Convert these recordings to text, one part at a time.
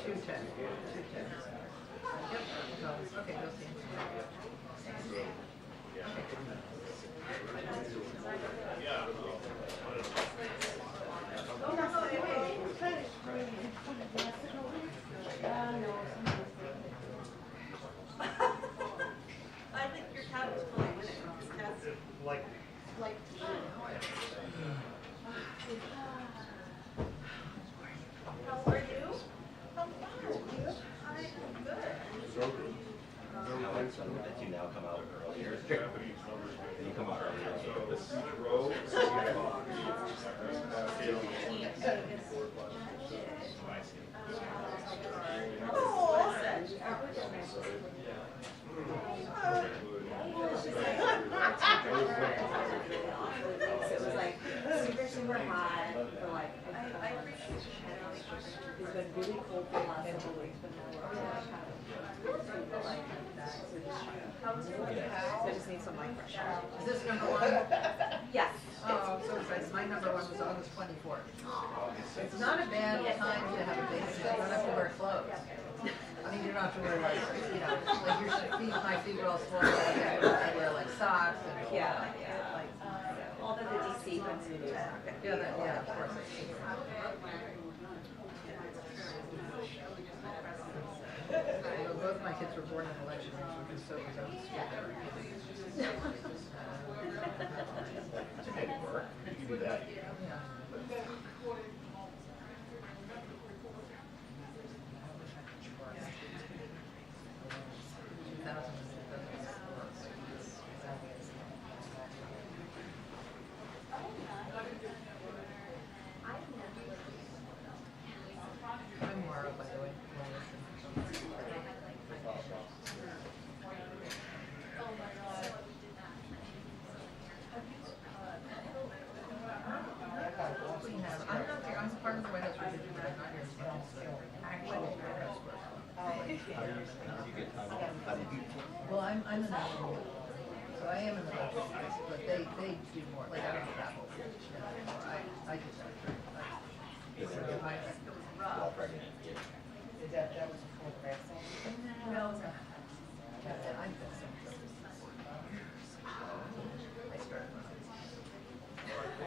210. 210. Yep. No, okay, go see. I think your cat was fully with it. Like. How are you? I'm fine. I am good. So good. That you now come out earlier. You come out earlier. So it was like super, super hot for like I appreciate you sharing all these it's been really cold for the last couple weeks, but now we're like kind of like that. So just How was your so I just need some like fresh air. Is this number one? Yes. Oh, so excited. My number one was August 24th. It's not a bad time to have a baby. You don't have to wear clothes. I mean, you don't have to wear like, you know, like your feet, my feet were all swollen. I wear like socks and Yeah. Like all the DC ones you do. yeah, of course. Although both my kids were born in election years, which is so bizarre. That's a good work. You can do that. Yeah. Memoir, by the way. I'm not here. I'm part of the White House Region, but I'm not here as much as actual White House work. How do you get time off? How do you? Well, I'm in the national, so I am in the national, but they do more. Like I don't travel anymore. I just While pregnant. That was before the vaccine? No, it's not. I started when I was.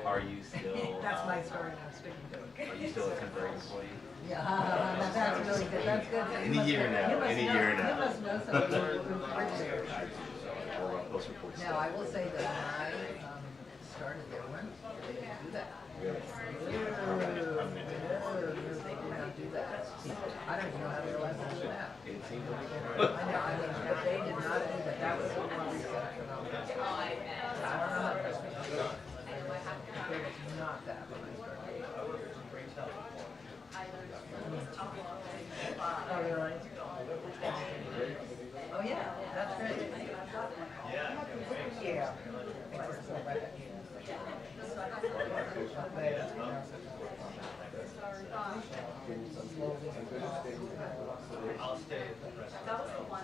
Are you still? That's my story, and I'm sticking to it. Are you still a temporary employee? Yeah, that's really good. That's good. Any year now. Any year now. You must know some people who work there. Or post reports. Now, I will say that when I started there, they didn't do that. Really? They did not do that. I don't even know how they're allowed to do that. It seems like. I know, I mean, but they did not do that. That was the one research phenomenon. I don't know how that's been done. There was not that when I started. Oh, really? Oh, yeah, that's great. Yeah. That was the one.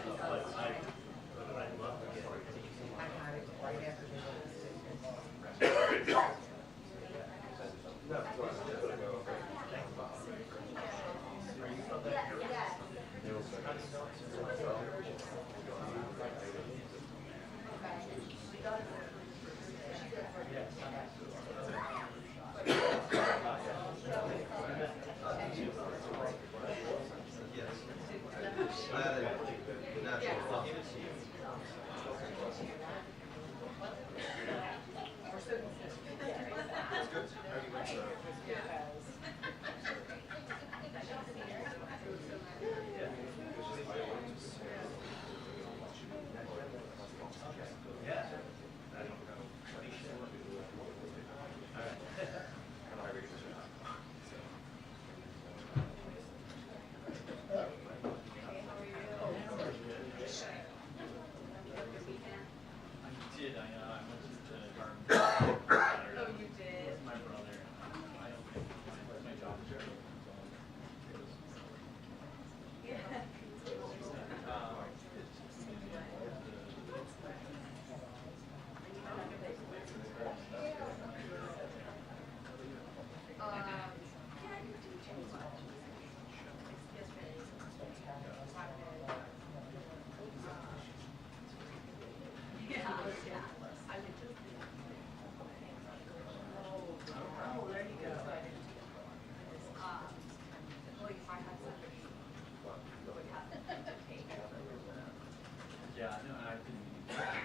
Yeah, no, and I didn't even despite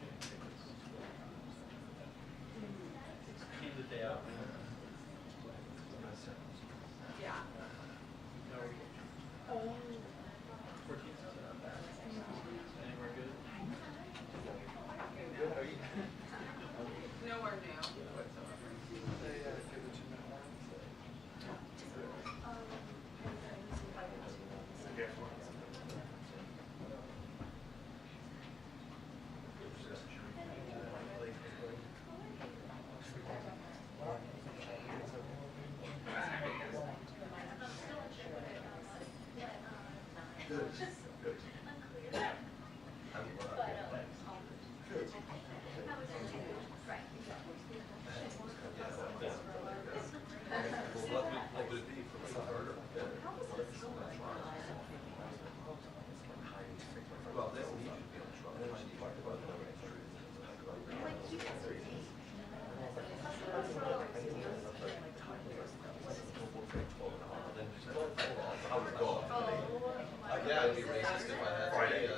getting tickets. It's came the day out. Yeah. No. 14th is not bad. Anywhere good? Good, how are you? Nowhere new. Good, good. Well, they don't need you to be on trial. They just talk about the yeah, I'd be racist if I had Friday. I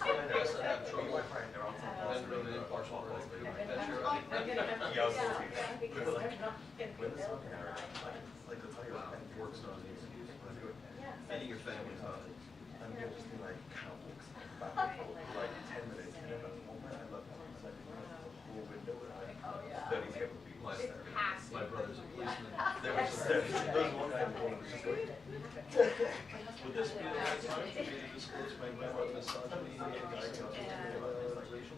said I have trouble rendering an impartial verdict. That's your right. Yeah, I was thinking that. When this like the tire works on the excuse, feeding your family is on it. I'm gonna just be like countless back and forth for like 10 minutes, and then oh man, I love it. It's like the whole window and I studies here would be my brother's a policeman. There was one guy who was just like, would this be the right time for me to disclose my grandma's misogyny and diagnosis about racial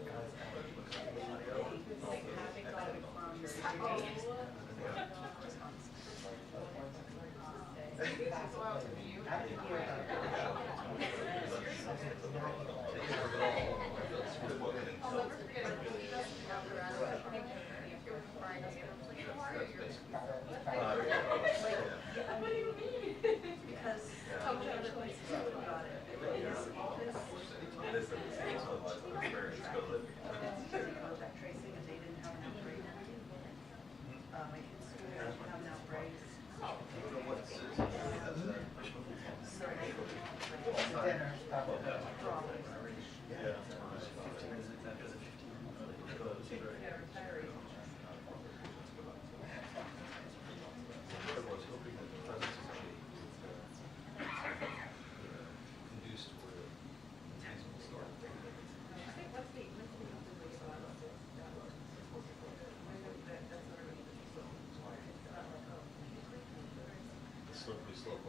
slippery slope.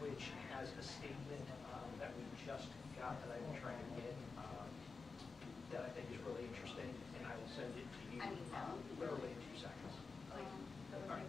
Which has a statement that we just got that I've been trying to get that I think is really interesting, and I will send it to you literally in 2 seconds. All right,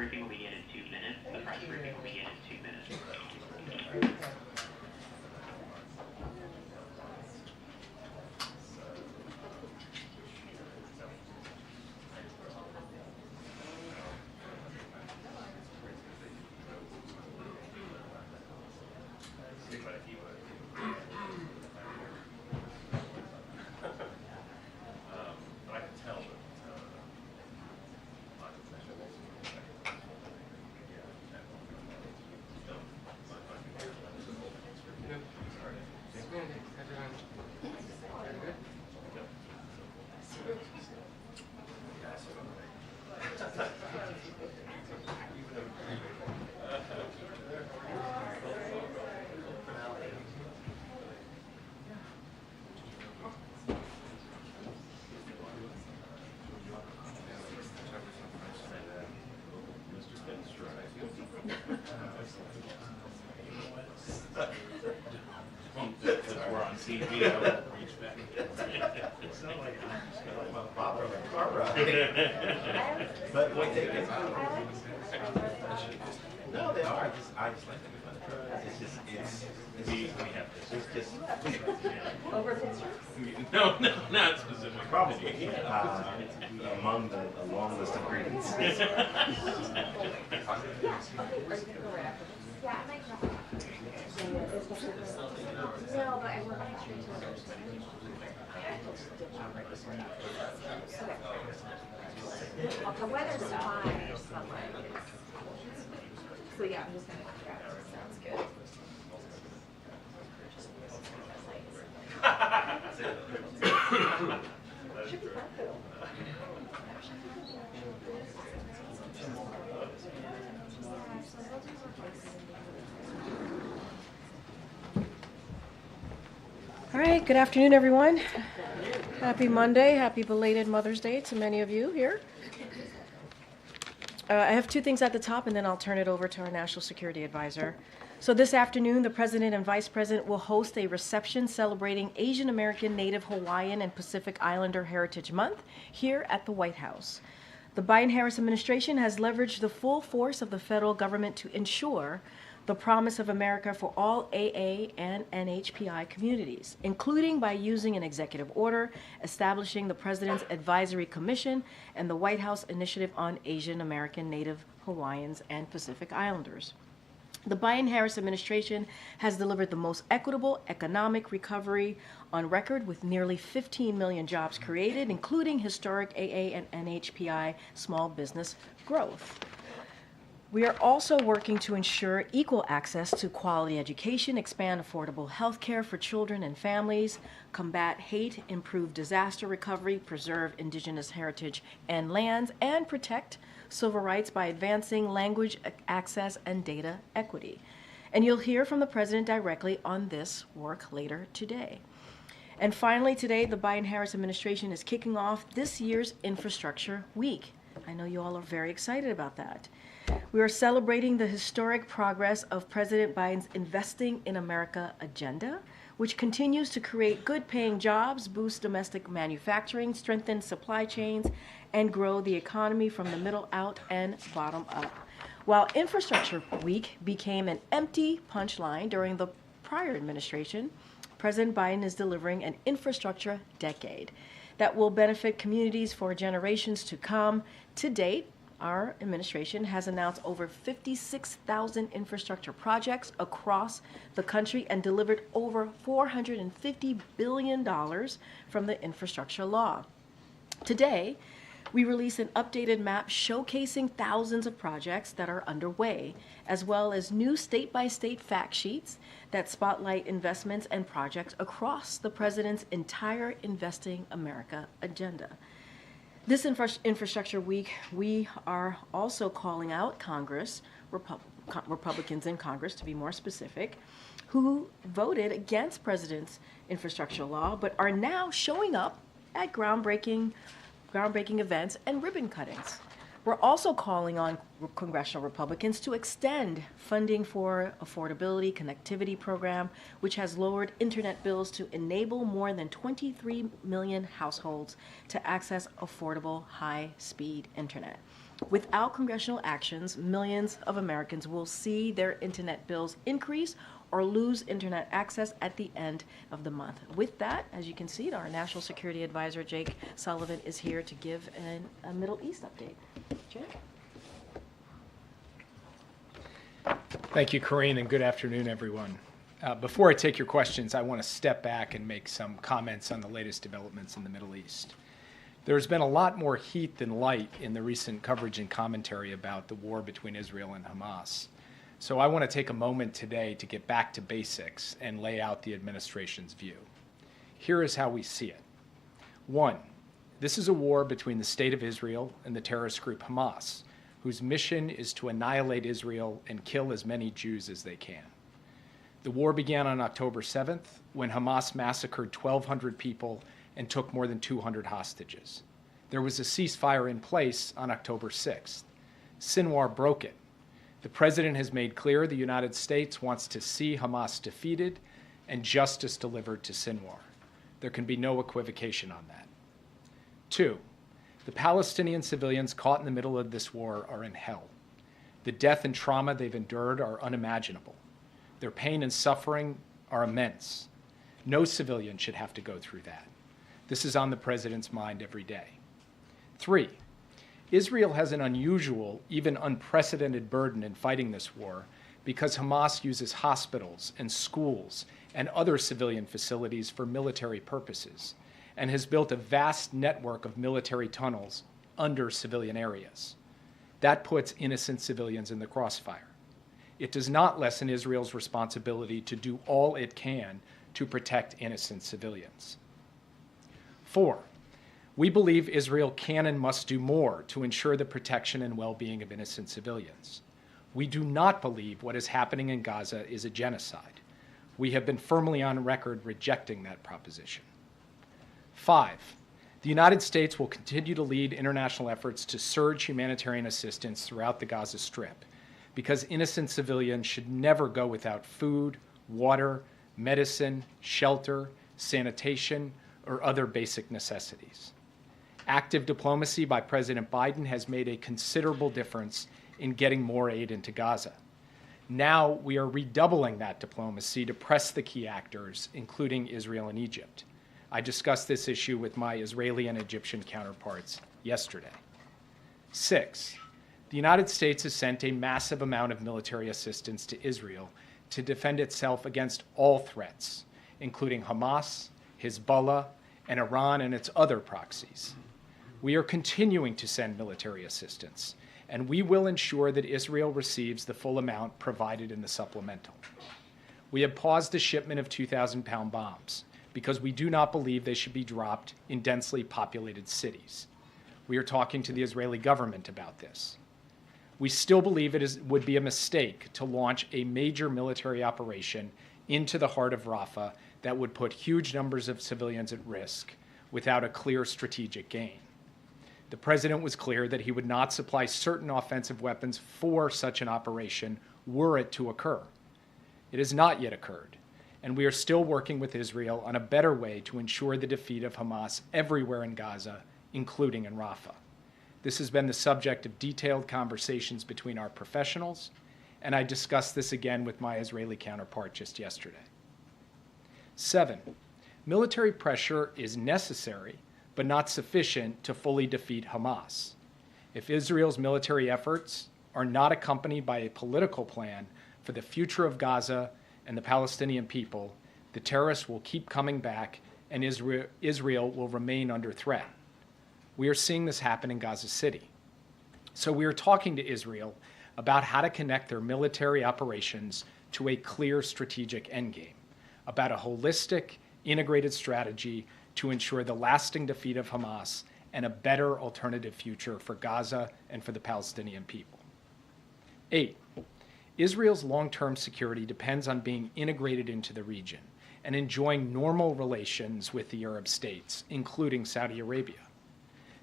briefing will begin in 2 minutes. The press briefing will begin in 2 minutes. We're on TV. I won't reach back. But what they get. No, they are. I just like them. We have this. It's just. Over pictures? No, not specifically. Probably among the long list of grievances. Yeah, I might not. No, but I work on the street. The weather's fine, but like, so yeah, I'm just gonna. Should be fun though. All right, good afternoon, everyone. Happy Monday, happy belated Mother's Day to many of you here. I have two things at the top, and then I'll turn it over to our National Security Advisor. So this afternoon, the President and Vice President will host a reception celebrating Asian American, Native Hawaiian, and Pacific Islander Heritage Month here at the White House. The Biden-Harris administration has leveraged the full force of the federal government to ensure the promise of America for all AA and NHPI communities, including by using an executive order establishing the President's Advisory Commission and the White House Initiative on Asian American, Native Hawaiians, and Pacific Islanders. The Biden-Harris administration has delivered the most equitable economic recovery on record, with nearly 15 million jobs created, including historic AA and NHPI small business growth. We are also working to ensure equal access to quality education, expand affordable health care for children and families, combat hate, improve disaster recovery, preserve indigenous heritage and lands, and protect civil rights by advancing language access and data equity. And you'll hear from the President directly on this work later today. And finally, today, the Biden-Harris administration is kicking off this year's Infrastructure Week. I know you all are very excited about that. We are celebrating the historic progress of President Biden's Investing in America agenda, which continues to create good-paying jobs, boost domestic manufacturing, strengthen supply chains, and grow the economy from the middle out and bottom up. While Infrastructure Week became an empty punchline during the prior administration, President Biden is delivering an infrastructure decade that will benefit communities for generations to come. To date, our administration has announced over 56,000 infrastructure projects across the country and delivered over $450 billion from the infrastructure law. Today, we release an updated map showcasing thousands of projects that are underway, as well as new state-by-state fact sheets that spotlight investments and projects across the President's entire Investing America agenda. This Infrastructure Week, we are also calling out Congress, Republicans in Congress to be more specific, who voted against President's infrastructure law, but are now showing up at groundbreaking events and ribbon cuttings. We're also calling on congressional Republicans to extend funding for Affordability Connectivity Program, which has lowered internet bills to enable more than 23 million households to access affordable high-speed internet. Without congressional actions, millions of Americans will see their internet bills increase or lose internet access at the end of the month. With that, as you can see, our National Security Advisor, Jake Sullivan, is here to give a Middle East update. Jake? Thank you, Corinne, and good afternoon, everyone. Before I take your questions, I want to step back and make some comments on the latest developments in the Middle East. There's been a lot more heat than light in the recent coverage and commentary about the war between Israel and Hamas. So I want to take a moment today to get back to basics and lay out the administration's view. Here is how we see it. 1, this is a war between the State of Israel and the terrorist group Hamas, whose mission is to annihilate Israel and kill as many Jews as they can. The war began on October 7th, when Hamas massacred 1,200 people and took more than 200 hostages. There was a ceasefire in place on October 6th. Sinwar broke it. The President has made clear the United States wants to see Hamas defeated and justice delivered to Sinwar. There can be no equivocation on that. 2, the Palestinian civilians caught in the middle of this war are in hell. The death and trauma they've endured are unimaginable. Their pain and suffering are immense. No civilian should have to go through that. This is on the President's mind every day. 3, Israel has an unusual, even unprecedented burden in fighting this war because Hamas uses hospitals and schools and other civilian facilities for military purposes and has built a vast network of military tunnels under civilian areas. That puts innocent civilians in the crossfire. It does not lessen Israel's responsibility to do all it can to protect innocent civilians. 4, we believe Israel can and must do more to ensure the protection and well-being of innocent civilians. We do not believe what is happening in Gaza is a genocide. We have been firmly on record rejecting that proposition. 5, the United States will continue to lead international efforts to surge humanitarian assistance throughout the Gaza Strip, because innocent civilians should never go without food, water, medicine, shelter, sanitation, or other basic necessities. Active diplomacy by President Biden has made a considerable difference in getting more aid into Gaza. Now we are redoubling that diplomacy to press the key actors, including Israel and Egypt. I discussed this issue with my Israeli and Egyptian counterparts yesterday. 6, the United States has sent a massive amount of military assistance to Israel to defend itself against all threats, including Hamas, Hezbollah, and Iran and its other proxies. We are continuing to send military assistance, and we will ensure that Israel receives the full amount provided in the supplemental. We have paused the shipment of 2,000-pound bombs because we do not believe they should be dropped in densely populated cities. We are talking to the Israeli government about this. We still believe would be a mistake to launch a major military operation into the heart of Rafah that would put huge numbers of civilians at risk without a clear strategic gain. The president was clear that he would not supply certain offensive weapons for such an operation were it to occur. It has not yet occurred, and we are still working with Israel on a better way to ensure the defeat of Hamas everywhere in Gaza, including in Rafah. This has been the subject of detailed conversations between our professionals, and I discussed this again with my Israeli counterpart just yesterday. 7, military pressure is necessary but not sufficient to fully defeat Hamas. If Israel's military efforts are not accompanied by a political plan for the future of Gaza and the Palestinian people, the terrorists will keep coming back and Israel will remain under threat. We are seeing this happen in Gaza City. So we are talking to Israel about how to connect their military operations to a clear strategic endgame, about a holistic, integrated strategy to ensure the lasting defeat of Hamas and a better alternative future for Gaza and for the Palestinian people. 8, Israel's long-term security depends on being integrated into the region and enjoying normal relations with the Arab states, including Saudi Arabia.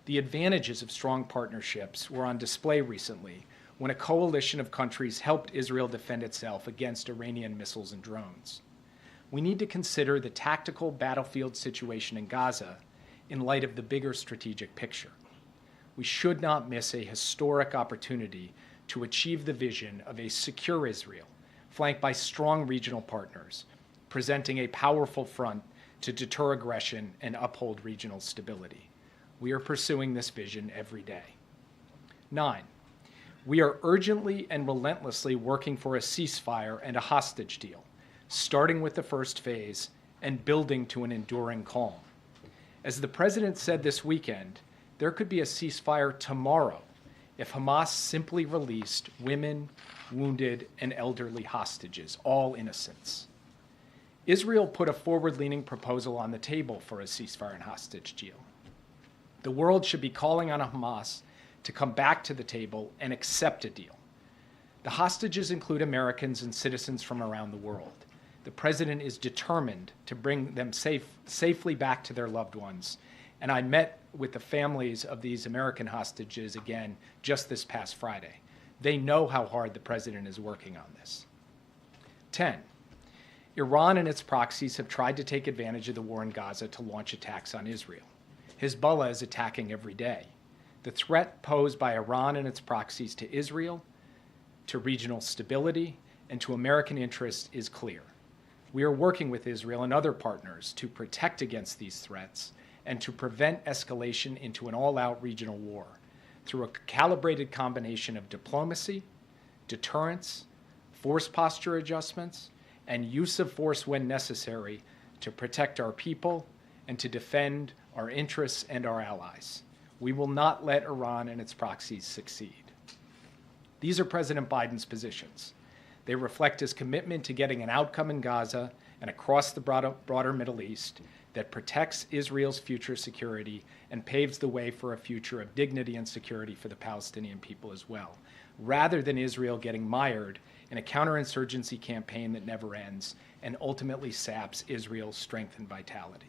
The advantages of strong partnerships were on display recently when a coalition of countries helped Israel defend itself against Iranian missiles and drones. We need to consider the tactical battlefield situation in Gaza in light of the bigger strategic picture. We should not miss a historic opportunity to achieve the vision of a secure Israel, flanked by strong regional partners, presenting a powerful front to deter aggression and uphold regional stability. We are pursuing this vision every day. 9, we are urgently and relentlessly working for a ceasefire and a hostage deal, starting with the first phase and building to an enduring calm. As the president said this weekend, there could be a ceasefire tomorrow if Hamas simply released women, wounded, and elderly hostages, all innocents. Israel put a forward-leaning proposal on the table for a ceasefire and hostage deal. The world should be calling on Hamas to come back to the table and accept a deal. The hostages include Americans and citizens from around the world. The president is determined to bring them safely back to their loved ones, and I met with the families of these American hostages again just this past Friday. They know how hard the president is working on this. 10, Iran and its proxies have tried to take advantage of the war in Gaza to launch attacks on Israel. Hezbollah is attacking every day. The threat posed by Iran and its proxies to Israel, to regional stability, and to American interests is clear. We are working with Israel and other partners to protect against these threats and to prevent escalation into an all-out regional war through a calibrated combination of diplomacy, deterrence, force posture adjustments, and use of force when necessary to protect our people and to defend our interests and our allies. We will not let Iran and its proxies succeed. These are President Biden's positions. They reflect his commitment to getting an outcome in Gaza and across the broader Middle East that protects Israel's future security and paves the way for a future of dignity and security for the Palestinian people as well, rather than Israel getting mired in a counterinsurgency campaign that never ends and ultimately saps Israel's strength and vitality.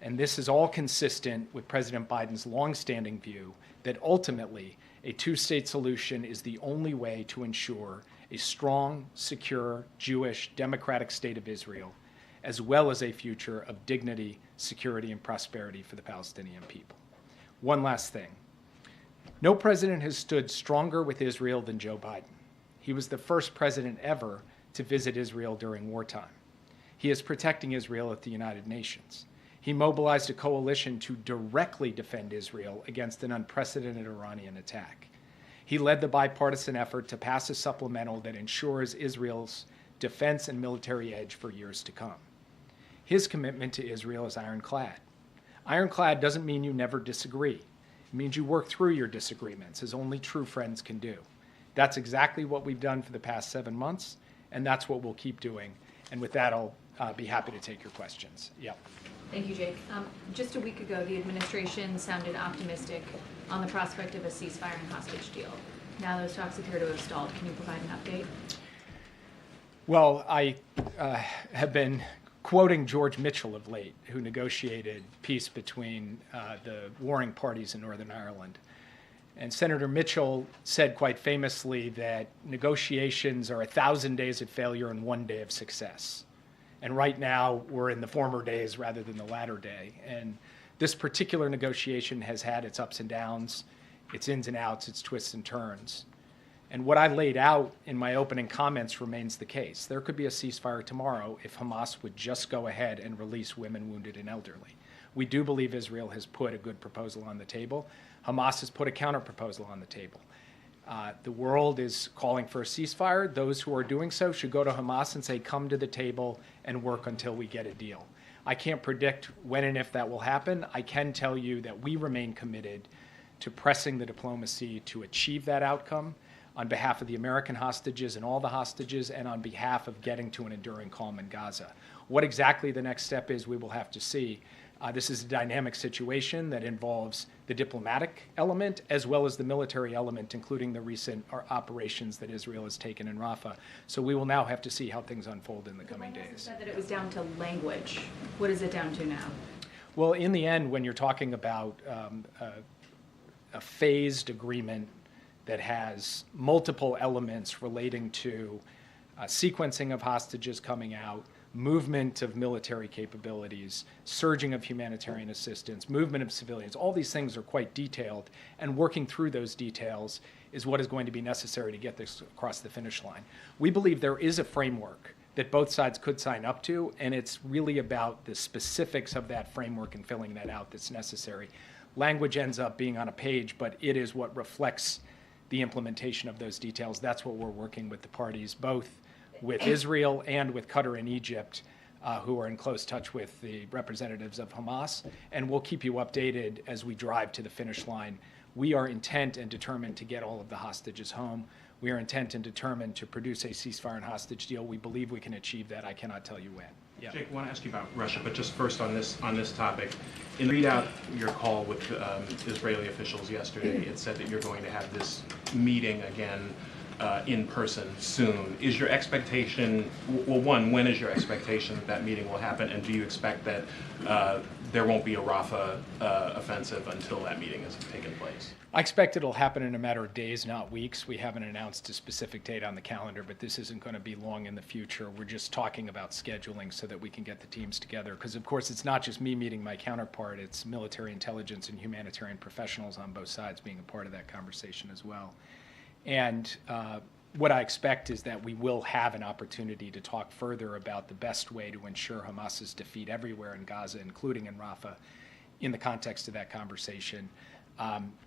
And this is all consistent with President Biden's longstanding view that ultimately a two-state solution is the only way to ensure a strong, secure, Jewish, democratic state of Israel, as well as a future of dignity, security, and prosperity for the Palestinian people. One last thing. No president has stood stronger with Israel than Joe Biden. He was the first president ever to visit Israel during wartime. He is protecting Israel at the United Nations. He mobilized a coalition to directly defend Israel against an unprecedented Iranian attack. He led the bipartisan effort to pass a supplemental that ensures Israel's defense and military edge for years to come. His commitment to Israel is ironclad. Ironclad doesn't mean you never disagree. It means you work through your disagreements, as only true friends can do. That's exactly what we've done for the past 7 months, and that's what we'll keep doing. And with that, I'll be happy to take your questions. Yeah. Thank you, Jake. Just a week ago, the administration sounded optimistic on the prospect of a ceasefire and hostage deal. Now those talks appear to have stalled. Can you provide an update? Well, I have been quoting George Mitchell of late, who negotiated peace between the warring parties in Northern Ireland. And Senator Mitchell said quite famously that negotiations are 1,000 days of failure and 1 day of success. And right now, we're in the former days rather than the latter day. And this particular negotiation has had its ups and downs, its ins and outs, its twists and turns. And what I laid out in my opening comments remains the case. There could be a ceasefire tomorrow if Hamas would just go ahead and release women, wounded, and elderly. We do believe Israel has put a good proposal on the table. Hamas has put a counter-proposal on the table. The world is calling for a ceasefire. Those who are doing so should go to Hamas and say, come to the table and work until we get a deal. I can't predict when and if that will happen. I can tell you that we remain committed to pressing the diplomacy to achieve that outcome on behalf of the American hostages and all the hostages, and on behalf of getting to an enduring calm in Gaza. What exactly the next step is, we will have to see. This is a dynamic situation that involves the diplomatic element as well as the military element, including the recent operations that Israel has taken in Rafah. So we will now have to see how things unfold in the coming days. You said that it was down to language. What is it down to now? Well, in the end, when you're talking about a phased agreement that has multiple elements relating to sequencing of hostages coming out, movement of military capabilities, surging of humanitarian assistance, movement of civilians, all these things are quite detailed, and working through those details is what is going to be necessary to get this across the finish line. We believe there is a framework that both sides could sign up to, and it's really about the specifics of that framework and filling that out that's necessary. Language ends up being on a page, but it is what reflects the implementation of those details. That's what we're working with the parties, both with Israel and with Qatar and Egypt, who are in close touch with the representatives of Hamas, and we'll keep you updated as we drive to the finish line. We are intent and determined to get all of the hostages home. We are intent and determined to produce a ceasefire and hostage deal. We believe we can achieve that. I cannot tell you when. Yeah. Jake, I want to ask you about Russia, but just first on this topic. In the readout your call with Israeli officials yesterday, it said that you're going to have this meeting again in person soon. Is your expectation, well, one, when is your expectation that that meeting will happen, and do you expect that there won't be a Rafah offensive until that meeting has taken place? I expect it'll happen in a matter of days, not weeks. We haven't announced a specific date on the calendar, but this isn't going to be long in the future. We're just talking about scheduling so that we can get the teams together. Because, of course, it's not just me meeting my counterpart. It's military intelligence and humanitarian professionals on both sides being a part of that conversation as well. And what I expect is that we will have an opportunity to talk further about the best way to ensure Hamas's defeat everywhere in Gaza, including in Rafah, in the context of that conversation.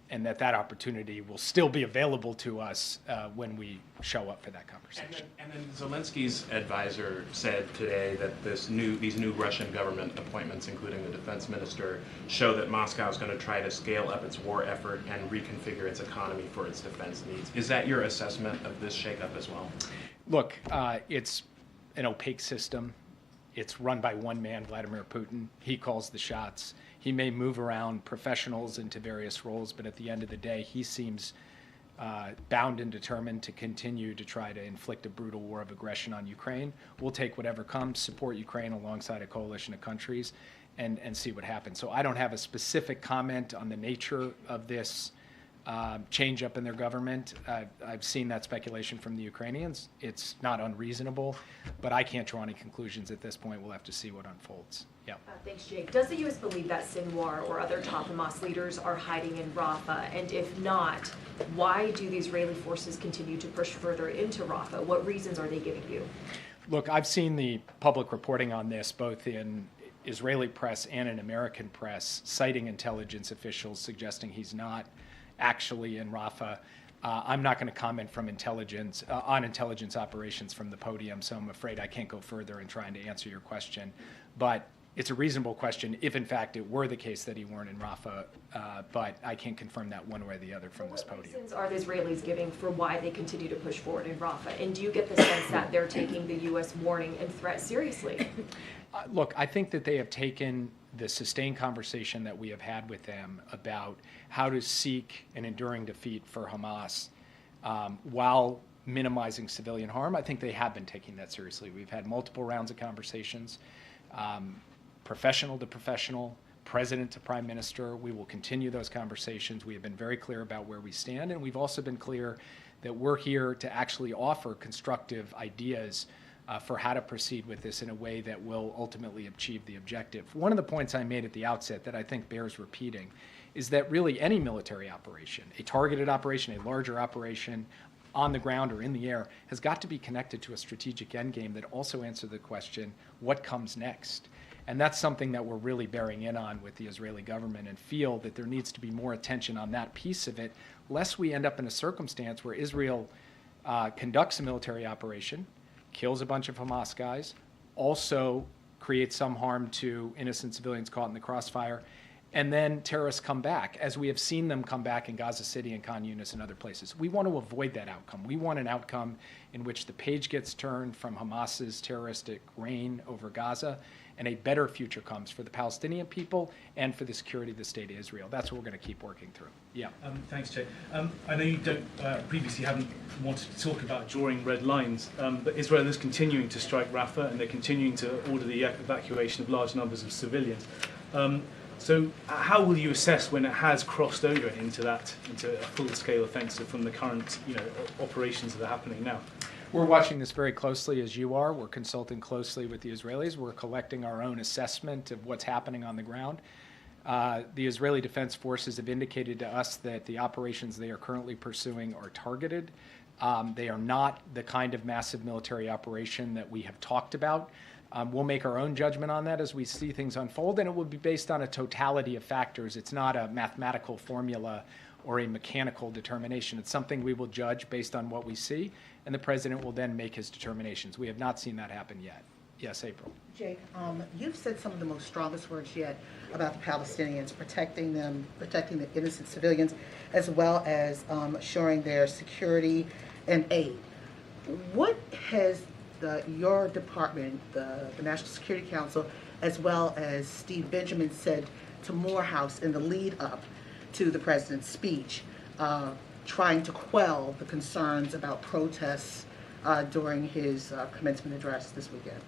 And that opportunity will still be available to us when we show up for that conversation. And then Zelensky's advisor said today that these new Russian government appointments, including the defense minister, show that Moscow is going to try to scale up its war effort and reconfigure its economy for its defense needs. Is that your assessment of this shakeup as well? Look, it's an opaque system. It's run by one man, Vladimir Putin. He calls the shots. He may move around professionals into various roles, but at the end of the day, he seems bound and determined to continue to try to inflict a brutal war of aggression on Ukraine. We'll take whatever comes, support Ukraine alongside a coalition of countries, and see what happens. So I don't have a specific comment on the nature of this change up in their government. I've seen that speculation from the Ukrainians. It's not unreasonable, but I can't draw any conclusions at this point. We'll have to see what unfolds. Yeah. Thanks, Jake. Does the U.S. believe that Sinwar or other top Hamas leaders are hiding in Rafah? And if not, why do the Israeli forces continue to push further into Rafah? What reasons are they giving you? Look, I've seen the public reporting on this, both in Israeli press and in American press, citing intelligence officials suggesting he's not actually in Rafah. I'm not going to comment from intelligence on intelligence operations from the podium, so I'm afraid I can't go further in trying to answer your question. But it's a reasonable question if, in fact, it were the case that he weren't in Rafah, but I can't confirm that one way or the other from this podium. What reasons are the Israelis giving for why they continue to push forward in Rafah? And do you get the sense that they're taking the U.S. warning and threat seriously? Look, I think that they have taken the sustained conversation that we have had with them about how to seek an enduring defeat for Hamas while minimizing civilian harm. I think they have been taking that seriously. We've had multiple rounds of conversations, professional to professional, president to prime minister. We will continue those conversations. We have been very clear about where we stand, and we've also been clear that we're here to actually offer constructive ideas for how to proceed with this in a way that will ultimately achieve the objective. One of the points I made at the outset that I think bears repeating is that really any military operation, a targeted operation, a larger operation on the ground or in the air, has got to be connected to a strategic endgame that also answers the question, what comes next? And that's something that we're really bearing in on with the Israeli government, and feel that there needs to be more attention on that piece of it, lest we end up in a circumstance where Israel conducts a military operation, kills a bunch of Hamas guys, also creates some harm to innocent civilians caught in the crossfire, and then terrorists come back, as we have seen them come back in Gaza City and Khan Yunis and other places. We want to avoid that outcome. We want an outcome in which the page gets turned from Hamas's terroristic reign over Gaza, and a better future comes for the Palestinian people and for the security of the state of Israel. That's what we're going to keep working through. Yeah. Thanks, Jay. I know you don't previously haven't wanted to talk about drawing red lines, but Israel is continuing to strike Rafah, and they're continuing to order the evacuation of large numbers of civilians. So how will you assess when it has crossed over into a full-scale offensive from the current operations that are happening now? We're watching this very closely, as you are. We're consulting closely with the Israelis. We're collecting our own assessment of what's happening on the ground. The Israeli Defense Forces have indicated to us that the operations they are currently pursuing are targeted. They are not the kind of massive military operation that we have talked about. We'll make our own judgment on that as we see things unfold, and it will be based on a totality of factors. It's not a mathematical formula or a mechanical determination. It's something we will judge based on what we see, and the president will then make his determinations. We have not seen that happen yet. Yes, April. Jake, you've said some of the most strongest words yet about the Palestinians, protecting them, protecting the innocent civilians, as well as assuring their security and aid. What has your department, the National Security Council, as well as Steve Benjamin said to Morehouse in the lead up to the president's speech, trying to quell the concerns about protests during his commencement address this weekend?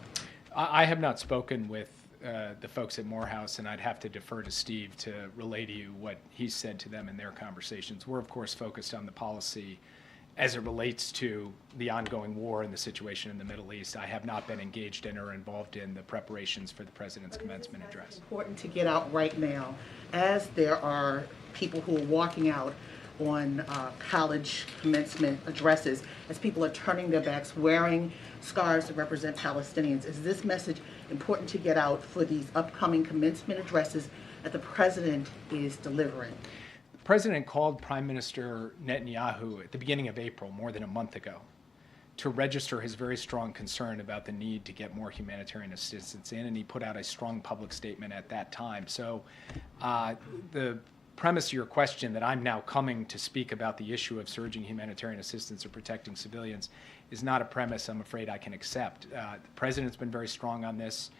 I have not spoken with the folks at Morehouse, and I'd have to defer to Steve to relay to you what he said to them in their conversations. We're, of course, focused on the policy as it relates to the ongoing war and the situation in the Middle East. I have not been engaged in or involved in the preparations for the president's commencement address. It's important to get out right now, as there are people who are walking out on college commencement addresses, as people are turning their backs, wearing scarves that represent Palestinians. Is this message important to get out for these upcoming commencement addresses that the president is delivering? The president called Prime Minister Netanyahu at the beginning of April, more than a month ago, to register his very strong concern about the need to get more humanitarian assistance in, and he put out a strong public statement at that time. So the premise of your question that I'm now coming to speak about the issue of surging humanitarian assistance or protecting civilians is not a premise I'm afraid I can accept. The President's been very strong on this.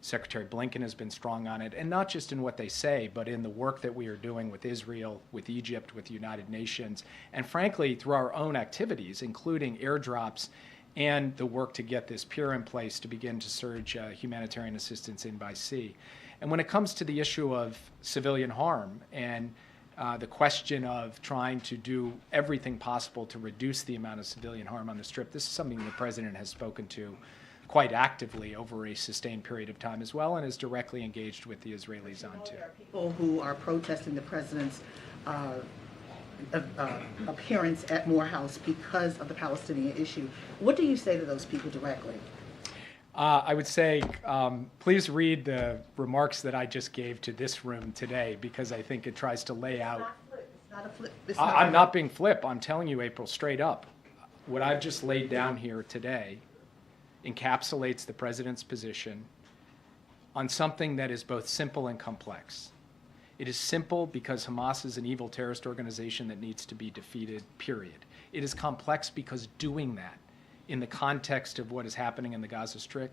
Secretary Blinken has been strong on it, and not just in what they say, but in the work that we are doing with Israel, with Egypt, with the United Nations, and frankly, through our own activities, including airdrops and the work to get this pier in place to begin to surge humanitarian assistance in by sea. And when it comes to the issue of civilian harm and the question of trying to do everything possible to reduce the amount of civilian harm on the Strip, this is something the President has spoken to quite actively over a sustained period of time as well, and is directly engaged with the Israelis on too. People who are protesting the President's appearance at Morehouse because of the Palestinian issue. What do you say to those people directly? I would say, please read the remarks that I just gave to this room today, because I think it tries to lay out. It's not a flip. I'm not being flip. I'm telling you, April, straight up. What I've just laid down here today encapsulates the President's position on something that is both simple and complex. It is simple because Hamas is an evil terrorist organization that needs to be defeated, period. It is complex because doing that in the context of what is happening in the Gaza Strip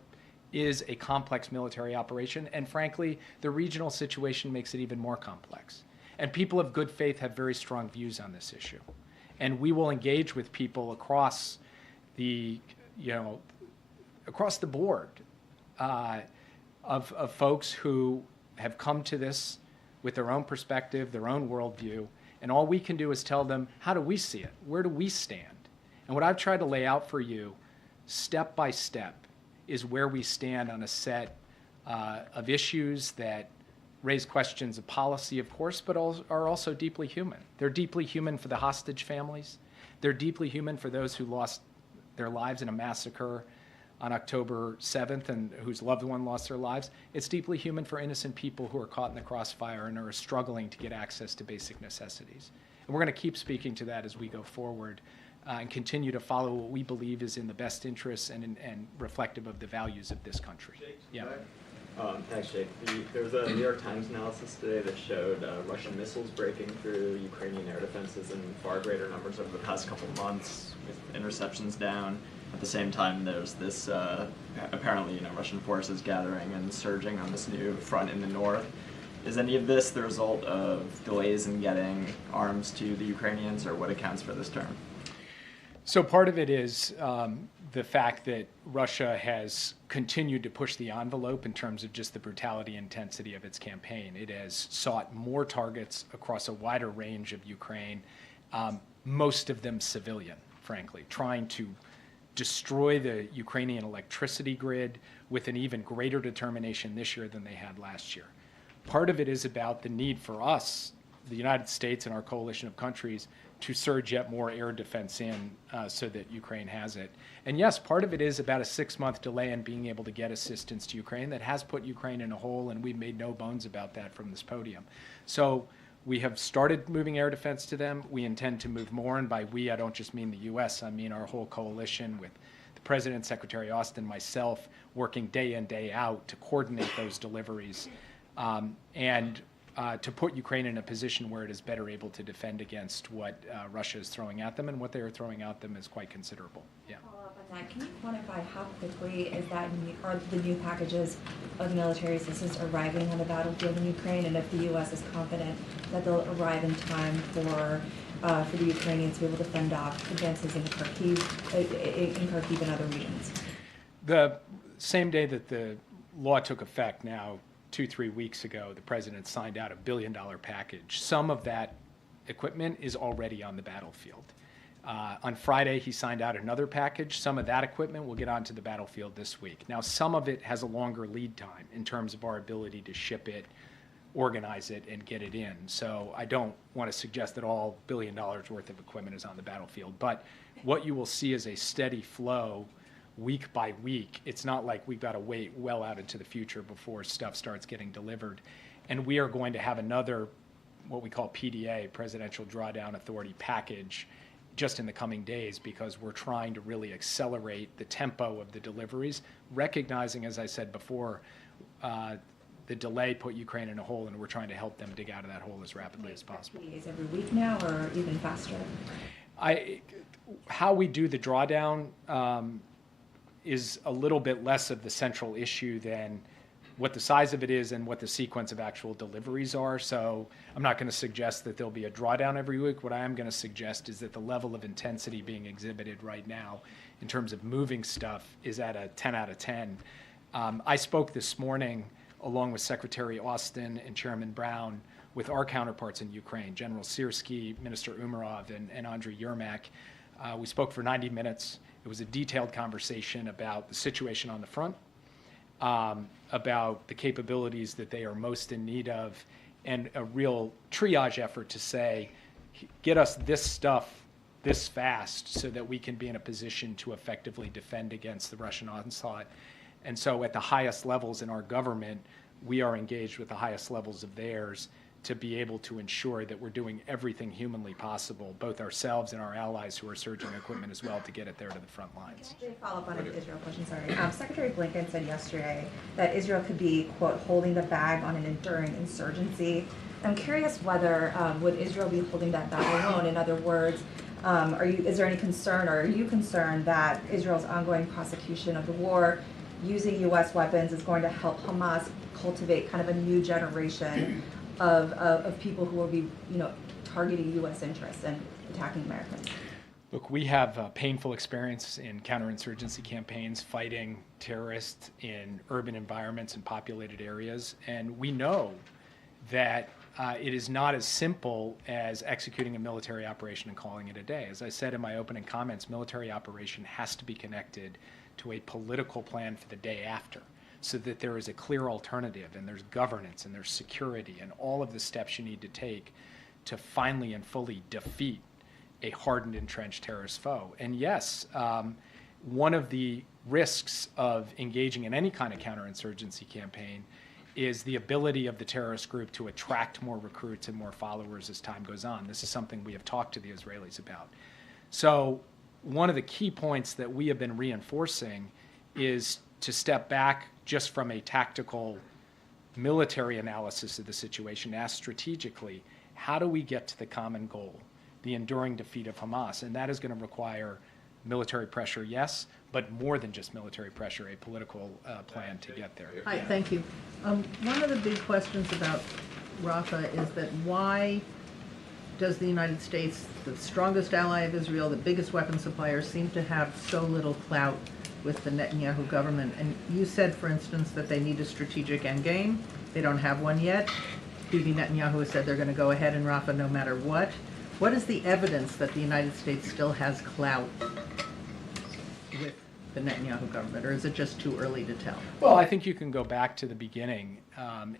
is a complex military operation, and frankly, the regional situation makes it even more complex. And people of good faith have very strong views on this issue. And we will engage with people across the, across the board of folks who have come to this with their own perspective, their own worldview, and all we can do is tell them, how do we see it? Where do we stand? And what I've tried to lay out for you, step by step, is where we stand on a set of issues that raise questions of policy, of course, but are also deeply human. They're deeply human for the hostage families. They're deeply human for those who lost their lives in a massacre on October 7th and whose loved one lost their lives. It's deeply human for innocent people who are caught in the crossfire and are struggling to get access to basic necessities. And we're going to keep speaking to that as we go forward and continue to follow what we believe is in the best interests and reflective of the values of this country. Yeah. Thanks, Jake. There was a New York Times analysis today that showed Russian missiles breaking through Ukrainian air defenses in far greater numbers over the past couple of months, with interceptions down. At the same time, there's this apparently, Russian forces gathering and surging on this new front in the north. Is any of this the result of delays in getting arms to the Ukrainians, or what accounts for this term? So part of it is the fact that Russia has continued to push the envelope in terms of just the brutality and intensity of its campaign. It has sought more targets across a wider range of Ukraine, most of them civilian, frankly, trying to destroy the Ukrainian electricity grid with an even greater determination this year than they had last year. Part of it is about the need for us, the United States and our coalition of countries, to surge yet more air defense in so that Ukraine has it. And yes, part of it is about a 6-month delay in being able to get assistance to Ukraine that has put Ukraine in a hole, and we've made no bones about that from this podium. So we have started moving air defense to them. We intend to move more, and by we, I don't just mean the U.S., I mean our whole coalition with the President, Secretary Austin, myself, working day in, day out to coordinate those deliveries and to put Ukraine in a position where it is better able to defend against what Russia is throwing at them, and what they are throwing at them is quite considerable. Yeah. Follow up on that. Can you quantify how quickly are the new packages of military assistance arriving on the battlefield in Ukraine, and if the U.S. is confident that they'll arrive in time for the Ukrainians to be able to fend off advances in Kharkiv and other regions? The same day that the law took effect, now 2-3 weeks ago, the President signed out $1 billion package. Some of that equipment is already on the battlefield. On Friday, he signed out another package. Some of that equipment will get onto the battlefield this week. Now, some of it has a longer lead time in terms of our ability to ship it, organize it, and get it in. So I don't want to suggest that all $1 billion worth of equipment is on the battlefield. But what you will see is a steady flow week by week. It's not like we've got to wait well out into the future before stuff starts getting delivered. And we are going to have another, what we call PDA, Presidential Drawdown Authority package, just in the coming days, because we're trying to really accelerate the tempo of the deliveries, recognizing, as I said before, The delay put Ukraine in a hole, and we're trying to help them dig out of that hole as rapidly as possible. Is every week now, or even faster? How we do the drawdown is a little bit less of the central issue than what the size of it is and what the sequence of actual deliveries are. So I'm not going to suggest that there'll be a drawdown every week. What I am going to suggest is that the level of intensity being exhibited right now in terms of moving stuff is at a 10 out of 10. I spoke this morning along with Secretary Austin and Chairman Brown with our counterparts in Ukraine, General Syrskyi, Minister Umerov, and Andriy Yermak. We spoke for 90 minutes. It was a detailed conversation about the situation on the front, about the capabilities that they are most in need of, and a real triage effort to say, get us this stuff this fast so that we can be in a position to effectively defend against the Russian onslaught. And so at the highest levels in our government, we are engaged with the highest levels of theirs to be able to ensure that we're doing everything humanly possible, both ourselves and our allies who are surging equipment as well, to get it there to the front lines. Can I follow up on an Israel question? Sorry. Secretary Blinken said yesterday that Israel could be, quote, holding the bag on an enduring insurgency. I'm curious whether would Israel be holding that bag alone? In other words, is there any concern, or are you concerned that Israel's ongoing prosecution of the war using U.S. weapons is going to help Hamas cultivate kind of a new generation of people who will be, targeting U.S. interests and attacking Americans? Look, we have a painful experience in counterinsurgency campaigns, fighting terrorists in urban environments and populated areas, and we know that it is not as simple as executing a military operation and calling it a day. As I said in my opening comments, military operation has to be connected to a political plan for the day after, so that there is a clear alternative, and there's governance, and there's security, and all of the steps you need to take to finally and fully defeat a hardened, entrenched terrorist foe. And yes, one of the risks of engaging in any kind of counterinsurgency campaign is the ability of the terrorist group to attract more recruits and more followers as time goes on. This is something we have talked to the Israelis about. So one of the key points that we have been reinforcing is to step back just from a tactical military analysis of the situation, ask strategically, how do we get to the common goal, the enduring defeat of Hamas? And that is going to require military pressure, yes, but more than just military pressure, a political plan to get there. Hi, thank you. One of the big questions about Rafah is that why does the United States, the strongest ally of Israel, the biggest weapon supplier, seem to have so little clout with the Netanyahu government? And you said, for instance, that they need a strategic endgame. They don't have one yet. Bibi Netanyahu has said they're going to go ahead in Rafah no matter what. What is the evidence that the United States still has clout with the Netanyahu government, or is it just too early to tell? Well, I think you can go back to the beginning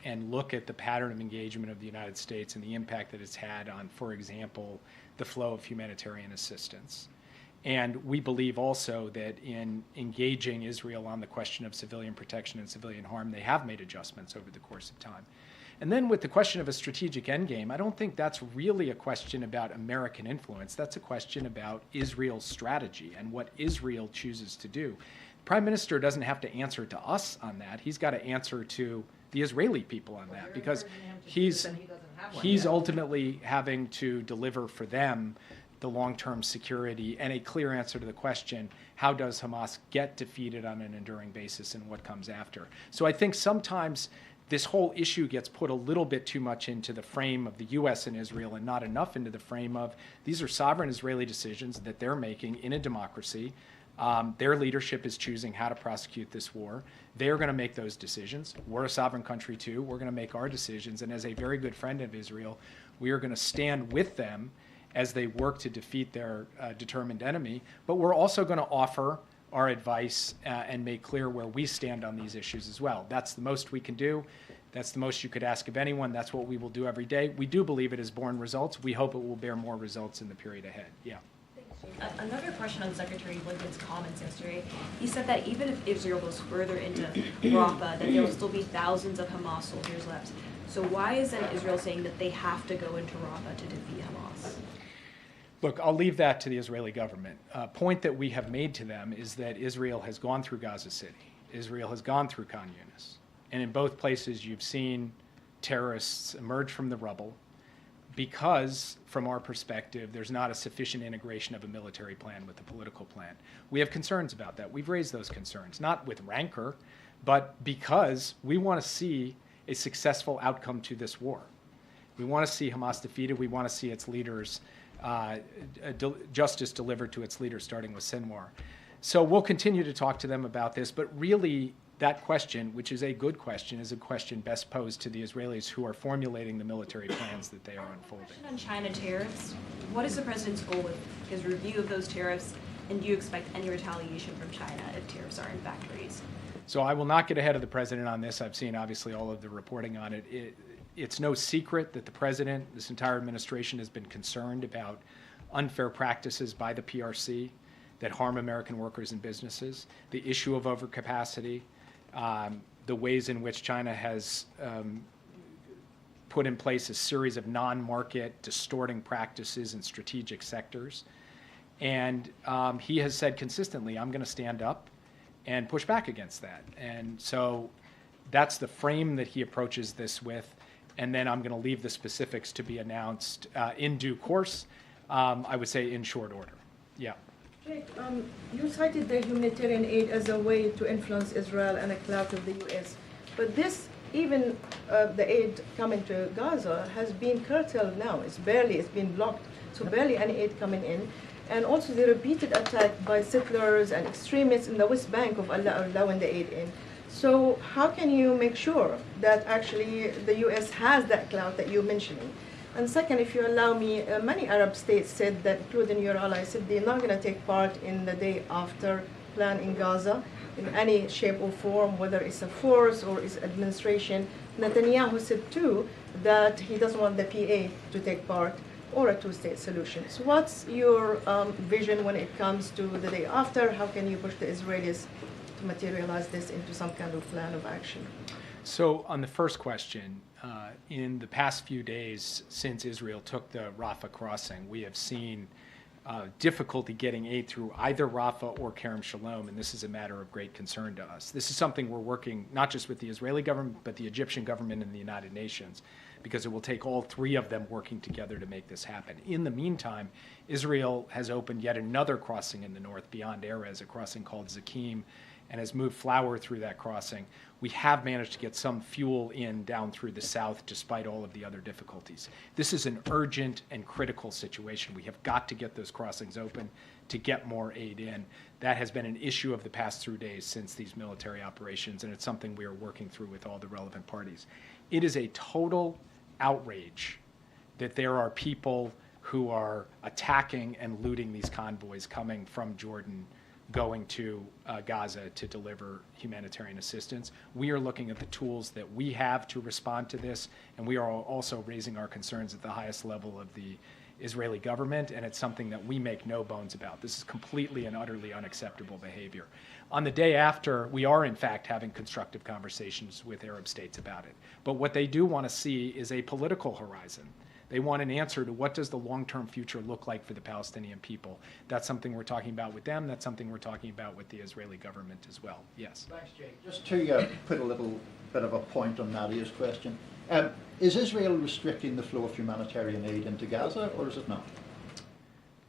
and look at the pattern of engagement of the United States and the impact that it's had on, for example, the flow of humanitarian assistance. And we believe also that in engaging Israel on the question of civilian protection and civilian harm, they have made adjustments over the course of time. And then with the question of a strategic endgame, I don't think that's really a question about American influence. That's a question about Israel's strategy and what Israel chooses to do. The Prime Minister doesn't have to answer to us on that. He's got to answer to the Israeli people on that, because he's ultimately having to deliver for them the long-term security and a clear answer to the question, how does Hamas get defeated on an enduring basis and what comes after? So I think sometimes this whole issue gets put a little bit too much into the frame of the U.S. and Israel and not enough into the frame of these are sovereign Israeli decisions that they're making in a democracy. Their leadership is choosing how to prosecute this war. They're going to make those decisions. We're a sovereign country too. We're going to make our decisions. And as a very good friend of Israel, we are going to stand with them as they work to defeat their determined enemy. But we're also going to offer our advice and make clear where we stand on these issues as well. That's the most we can do. That's the most you could ask of anyone. That's what we will do every day. We do believe it has borne results. We hope it will bear more results in the period ahead. Yeah. Another question on Secretary Blinken's comments yesterday. He said that even if Israel goes further into Rafah, that there will still be thousands of Hamas soldiers left. So why is then Israel saying that they have to go into Rafah to defeat Hamas? Look, I'll leave that to the Israeli government. A point that we have made to them is that Israel has gone through Gaza City. Israel has gone through Khan Yunis. And in both places, you've seen terrorists emerge from the rubble because, from our perspective, there's not a sufficient integration of a military plan with the political plan. We have concerns about that. We've raised those concerns, not with rancor, but because we want to see a successful outcome to this war. We want to see Hamas defeated. We want to see its leaders, justice delivered to its leaders, starting with Sinwar. So we'll continue to talk to them about this, but really that question, which is a good question, is a question best posed to the Israelis who are formulating the military plans that they are unfolding. On China tariffs, what is the president's goal with his review of those tariffs, and do you expect any retaliation from China if tariffs are in fact raised? So I will not get ahead of the president on this. I've seen obviously all of the reporting on it. It's no secret that the president, this entire administration, has been concerned about unfair practices by the PRC that harm American workers and businesses, the issue of overcapacity, the ways in which China has put in place a series of non-market distorting practices in strategic sectors. And he has said consistently, I'm going to stand up and push back against that. And so that's the frame that he approaches this with. And then I'm going to leave the specifics to be announced in due course, I would say in short order. Yeah. Jake, you cited the humanitarian aid as a way to influence Israel and a clout of the U.S. But this, even the aid coming to Gaza, has been curtailed now. It's been blocked. So barely any aid coming in. And also the repeated attack by settlers and extremists in the West Bank of allowing the aid in. So how can you make sure that actually the U.S. has that clout that you're mentioning? And second, if you allow me, many Arab states said that, including your allies, said they're not going to take part in the day after plan in Gaza in any shape or form, whether it's a force or it's administration. Netanyahu said too that he doesn't want the PA to take part or a two-state solution. So what's your vision when it comes to the day after? How can you push the Israelis to materialize this into some kind of plan of action? So on the first question, in the past few days since Israel took the Rafah crossing, we have seen difficulty getting aid through either Rafah or Kerem Shalom, and this is a matter of great concern to us. This is something we're working not just with the Israeli government, but the Egyptian government and the United Nations, because it will take all three of them working together to make this happen. In the meantime, Israel has opened yet another crossing in the north beyond Erez, a crossing called Zakim, and has moved flour through that crossing. We have managed to get some fuel in down through the south despite all of the other difficulties. This is an urgent and critical situation. We have got to get those crossings open to get more aid in. That has been an issue of the past 3 days since these military operations, and it's something we are working through with all the relevant parties. It is a total outrage that there are people who are attacking and looting these convoys coming from Jordan going to Gaza to deliver humanitarian assistance. We are looking at the tools that we have to respond to this, and we are also raising our concerns at the highest level of the Israeli government, and it's something that we make no bones about. This is completely and utterly unacceptable behavior. On the day after, we are in fact having constructive conversations with Arab states about it. But what they do want to see is a political horizon. They want an answer to what does the long-term future look like for the Palestinian people. That's something we're talking about with them. That's something we're talking about with the Israeli government as well. Yes. Thanks, Jake. Just to put a little bit of a point on Nadia's question, is Israel restricting the flow of humanitarian aid into Gaza, or is it not?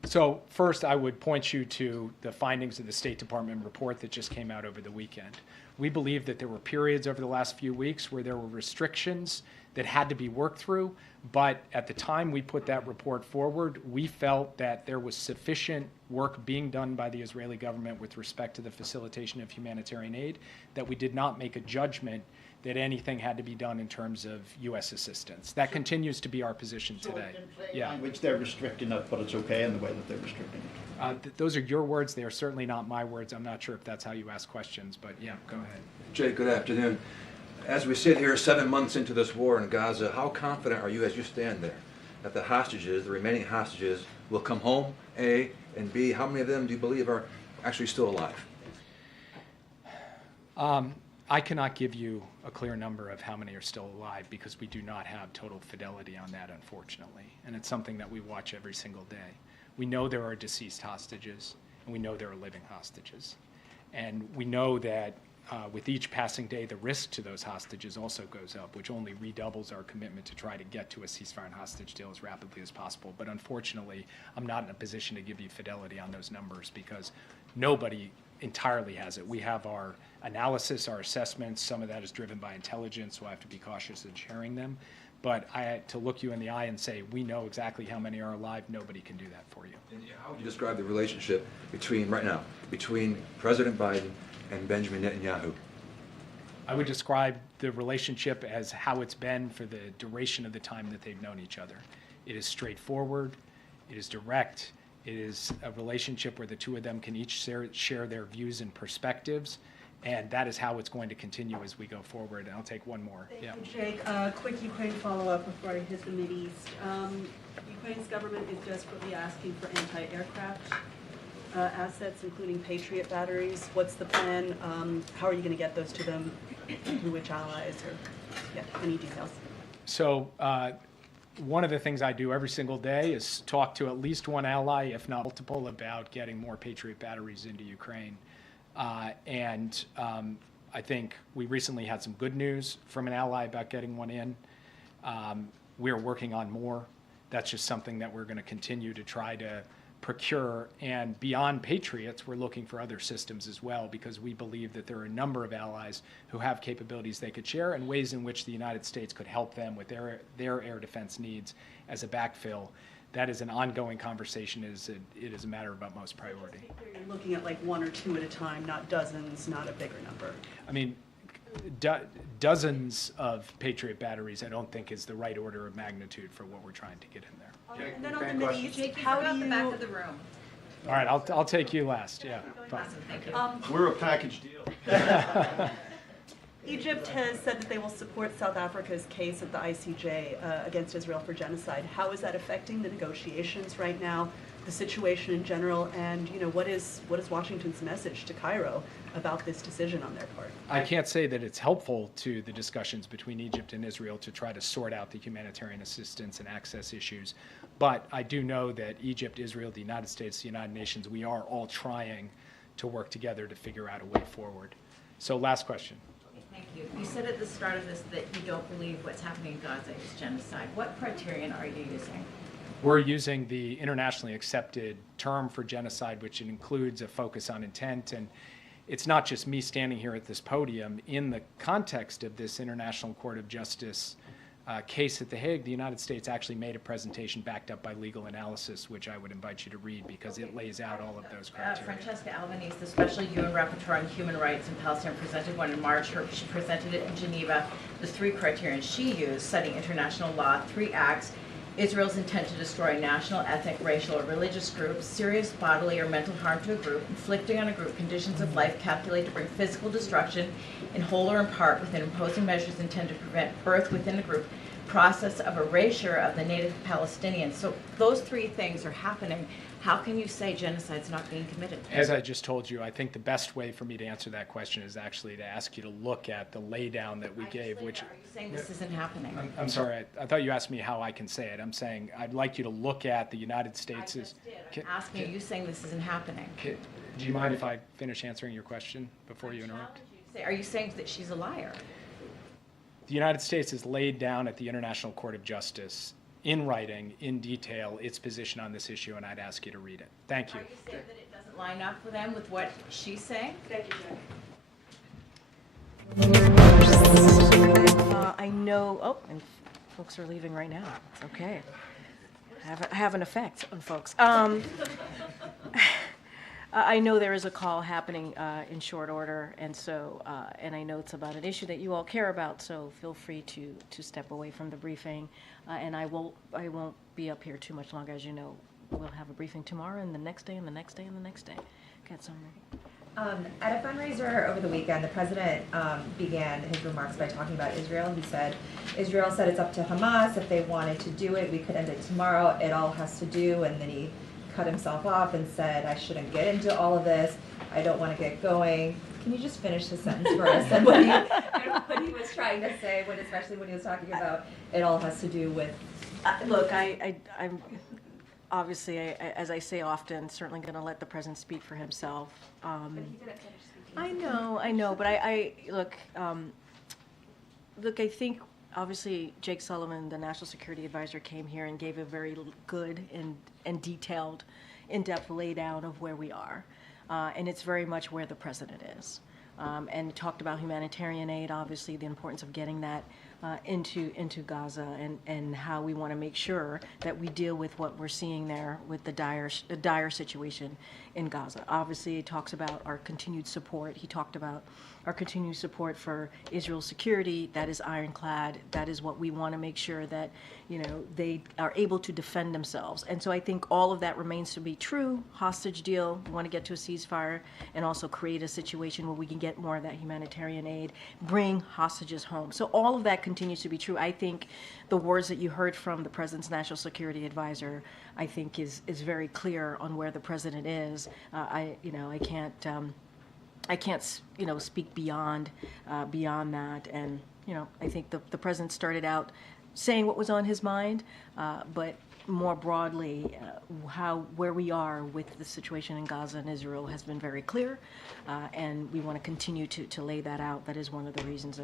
So first, I would point you to the findings of the State Department report that just came out over the weekend. We believe that there were periods over the last few weeks where there were restrictions that had to be worked through, but at the time we put that report forward, we felt that there was sufficient work being done by the Israeli government with respect to the facilitation of humanitarian aid that we did not make a judgment that anything had to be done in terms of U.S. assistance. That continues to be our position today. Yeah. Language, they're restricting it, but it's okay in the way that they're restricting it. Those are your words. They are certainly not my words. I'm not sure if that's how you ask questions, but yeah, go ahead. Jay, good afternoon. As we sit here 7 months into this war in Gaza, how confident are you as you stand there that the hostages, the remaining hostages, will come home, A, and B, how many of them do you believe are actually still alive? I cannot give you a clear number of how many are still alive because we do not have total fidelity on that, unfortunately. And it's something that we watch every single day. We know there are deceased hostages, and we know there are living hostages. And we know that with each passing day, the risk to those hostages also goes up, which only redoubles our commitment to try to get to a ceasefire and hostage deal as rapidly as possible. But unfortunately, I'm not in a position to give you fidelity on those numbers because nobody entirely has it. We have our analysis, our assessments. Some of that is driven by intelligence, so I have to be cautious in sharing them. But to look you in the eye and say, we know exactly how many are alive, nobody can do that for you. And how would you describe the relationship right now, between President Biden and Benjamin Netanyahu? I would describe the relationship as how it's been for the duration of the time that they've known each other. It is straightforward, it is direct, it is a relationship where the two of them can each share their views and perspectives, and that is how it's going to continue as we go forward. And I'll take one more. Thank you, Jake. Quick Ukraine follow-up before I hit the Mideast. Ukraine's government is desperately asking for anti-aircraft assets, including Patriot batteries. What's the plan? How are you going to get those to them? Through which allies? Or any details? So one of the things I do every single day is talk to at least one ally, if not multiple, about getting more Patriot batteries into Ukraine. I think we recently had some good news from an ally about getting one in. We're working on more. That's just something that we're going to continue to try to procure. And beyond Patriots, we're looking for other systems as well, because we believe that there are a number of allies who have capabilities they could share and ways in which the United States could help them with their air defense needs as a backfill. That is an ongoing conversation. It is a matter of utmost priority. You're looking at like one or two at a time, not dozens, not a bigger number. I mean, dozens of Patriot batteries I don't think is the right order of magnitude for what we're trying to get in there. And then on the Mideast, how do you... the back of the room. All right, I'll take you last. Yeah. Fine. Thank you. We're a package deal. Egypt has said that they will support South Africa's case at the ICJ against Israel for genocide. How is that affecting the negotiations right now, the situation in general, and what is Washington's message to Cairo about this decision on their part? I can't say that it's helpful to the discussions between Egypt and Israel to try to sort out the humanitarian assistance and access issues, but I do know that Egypt, Israel, the United States, the United Nations, we are all trying to work together to figure out a way forward. So last question. Thank you. You said at the start of this that you don't believe what's happening in Gaza is genocide. What criterion are you using? We're using the internationally accepted term for genocide, which includes a focus on intent. And it's not just me standing here at this podium. In the context of this International Court of Justice case at The Hague, the United States actually made a presentation backed up by legal analysis, which I would invite you to read because it lays out all of those criteria. Francesca Albanese, the Special UN Rapporteur on Human Rights in Palestine, presented one in March. She presented it in Geneva. The three criterion she used, citing international law, 3 acts: Israel's intent to destroy a national, ethnic, racial, or religious group, serious bodily or mental harm to a group, inflicting on a group conditions of life calculated to bring physical destruction in whole or in part within imposing measures intended to prevent birth within a group, process of erasure of the native Palestinians. So those 3 things are happening. How can you say genocide's not being committed? As I just told you, I think the best way for me to answer that question is actually to ask you to look at the laydown that we gave, which... Are you saying this isn't happening? I'm sorry, I thought you asked me how I can say it. I'm saying I'd like you to look at the United States' I just did. I'm asking, are you saying this isn't happening? Do you mind if I finish answering your question before you interrupt? Are you saying that she's a liar? The United States has laid down at the International Court of Justice in writing, in detail, its position on this issue, and I'd ask you to read it. Thank you. Are you saying that it doesn't line up for them with what she's saying? Thank you, I know, and folks are leaving right now. It's okay. I have an effect on folks. I know there is a call happening in short order, and so, and I know it's about an issue that you all care about, so feel free to step away from the briefing. And I won't be up here too much longer. As you know, we'll have a briefing tomorrow, and the next day, and the next day, and the next day. Got some. At a fundraiser over the weekend, the president began his remarks by talking about Israel. He said, Israel said it's up to Hamas. If they wanted to do it, we could end it tomorrow. It all has to do, and then he cut himself off and said, I shouldn't get into all of this. I don't want to get going. Can you just finish the sentence for us? And what he was trying to say, especially when he was talking about it all has to do with... Look, I'm obviously, as I say often, certainly going to let the president speak for himself. But he didn't finish speaking. I know, but look, I think obviously Jake Sullivan, the National Security Advisor, came here and gave a very good and detailed, in-depth laydown of where we are, and it's very much where the president is. And talked about humanitarian aid, obviously the importance of getting that into Gaza, and how we want to make sure that we deal with what we're seeing there with the dire situation in Gaza. Obviously, he talks about our continued support. He talked about our continued support for Israel's security. That is ironclad. That is what we want to make sure that, they are able to defend themselves. And so I think all of that remains to be true. Hostage deal, we want to get to a ceasefire, and also create a situation where we can get more of that humanitarian aid, bring hostages home. So all of that continues to be true. I think the words that you heard from the President's National Security Advisor, I think is very clear on where the President is. I can't speak beyond that. And I think the President started out saying what was on his mind, but more broadly, where we are with the situation in Gaza and Israel has been very clear, and we want to continue to lay that out. That is one of the reasons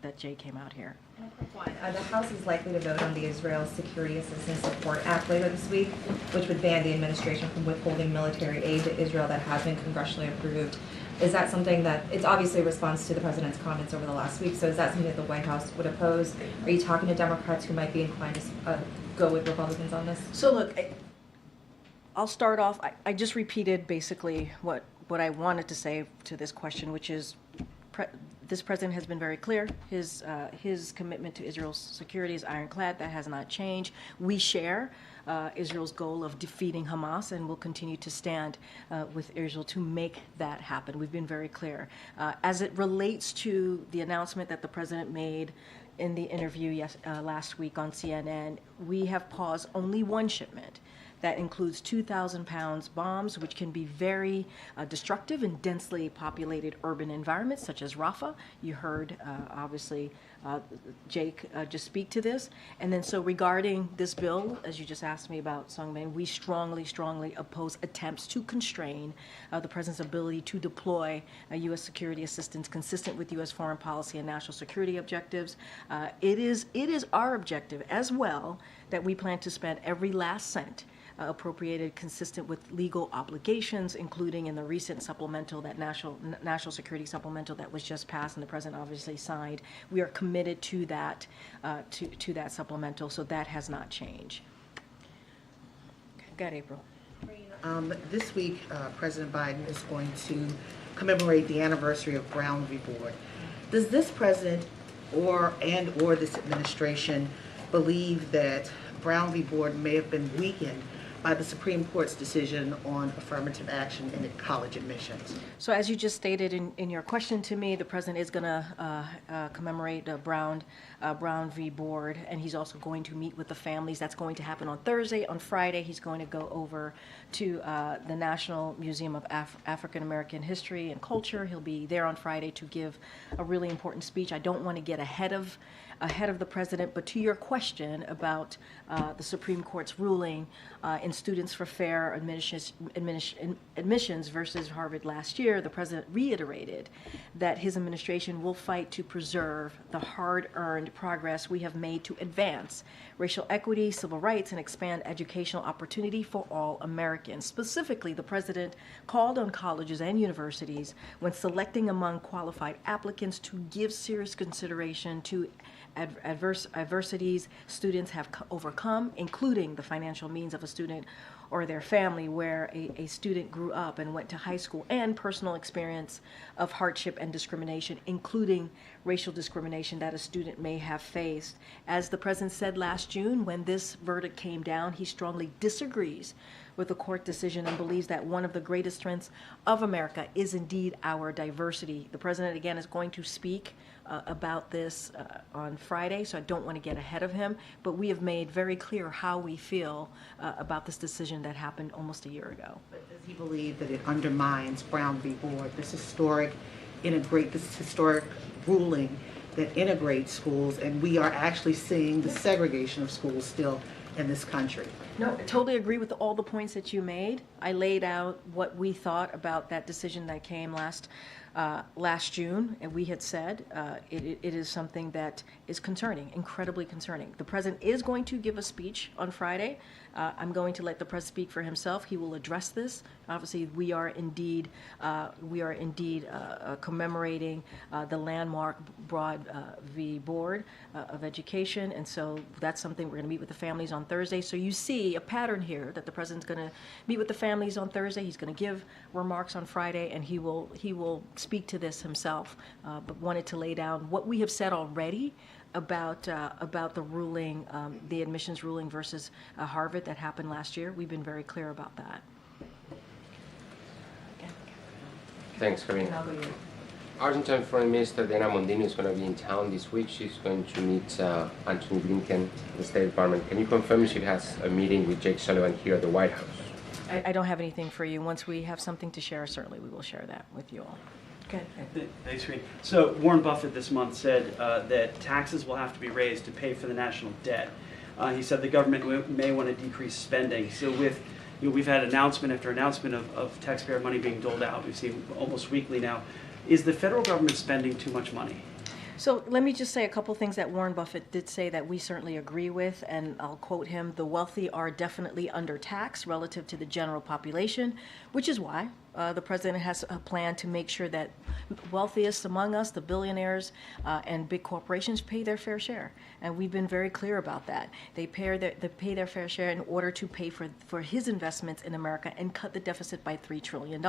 that Jay came out here. The House is likely to vote on the Israel Security Assistance Support Act later this week, which would ban the administration from withholding military aid to Israel that has been congressionally approved. Is that something that, it's obviously a response to the president's comments over the last week, so is that something that the White House would oppose? Are you talking to Democrats who might be inclined to go with Republicans on this? So look, I'll start off, I just repeated basically what I wanted to say to this question, which is this president has been very clear. His commitment to Israel's security is ironclad. That has not changed. We share Israel's goal of defeating Hamas, and will continue to stand with Israel to make that happen. We've been very clear. As it relates to the announcement that the president made in the interview last week on CNN, we have paused only one shipment. That includes 2,000 pounds bombs, which can be very destructive in densely populated urban environments such as Rafah. You heard, obviously, Jake just speak to this. And then so regarding this bill, as you just asked me about, Sung-Min, we strongly, strongly oppose attempts to constrain the president's ability to deploy U.S. security assistance consistent with U.S. foreign policy and national security objectives. It is our objective as well that we plan to spend every last cent appropriated consistent with legal obligations, including in the recent supplemental, that national security supplemental that was just passed and the president obviously signed. We are committed to that to that supplemental, so that has not changed. Go ahead, April. This week, President Biden is going to commemorate the anniversary of Brown v. Board. Does this president or this administration believe that Brown v. Board may have been weakened by the Supreme Court's decision on affirmative action in college admissions? So as you just stated in your question to me, the president is going to commemorate Brown v. Board, and he's also going to meet with the families. That's going to happen on Thursday. On Friday, he's going to go over to the National Museum of African American History and Culture. He'll be there on Friday to give a really important speech. I don't want to get ahead of the president, but to your question about the Supreme Court's ruling in Students for Fair Admissions versus Harvard last year, the president reiterated that his administration will fight to preserve the hard-earned progress we have made to advance racial equity, civil rights, and expand educational opportunity for all Americans. Specifically, the president called on colleges and universities when selecting among qualified applicants to give serious consideration to adversities students have overcome, including the financial means of a student or their family where a student grew up and went to high school, and personal experience of hardship and discrimination, including racial discrimination that a student may have faced. As the president said last June, when this verdict came down, he strongly disagrees with the court decision and believes that one of the greatest strengths of America is indeed our diversity. The president, again, is going to speak about this on Friday, so I don't want to get ahead of him, but we have made very clear how we feel about this decision that happened almost a year ago. But does he believe that it undermines Brown v. Board, this historic ruling that integrates schools, and we are actually seeing the segregation of schools still in this country? No, I totally agree with all the points that you made. I laid out what we thought about that decision that came last last June, and we had said it is something that is concerning, incredibly concerning. The president is going to give a speech on Friday. I'm going to let the president speak for himself. He will address this. Obviously, we are indeed commemorating the landmark Broad v. Board of Education, and so that's something we're going to meet with the families on Thursday. So you see a pattern here that the president's going to meet with the families on Thursday. He's going to give remarks on Friday, and he will speak to this himself. But wanted to lay down what we have said already about the ruling, the admissions ruling versus Harvard that happened last year. We've been very clear about that. Thanks, Karine. Argentine Foreign Minister Diana Mondino is going to be in town this week. She's going to meet Antony Blinken, the State Department. Can you confirm she has a meeting with Jake Sullivan here at the White House? I don't have anything for you. Once we have something to share, certainly we will share that with you all. Okay. Thanks, Karine. So Warren Buffett this month said that taxes will have to be raised to pay for the national debt. He said the government may want to decrease spending. So with we've had announcement after announcement of taxpayer money being doled out. We've seen almost weekly now. Is the federal government spending too much money? So let me just say a couple things that Warren Buffett did say that we certainly agree with, and I'll quote him: "The wealthy are definitely undertaxed relative to the general population, which is why the president has a plan to make sure that wealthiest among us, the billionaires and big corporations, pay their fair share." And we've been very clear about that. They pay their fair share in order to pay for his investments in America and cut the deficit by $3 trillion.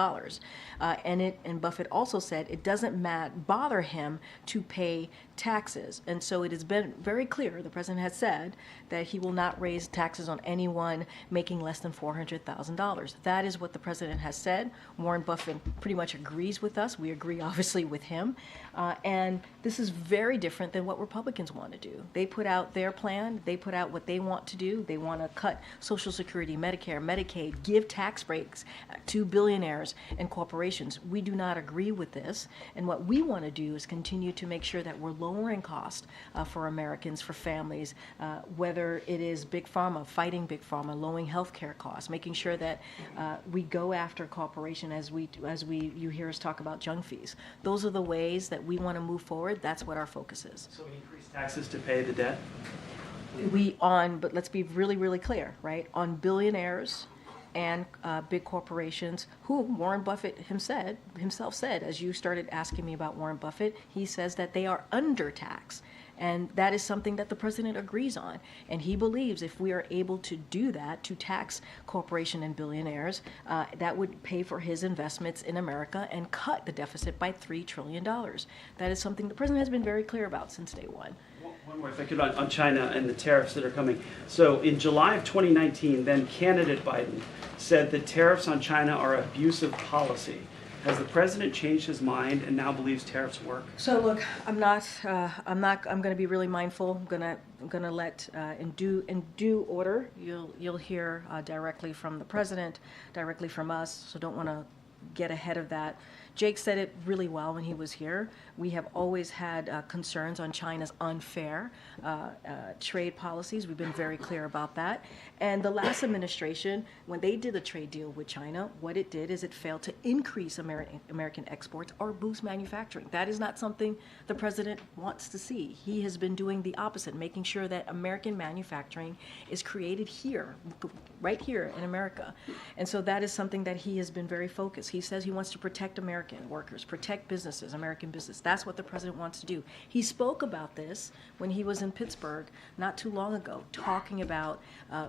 And Buffett also said it doesn't bother him to pay taxes. And so it has been very clear, the president has said, that he will not raise taxes on anyone making less than $400,000. That is what the president has said. Warren Buffett pretty much agrees with us. We agree, obviously, with him. And this is very different than what Republicans want to do. They put out their plan. They put out what they want to do. They want to cut Social Security, Medicare, Medicaid, give tax breaks to billionaires and corporations. We do not agree with this. And what we want to do is continue to make sure that we're lowering costs for Americans, for families, whether it is Big Pharma, fighting Big Pharma, lowering health care costs, making sure that we go after corporation as you hear us talk about junk fees. Those are the ways that we want to move forward. That's what our focus is. So we increase taxes to pay the debt? But let's be really, really clear, right? On billionaires and big corporations, who Warren Buffett himself said, as you started asking me about Warren Buffett, he says that they are undertaxed. And that is something that the president agrees on. And he believes if we are able to do that, to tax corporation and billionaires, that would pay for his investments in America and cut the deficit by $3 trillion. That is something the president has been very clear about since day one. One more, if I could, on China and the tariffs that are coming. So in July of 2019, then candidate Biden said that tariffs on China are abusive policy. Has the president changed his mind and now believes tariffs work? So look, I'm going to be really mindful. I'm going to let in due order. You'll hear directly from the president, directly from us. So don't want to get ahead of that. Jake said it really well when he was here. We have always had concerns on China's unfair trade policies. We've been very clear about that. And the last administration, when they did a trade deal with China, what it did is it failed to increase American exports or boost manufacturing. That is not something the president wants to see. He has been doing the opposite, making sure that American manufacturing is created here, right here in America. And so that is something that he has been very focused. He says he wants to protect American workers, protect businesses, American business. That's what the president wants to do. He spoke about this when he was in Pittsburgh not too long ago, talking about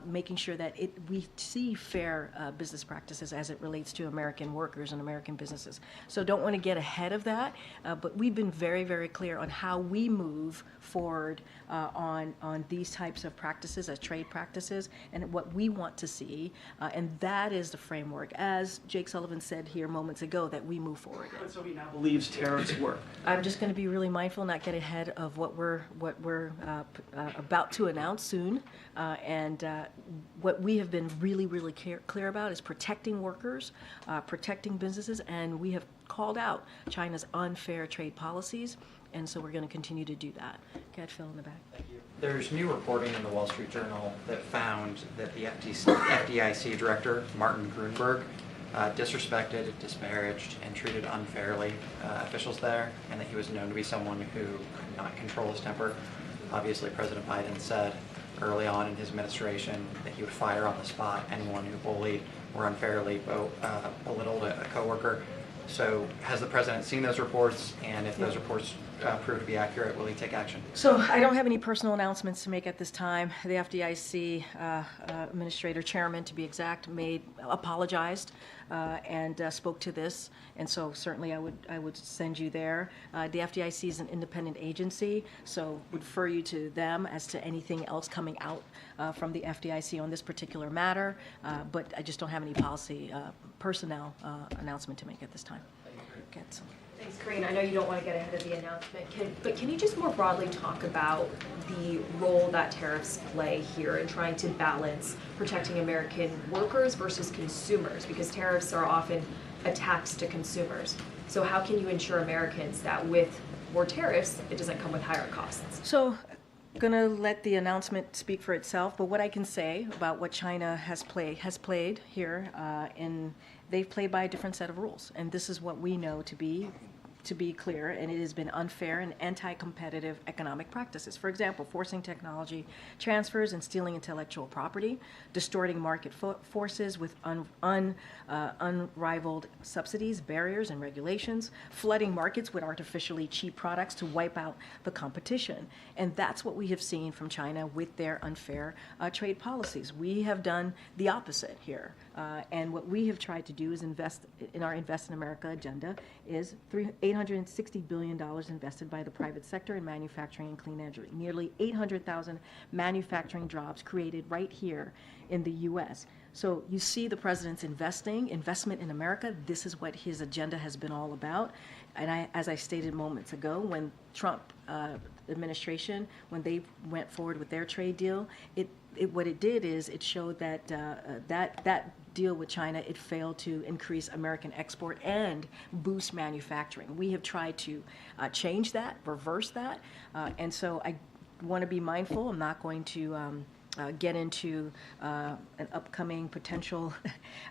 making sure that we see fair business practices as it relates to American workers and American businesses. So don't want to get ahead of that, but we've been very, very clear on how we move forward on these types of practices as trade practices and what we want to see, and that is the framework, as Jake Sullivan said here moments ago, that we move forward in. So he now believes tariffs work. I'm just going to be really mindful, not get ahead of what we're about to announce soon, and what we have been really, really clear about is protecting workers, protecting businesses, and we have called out China's unfair trade policies, and so we're going to continue to do that. Catch Phil in the back. Thank you. There's new reporting in the Wall Street Journal that found that the FDIC director, Martin Grunberg, disrespected, disparaged, and treated unfairly officials there, and that he was known to be someone who could not control his temper. Obviously, President Biden said early on in his administration that he would fire on the spot anyone who bullied or unfairly belittled a coworker. So has the president seen those reports, and if those reports prove to be accurate, will he take action? So I don't have any personal announcements to make at this time. The FDIC administrator, chairman to be exact, apologized and spoke to this, and so certainly I would send you there. The FDIC is an independent agency, so would refer you to them as to anything else coming out from the FDIC on this particular matter, but I just don't have any policy personnel announcement to make at this time. Thanks, Karine. I know you don't want to get ahead of the announcement, but can you just more broadly talk about the role that tariffs play here in trying to balance protecting American workers versus consumers? Because tariffs are often a tax to consumers. So how can you ensure Americans that with more tariffs, it doesn't come with higher costs? So I'm going to let the announcement speak for itself, but what I can say about what China has played here, they've played by a different set of rules, and this is what we know to be clear, and it has been unfair and anti-competitive economic practices. For example, forcing technology transfers and stealing intellectual property, distorting market forces with unrivaled subsidies, barriers, and regulations, flooding markets with artificially cheap products to wipe out the competition. And that's what we have seen from China with their unfair trade policies. We have done the opposite here. And what we have tried to do is invest in our Invest in America agenda is $860 billion invested by the private sector in manufacturing and clean energy. Nearly 800,000 manufacturing jobs created right here in the U.S. So you see the president's investment in America. This is what his agenda has been all about. And as I stated moments ago, when Trump administration, when they went forward with their trade deal, what it did is it showed that that deal with China, it failed to increase American export and boost manufacturing. We have tried to change that, reverse that, and so I want to be mindful. I'm not going to get into an upcoming potential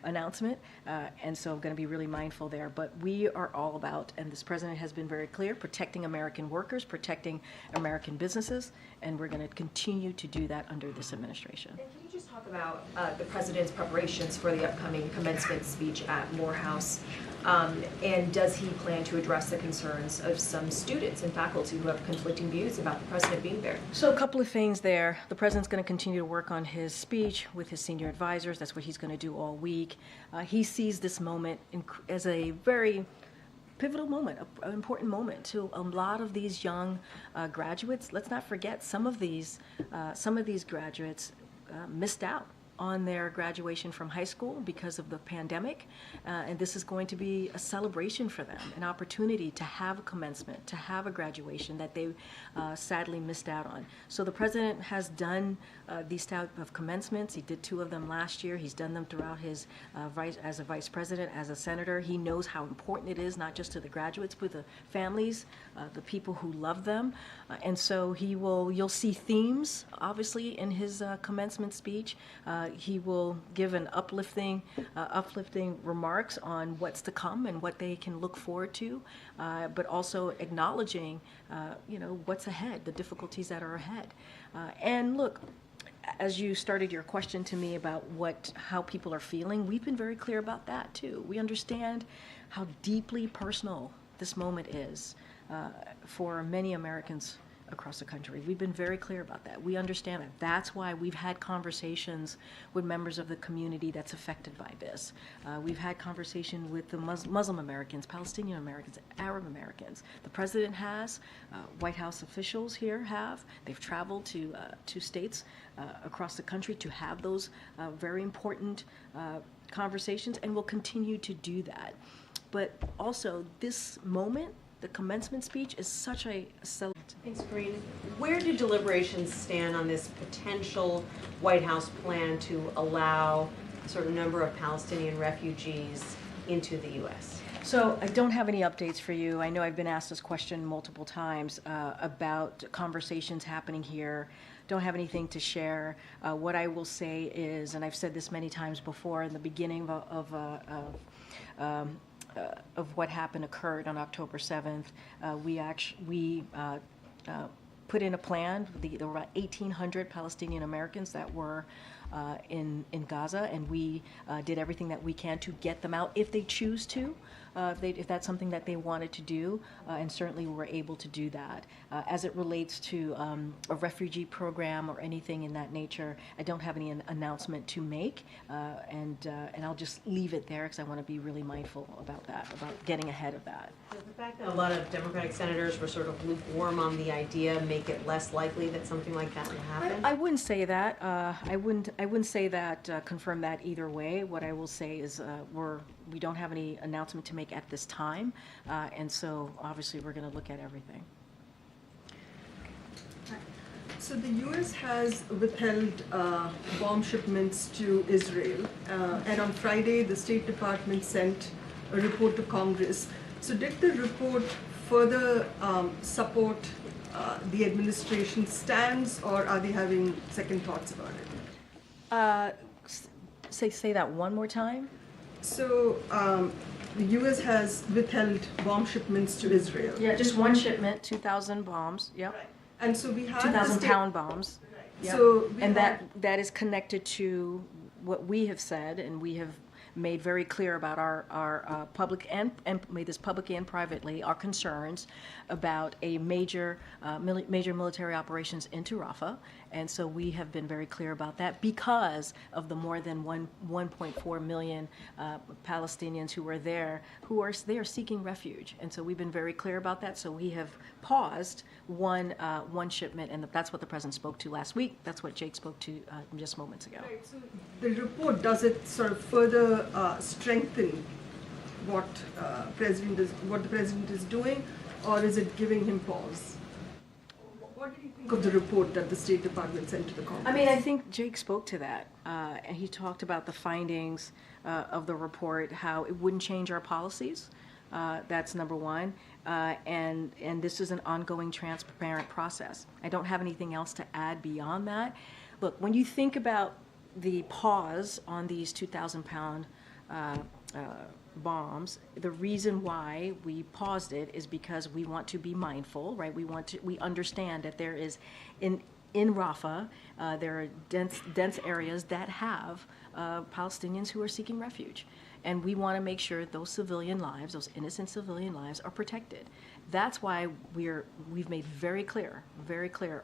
announcement, and so I'm going to be really mindful there. But we are all about, and this president has been very clear, protecting American workers, protecting American businesses, and we're going to continue to do that under this administration. And can you just talk about the president's preparations for the upcoming commencement speech at Morehouse? And does he plan to address the concerns of some students and faculty who have conflicting views about the president being there? So a couple of things there. The president's going to continue to work on his speech with his senior advisors. That's what he's going to do all week. He sees this moment as a very pivotal moment, an important moment to a lot of these young graduates. Let's not forget some of these graduates missed out on their graduation from high school because of the pandemic, and this is going to be a celebration for them, an opportunity to have a commencement, to have a graduation that they sadly missed out on. So the president has done these type of commencements. He did 2 of them last year. He's done them throughout his as a vice president, as a senator. He knows how important it is, not just to the graduates, but the families, the people who love them, and so you'll see themes, obviously, in his commencement speech. He will give an uplifting remarks on what's to come and what they can look forward to, but also acknowledging, what's ahead, the difficulties that are ahead. And look, as you started your question to me about how people are feeling, we've been very clear about that too. We understand how deeply personal this moment is for many Americans across the country. We've been very clear about that. We understand that. That's why we've had conversations with members of the community that's affected by this. We've had conversation with the Muslim Americans, Palestinian Americans, Arab Americans. The president has, White House officials here have. They've traveled to states across the country to have those very important conversations, and will continue to do that. But also, this moment, the commencement speech, is such a celebration. Thanks, Karine. Where do deliberations stand on this potential White House plan to allow a certain number of Palestinian refugees into the U.S.? So I don't have any updates for you. I know I've been asked this question multiple times about conversations happening here don't have anything to share. What I will say is, and I've said this many times before, in the beginning of what happened occurred on October 7th, we put in a plan. There were about 1,800 Palestinian Americans that were in Gaza, and we did everything that we can to get them out if they choose to, if that's something that they wanted to do, and certainly we were able to do that. As it relates to a refugee program or anything in that nature, I don't have any announcement to make, and I'll just leave it there because I want to be really mindful about that, about getting ahead of that. Does the fact that a lot of Democratic senators were sort of lukewarm on the idea make it less likely that something like that would happen? I wouldn't say that. I wouldn't say that, confirm that either way. What I will say is we don't have any announcement to make at this time, and so obviously we're going to look at everything. So the U.S. has withheld bomb shipments to Israel, and on Friday the State Department sent a report to Congress. So did the report further support the administration's stance, or are they having second thoughts about it? Say that one more time. So the U.S. has withheld bomb shipments to Israel. Yeah, just one shipment, 2,000 bombs. Yep. Right. And so we had 2,000-pound bombs. Yep. So and that is connected to what we have said, and we have made very clear about our public and made this publicly and privately, our concerns about a major military operations into Rafah. And so we have been very clear about that because of the more than 1.4 million Palestinians who are there, who are seeking refuge. And so we've been very clear about that. So we have paused one shipment, and that's what the president spoke to last week. That's what Jake spoke to just moments ago. Right, so the report, does it sort of further strengthen what the president is doing, or is it giving him pause? What do you think of the report that the State Department sent to the Congress? I mean, I think Jake spoke to that, and he talked about the findings of the report, how it wouldn't change our policies. That's number one. And this is an ongoing, transparent process. I don't have anything else to add beyond that. Look, when you think about the pause on these 2,000-pound bombs, the reason why we paused it is because we want to be mindful, right? We understand that there is in Rafah, there are dense areas that have Palestinians who are seeking refuge. And we want to make sure those civilian lives, those innocent civilian lives, are protected. That's why we've made very clear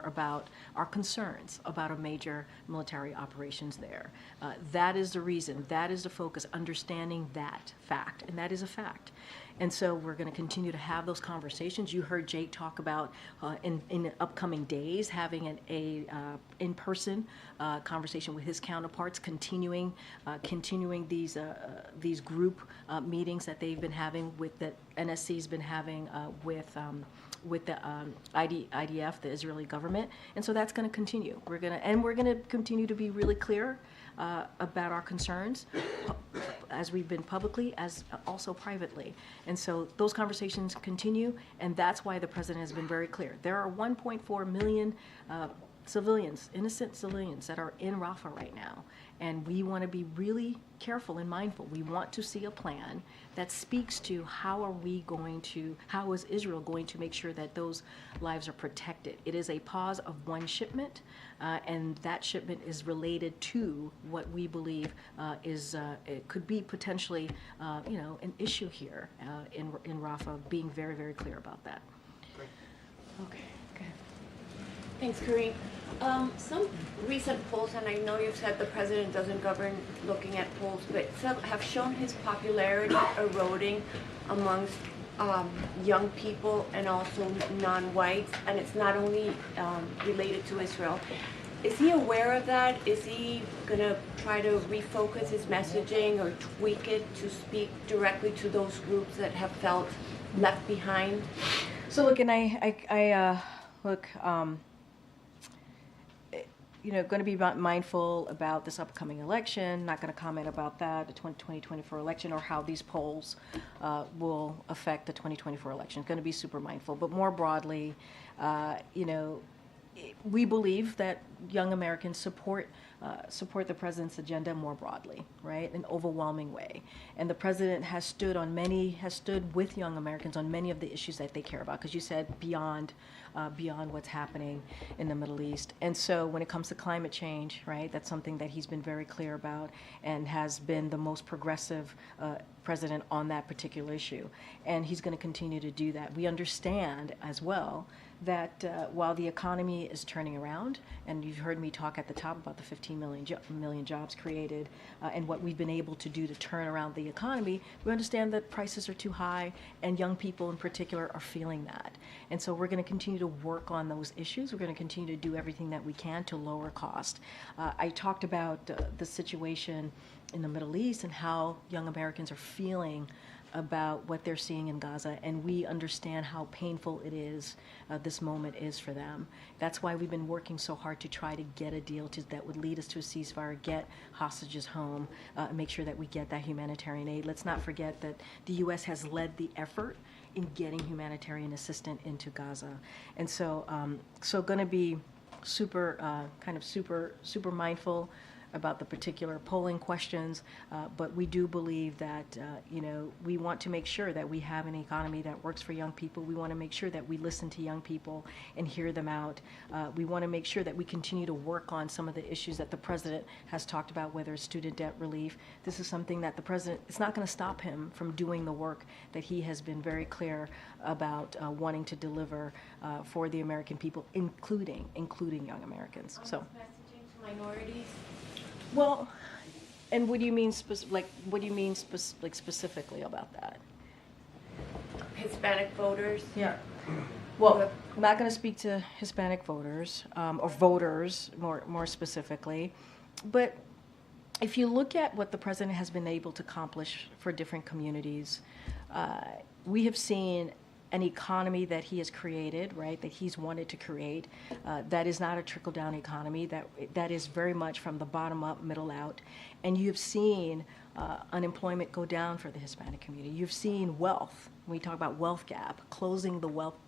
about our concerns about a major military operations there. That is the reason, that is the focus, understanding that fact, and that is a fact. And so we're going to continue to have those conversations. You heard Jake talk about in upcoming days having an in-person conversation with his counterparts, continuing these group meetings that they've been having with the NSC's been having with the IDF, the Israeli government, and so that's going to continue. We're going to continue to be really clear about our concerns, as we've been publicly, as also privately. And so those conversations continue, and that's why the president has been very clear. There are 1.4 million civilians, innocent civilians, that are in Rafah right now. And we want to be really careful and mindful. We want to see a plan that speaks to how is Israel going to make sure that those lives are protected. It is a pause of one shipment, and that shipment is related to what we believe it could be potentially, an issue here in Rafah, being very, very clear about that. Okay, good. Thanks, Karine. Some recent polls, and I know you've said the president doesn't govern looking at polls, but some have shown his popularity eroding amongst young people and also non-whites, and it's not only related to Israel. Is he aware of that? Is he going to try to refocus his messaging or tweak it to speak directly to those groups that have felt left behind? So look, and going to be mindful about this upcoming election, not going to comment about that, the 2024 election, or how these polls will affect the 2024 election. Going to be super mindful. But more broadly, we believe that young Americans support the president's agenda more broadly, right, in an overwhelming way. And the president has stood with young Americans on many of the issues that they care about, because you said beyond what's happening in the Middle East. And so when it comes to climate change, right, that's something that he's been very clear about and has been the most progressive president on that particular issue. And he's going to continue to do that. We understand as well that while the economy is turning around, and you've heard me talk at the top about the 15 million jobs created and what we've been able to do to turn around the economy, we understand that prices are too high, and young people in particular are feeling that. And so we're going to continue to work on those issues. We're going to continue to do everything that we can to lower cost. I talked about the situation in the Middle East and how young Americans are feeling about what they're seeing in Gaza, and we understand how painful it is, this moment is for them. That's why we've been working so hard to try to get a deal that would lead us to a ceasefire, get hostages home, and make sure that we get that humanitarian aid. Let's not forget that the U.S. has led the effort in getting humanitarian assistance into Gaza. And so, going to be super mindful about the particular polling questions, but we do believe that we want to make sure that we have an economy that works for young people. We want to make sure that we listen to young people and hear them out. We want to make sure that we continue to work on some of the issues that the president has talked about, whether it's student debt relief. This is something that the president, it's not going to stop him from doing the work that he has been very clear about wanting to deliver for the American people, including young Americans. So. Messaging to minorities. Well, and what do you mean specifically about that? Hispanic voters. Yeah. Well, I'm not going to speak to Hispanic voters or voters more specifically, but if you look at what the president has been able to accomplish for different communities, we have seen an economy that he has created, right, that he's wanted to create, that is not a trickle-down economy, that is very much from the bottom up, middle out. And you've seen unemployment go down for the Hispanic community. You've seen wealth, when we talk about wealth gap, closing the wealth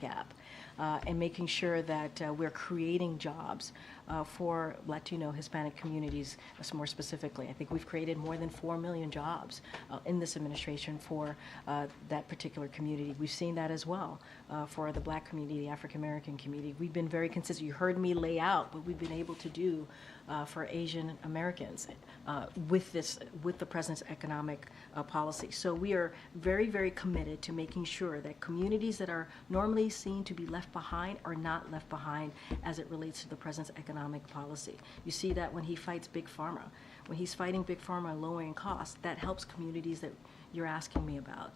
gap, and making sure that we're creating jobs for Latino, Hispanic communities more specifically. I think we've created more than 4 million jobs in this administration for that particular community. We've seen that as well for the Black community, the African American community. We've been very consistent. You heard me lay out what we've been able to do for Asian Americans with the president's economic policy. So we are very, very committed to making sure that communities that are normally seen to be left behind are not left behind as it relates to the president's economic policy. You see that when he fights Big Pharma. When he's fighting Big Pharma and lowering costs, that helps communities that you're asking me about.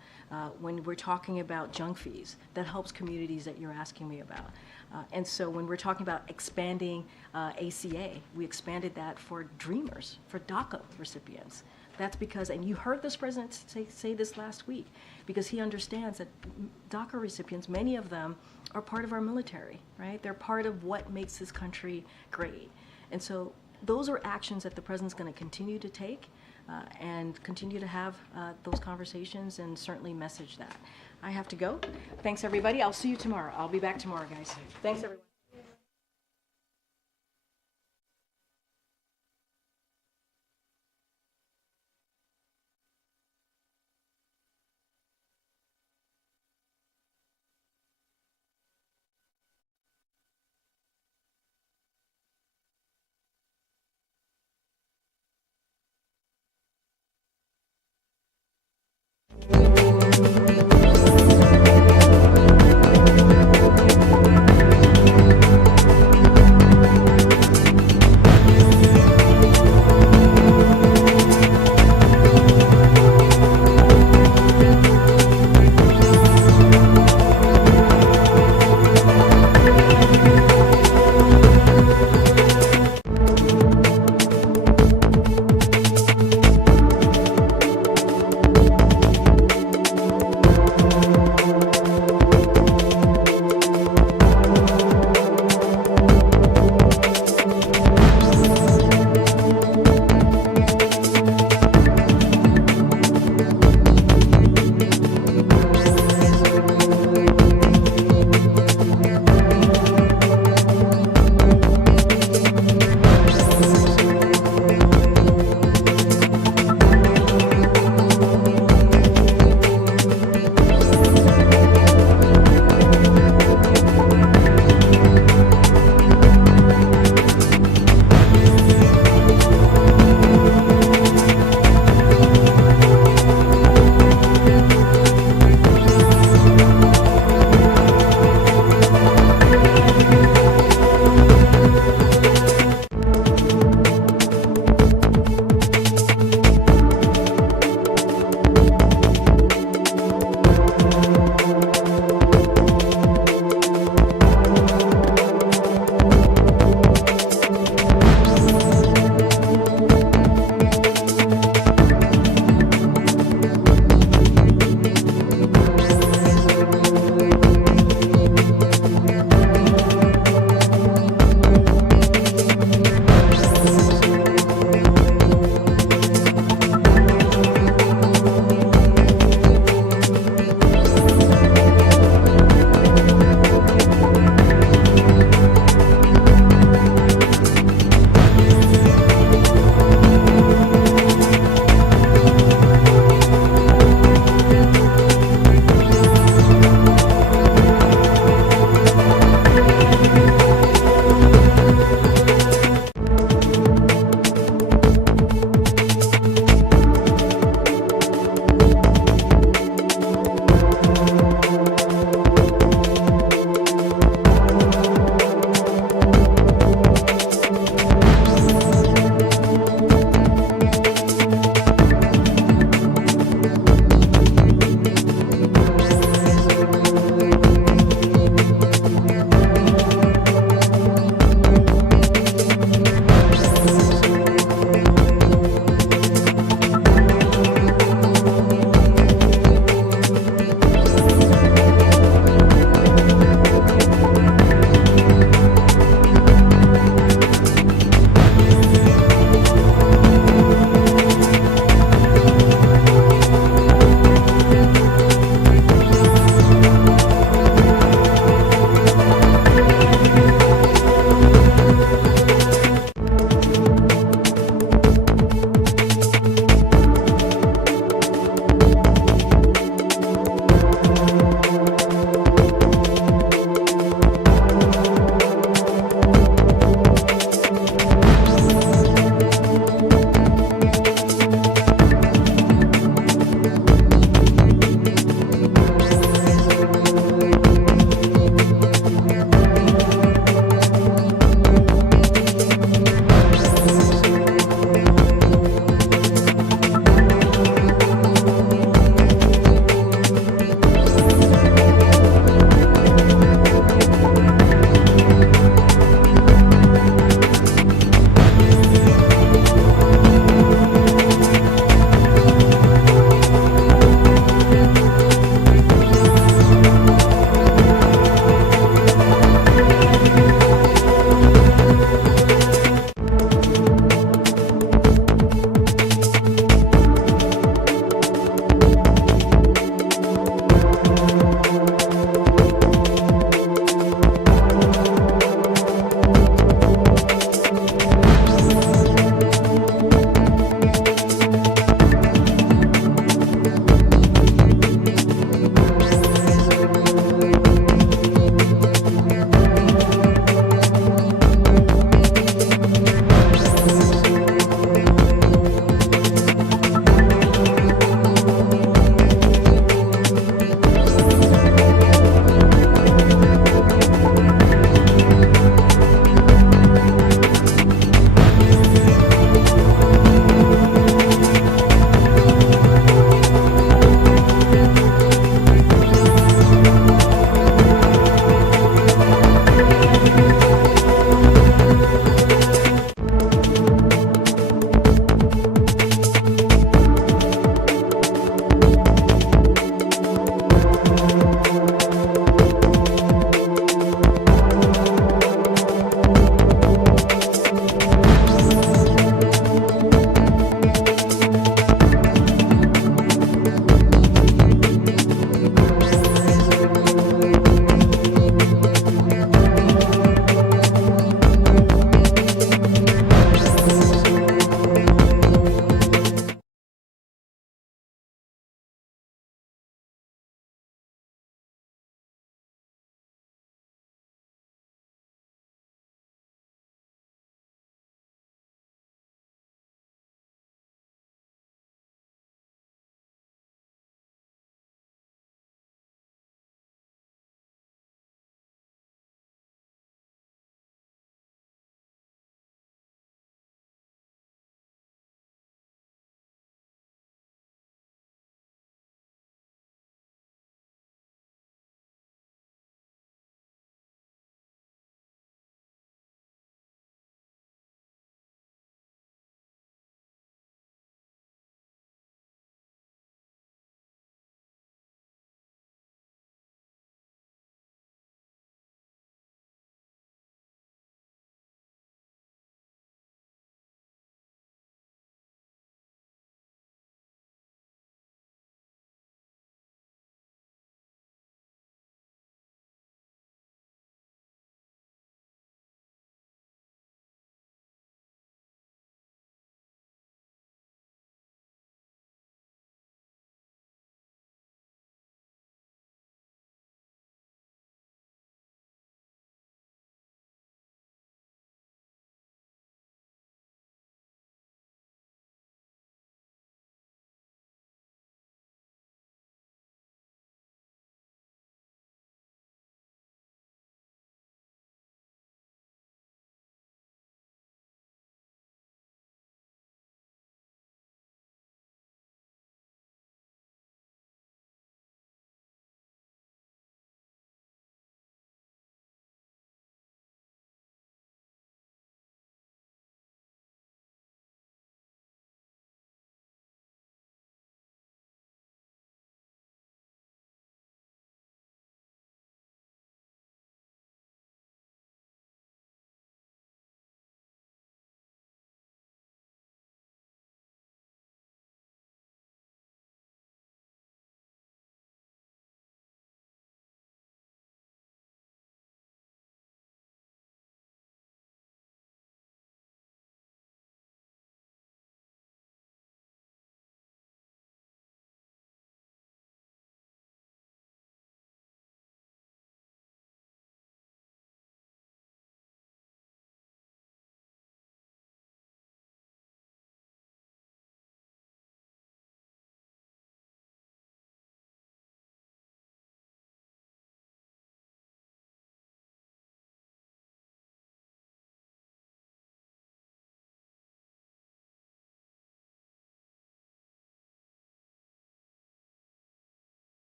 When we're talking about junk fees, that helps communities that you're asking me about. And so when we're talking about expanding ACA, we expanded that for Dreamers, for DACA recipients. That's because, and you heard this president say this last week, because he understands that DACA recipients, many of them are part of our military, right? They're part of what makes this country great. And so those are actions that the president's going to continue to take and continue to have those conversations and certainly message that. I have to go. Thanks, everybody. I'll see you tomorrow. I'll be back tomorrow, guys. Thanks, everyone.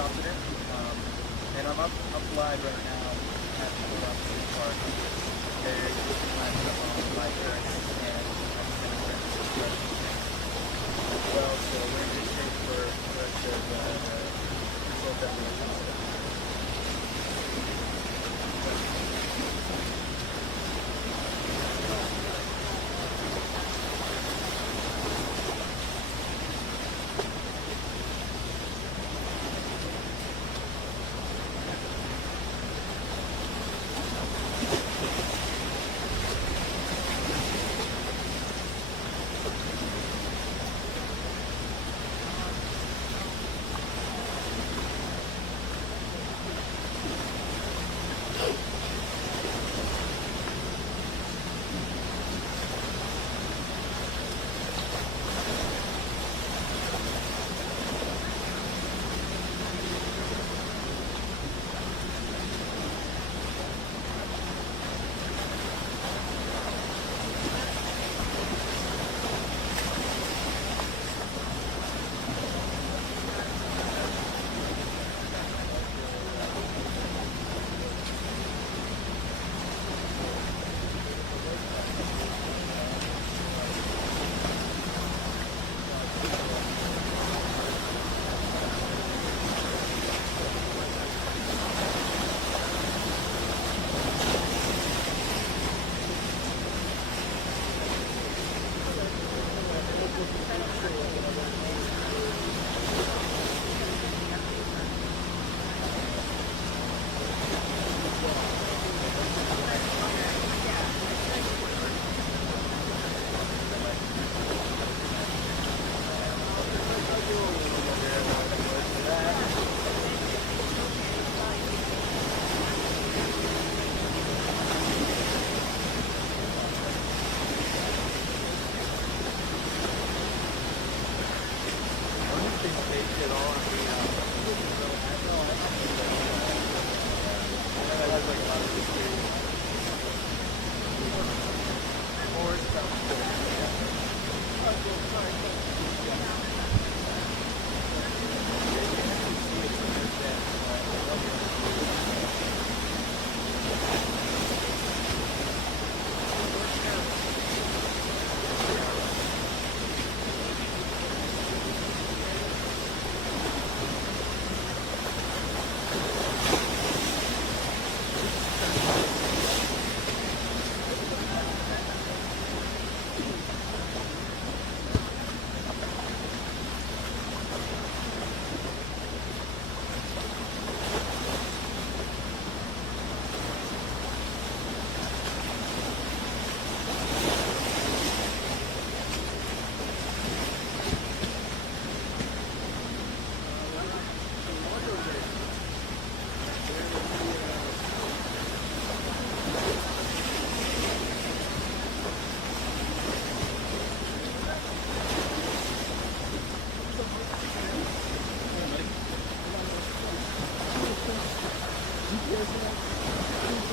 confident. And I'm up live right now at the Baltimore Park. There, I'm on the bike and I'm going to well, so we're in good shape for the rest of the result that we're looking for.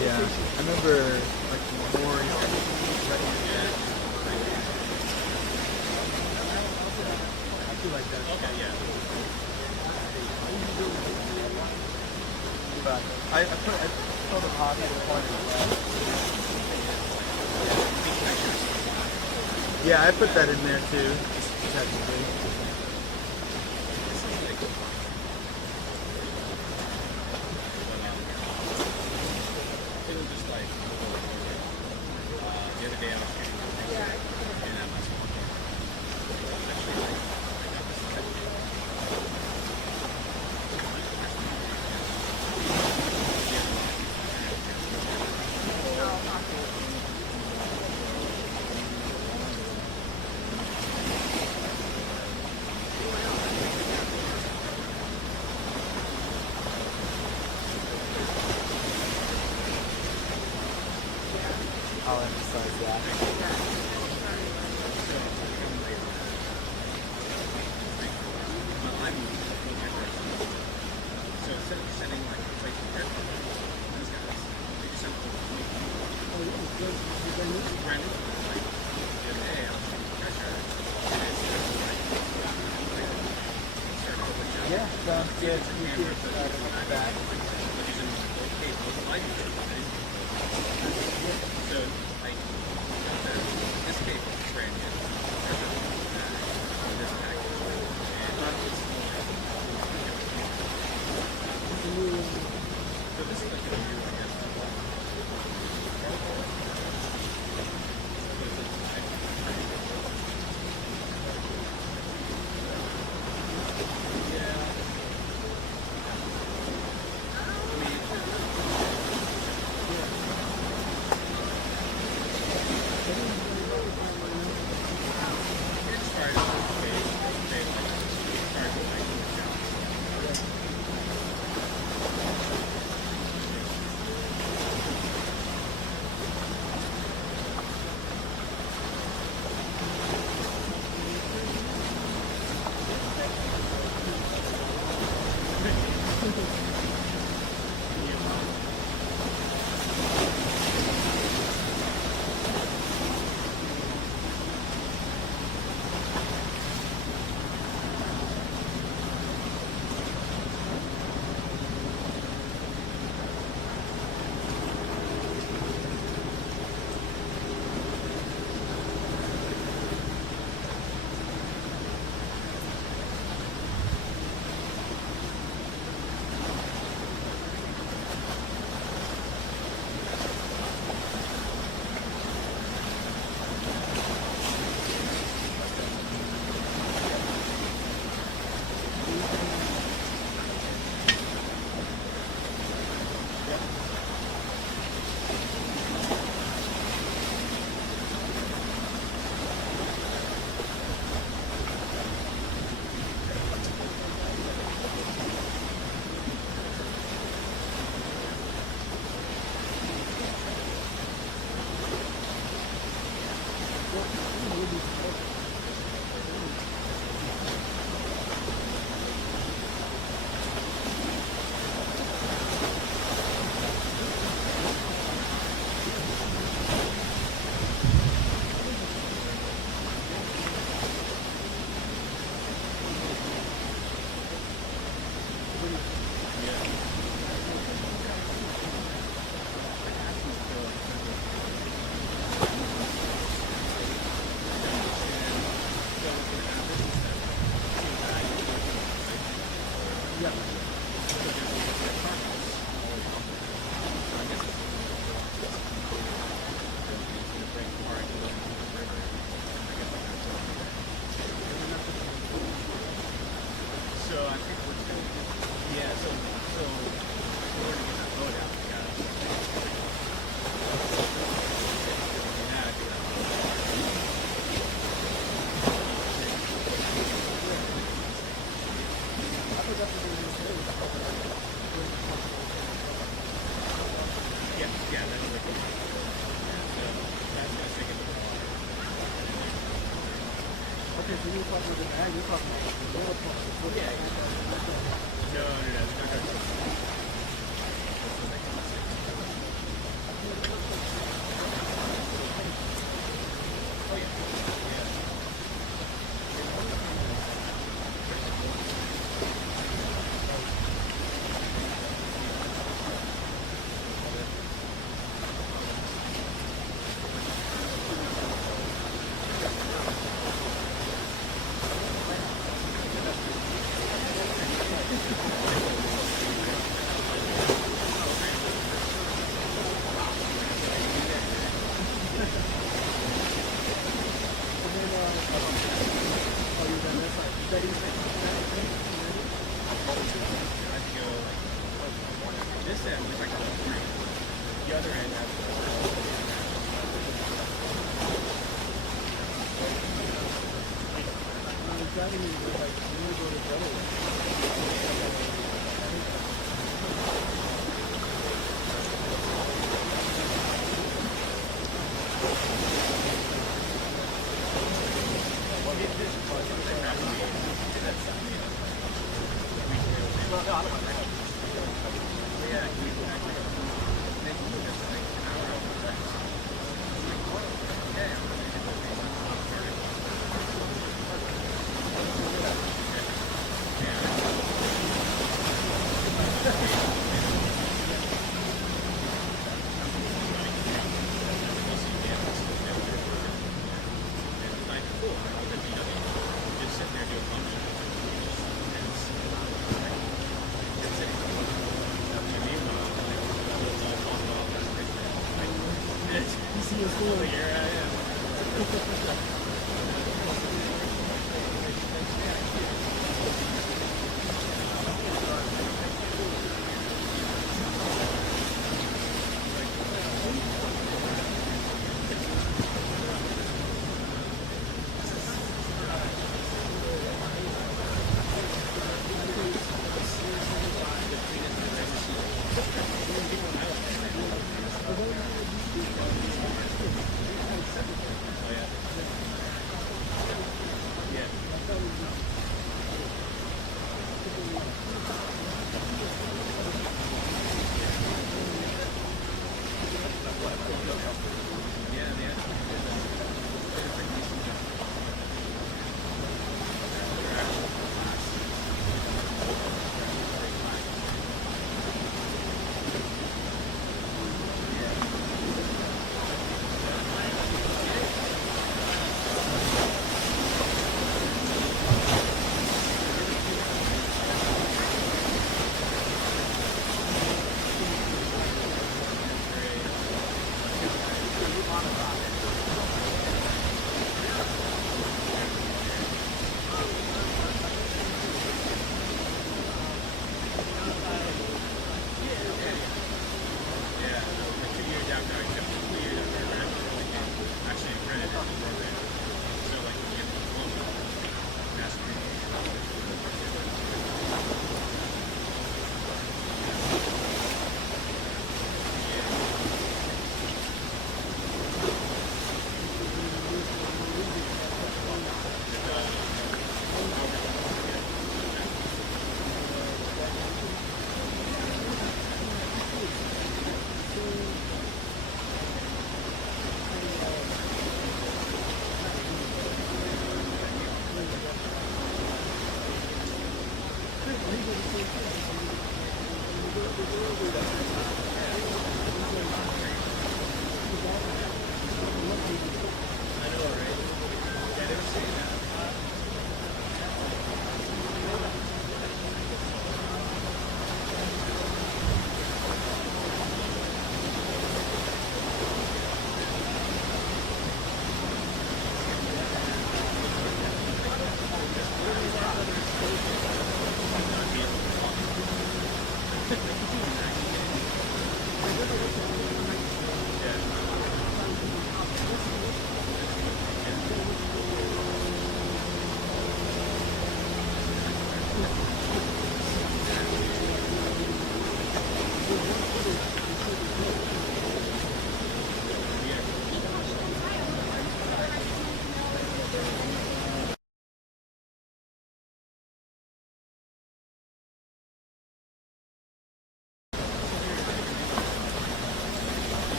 Yeah, I remember like Memorial I feel like that. Okay, yeah. But I told them hobby at the point as well. Yeah, I put that in there too, technically. The other day I was shooting and I was Sounds good. Thank you. Back. So, like, this case is brand new. This package. And not just so this is like a new, I guess.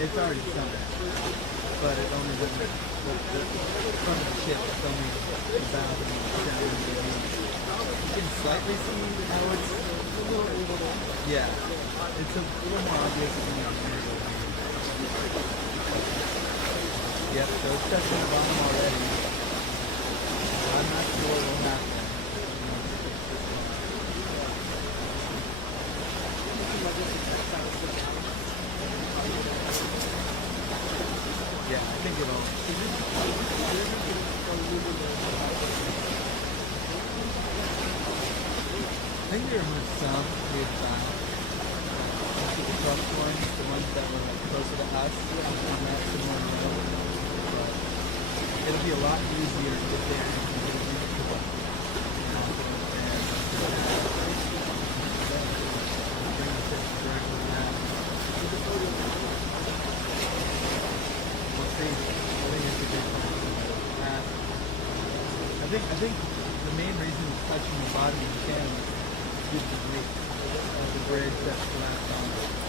It's already sunk, but it only went from the ship. It's only about 7 meters. You can slightly see how it's yeah. It's a little more obvious than the middle. Yep, so it's touching the bottom already. I'm not sure what will happen. Yeah, I think it will. I think there were some with the truck ones, the ones that were like closer to us on that similar road. But it'll be a lot easier to get there and get a unit to bring the ship directly down. watching the bottom of the camera. Just the roof of the bridge that's collapsed on it.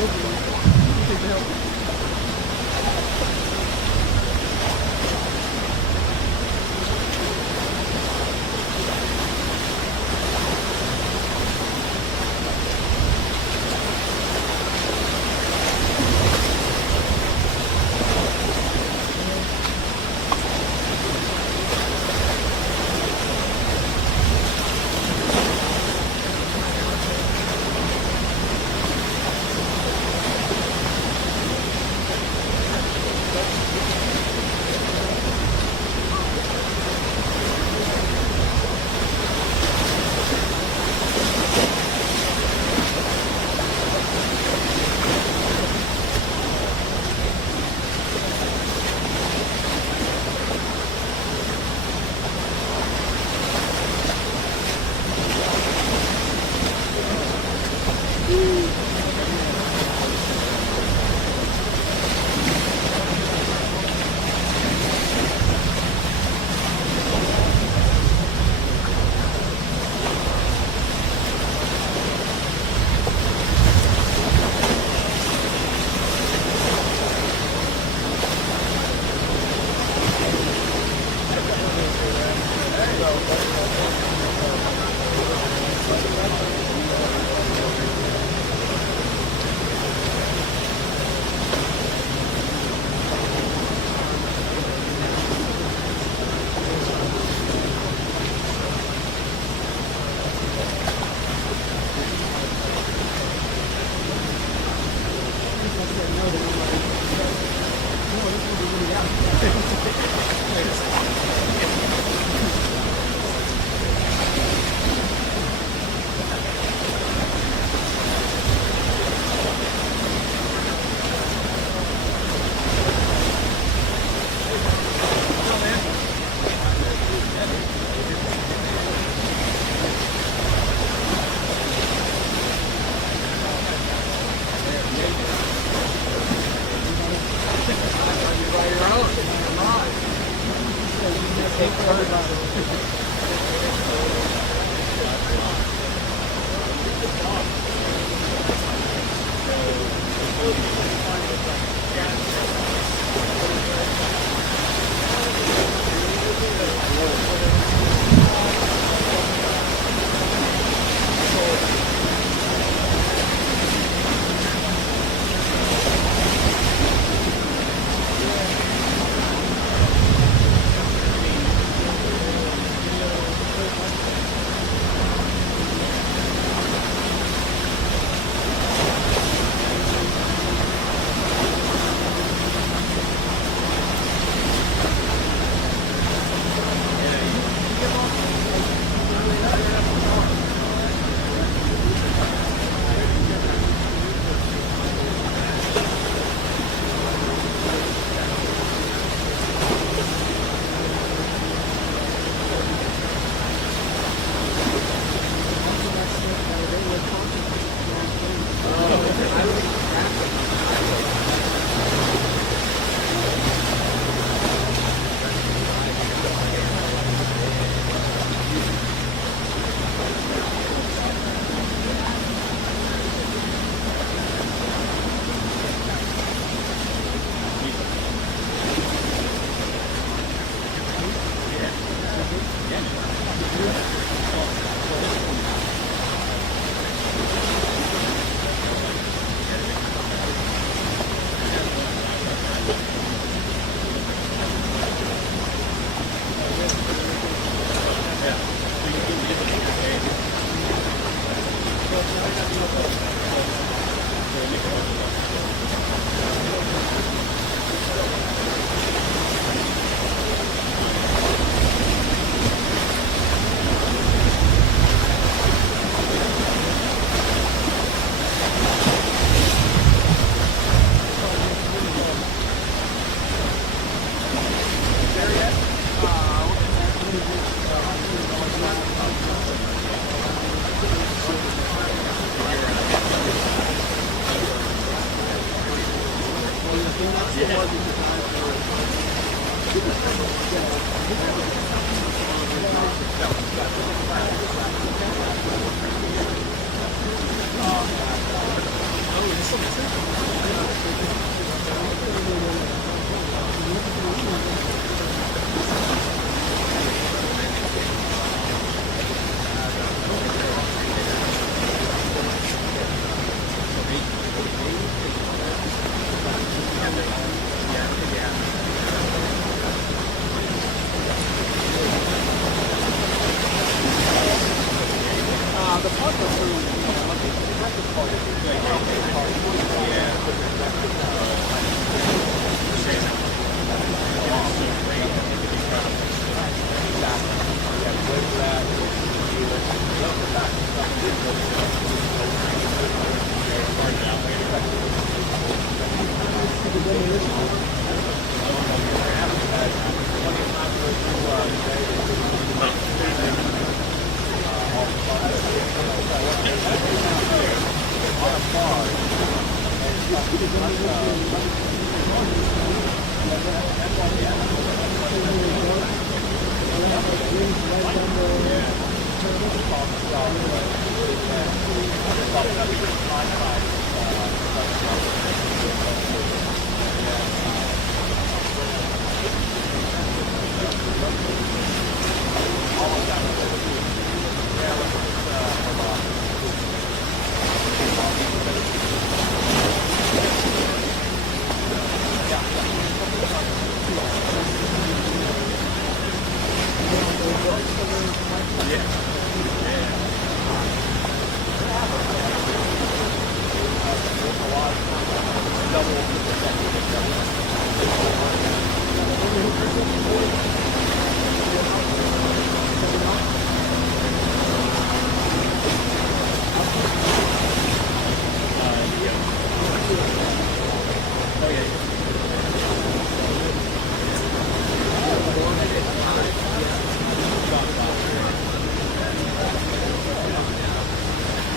Oh,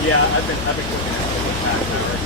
Yeah, I've been looking at it for the past hour.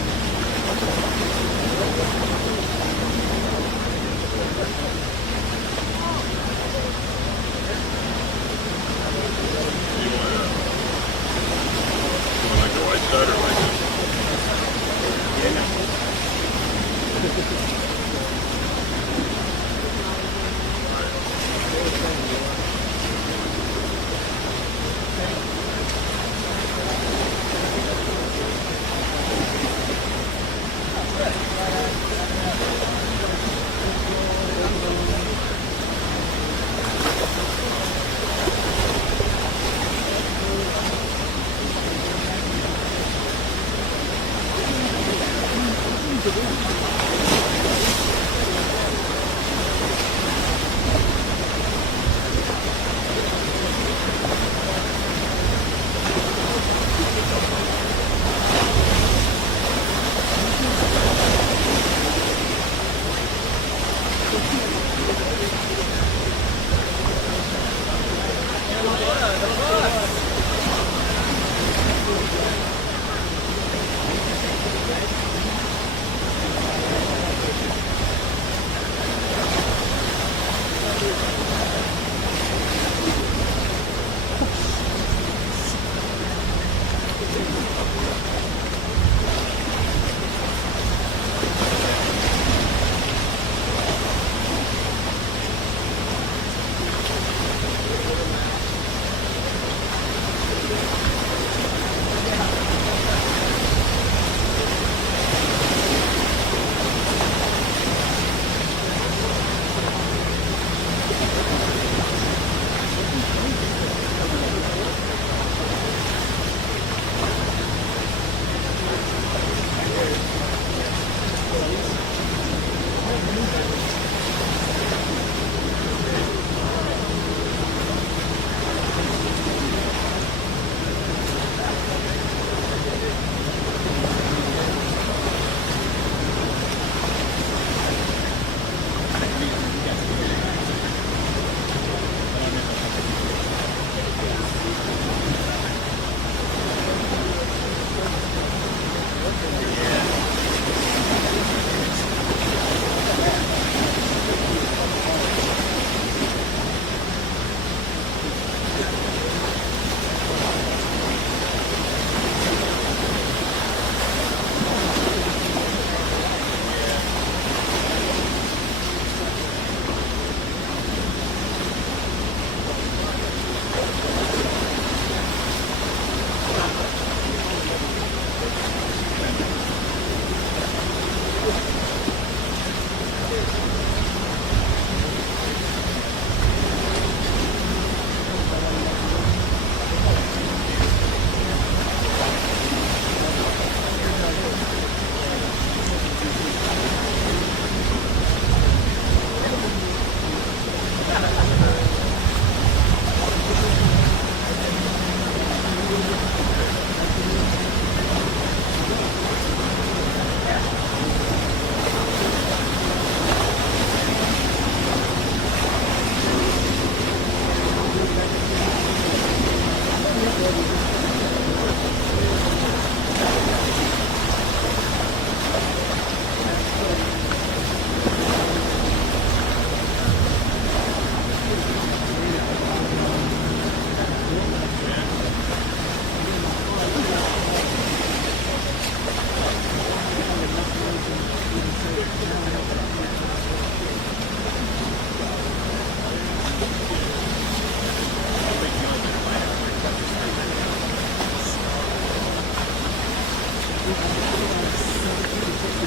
One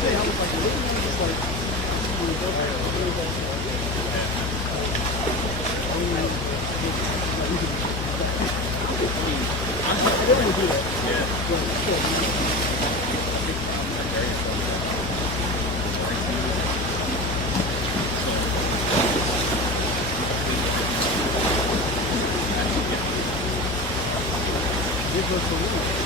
day I was like, looking at this like, I don't want to do that. This was for me.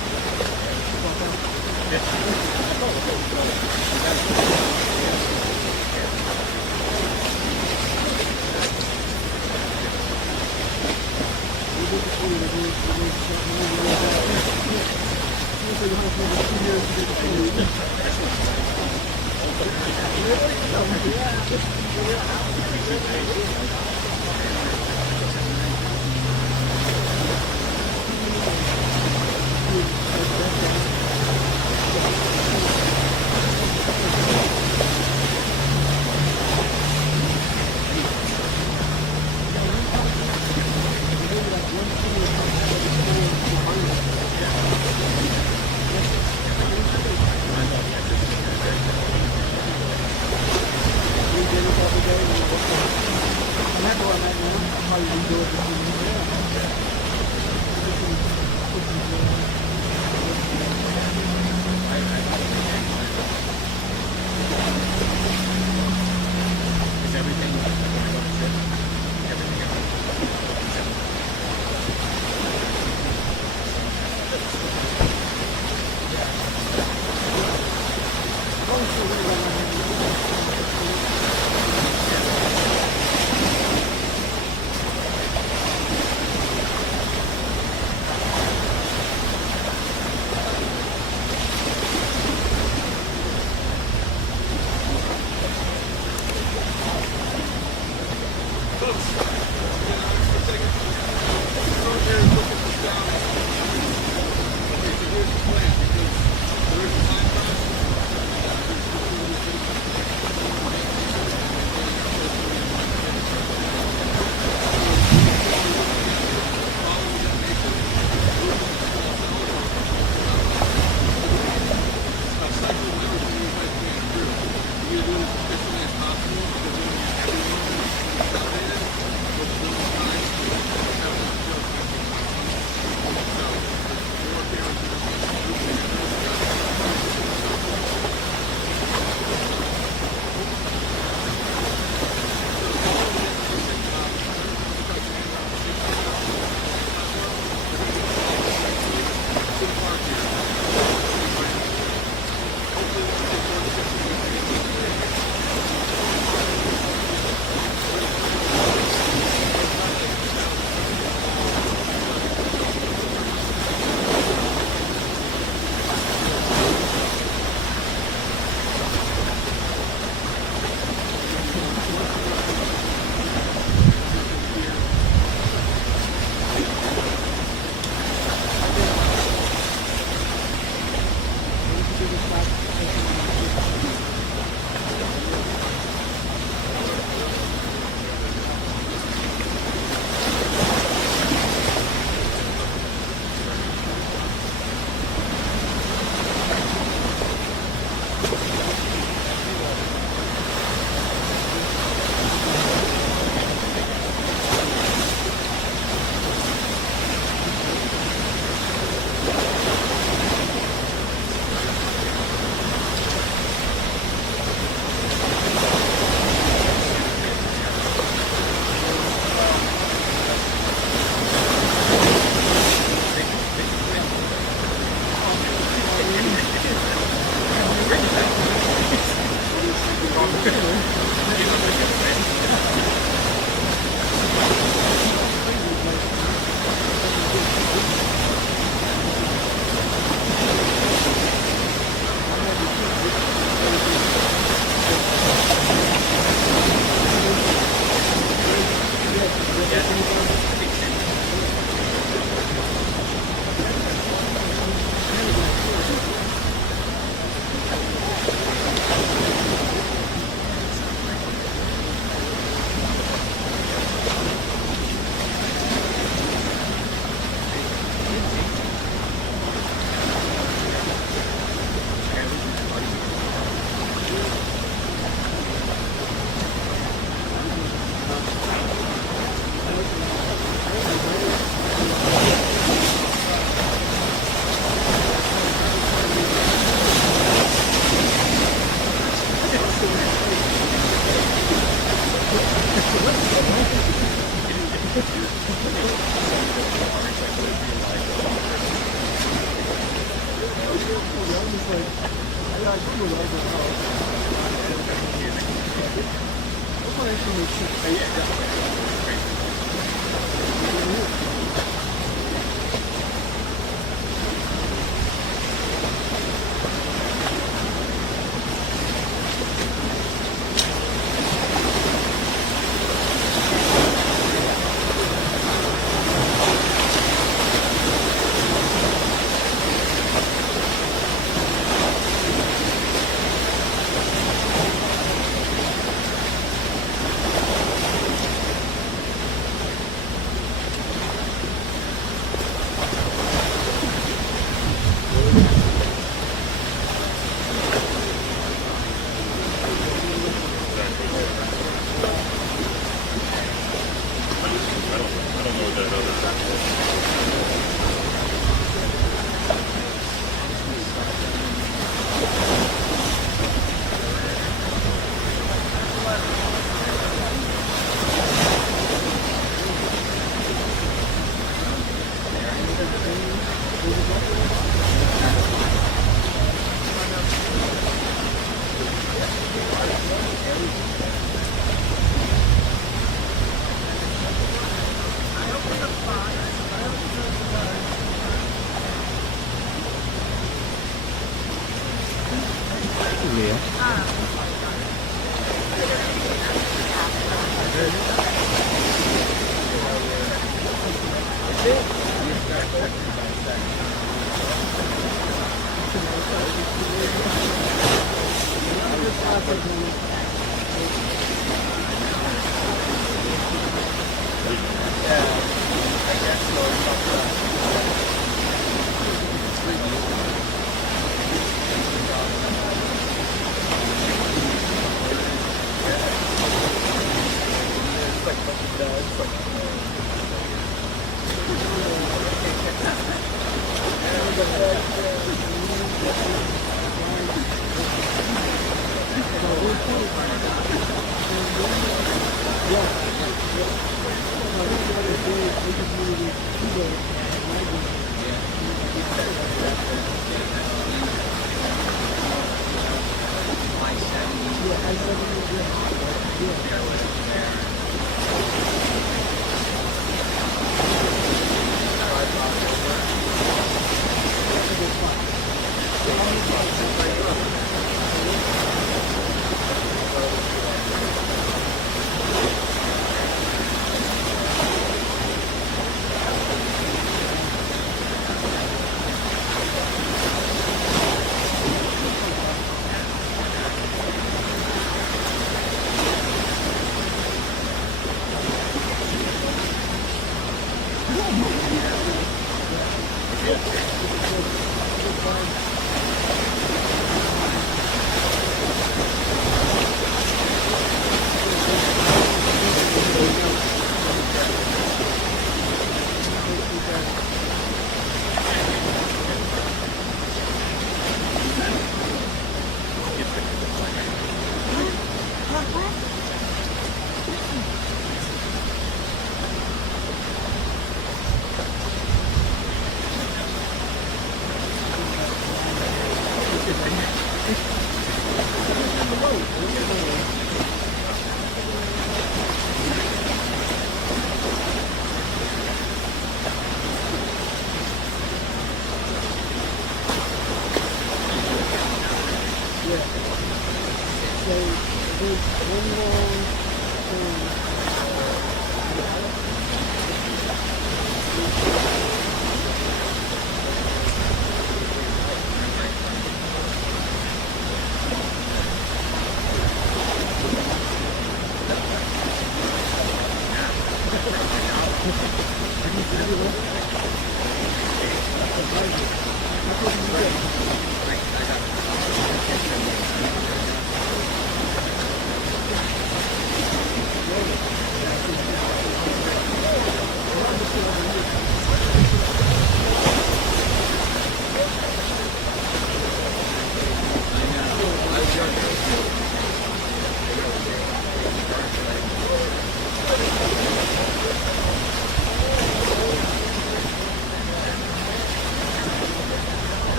Thank you.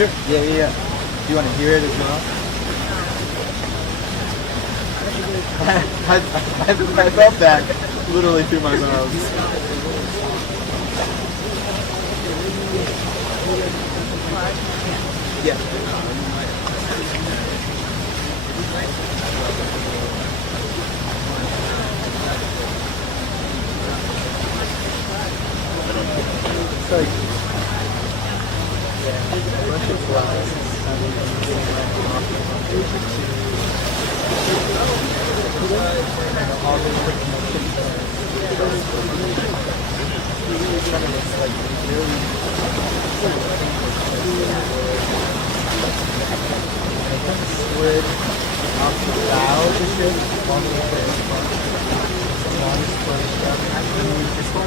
Sure. Yeah. Do you want to hear it as well? I felt that literally through my nose. Yeah. It's like a bunch of flies. All the quick motions like really slid off the bow of the ship along the way. As far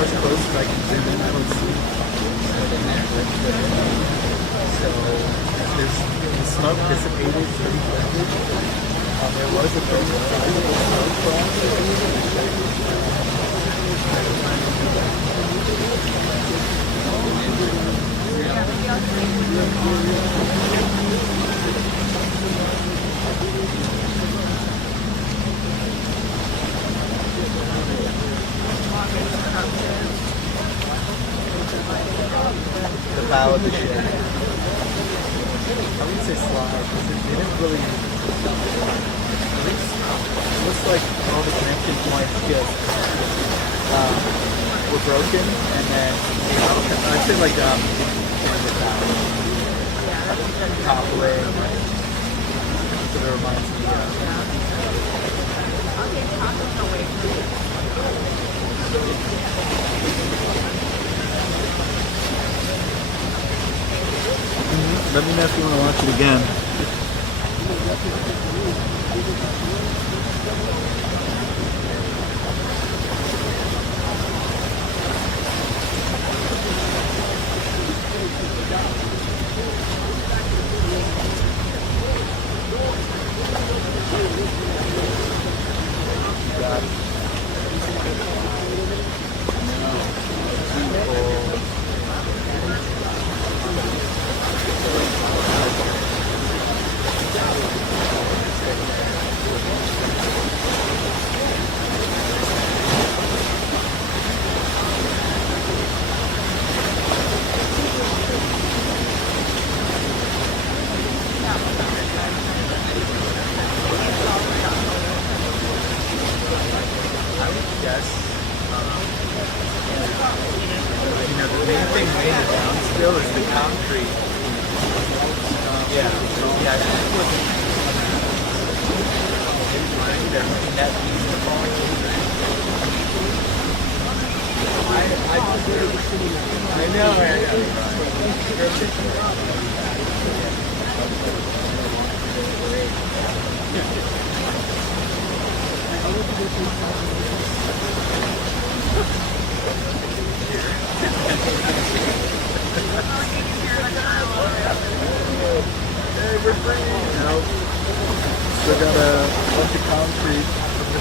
as close as I can zoom in, I don't see so the smoke dissipated pretty quickly. There was a pretty sizable smoke the bow of the ship. I wouldn't say slide, because it didn't really, it looks like all the connection points just were broken, and then, I'd say like, toppling, so that reminds me Let me know if you want to watch it again. Still got a bunch of concrete from the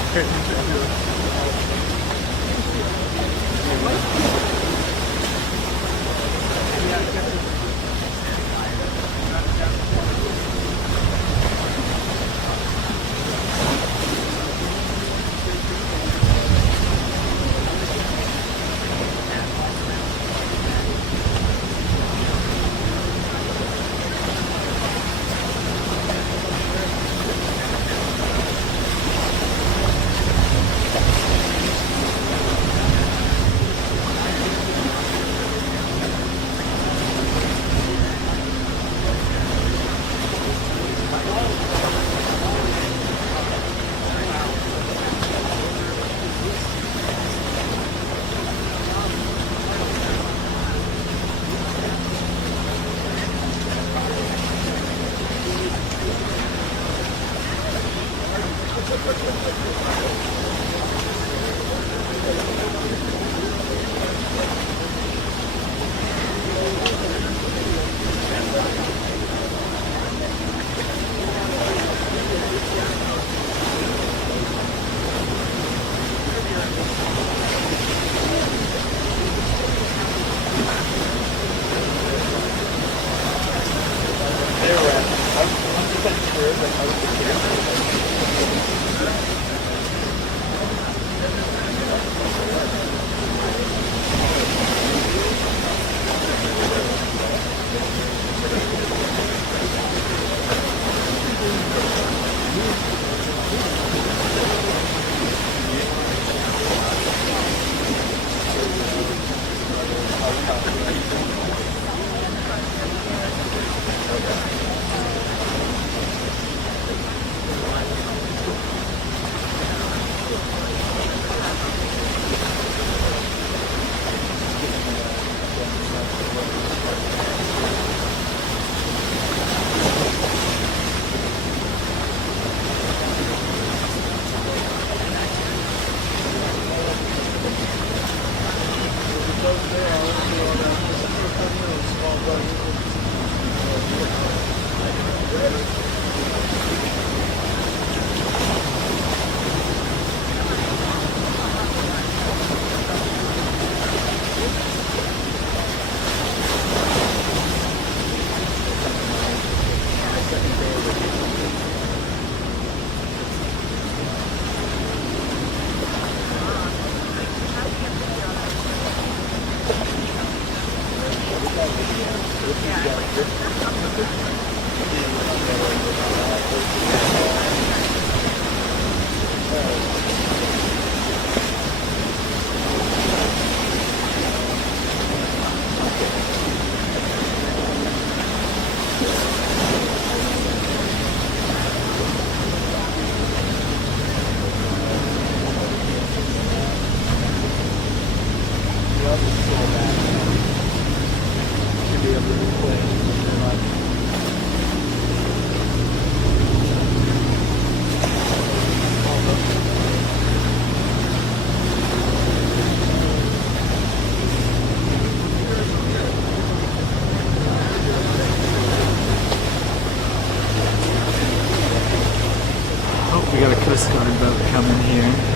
We got a Coast Guard boat coming here.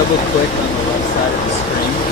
double click on the left side of the screen.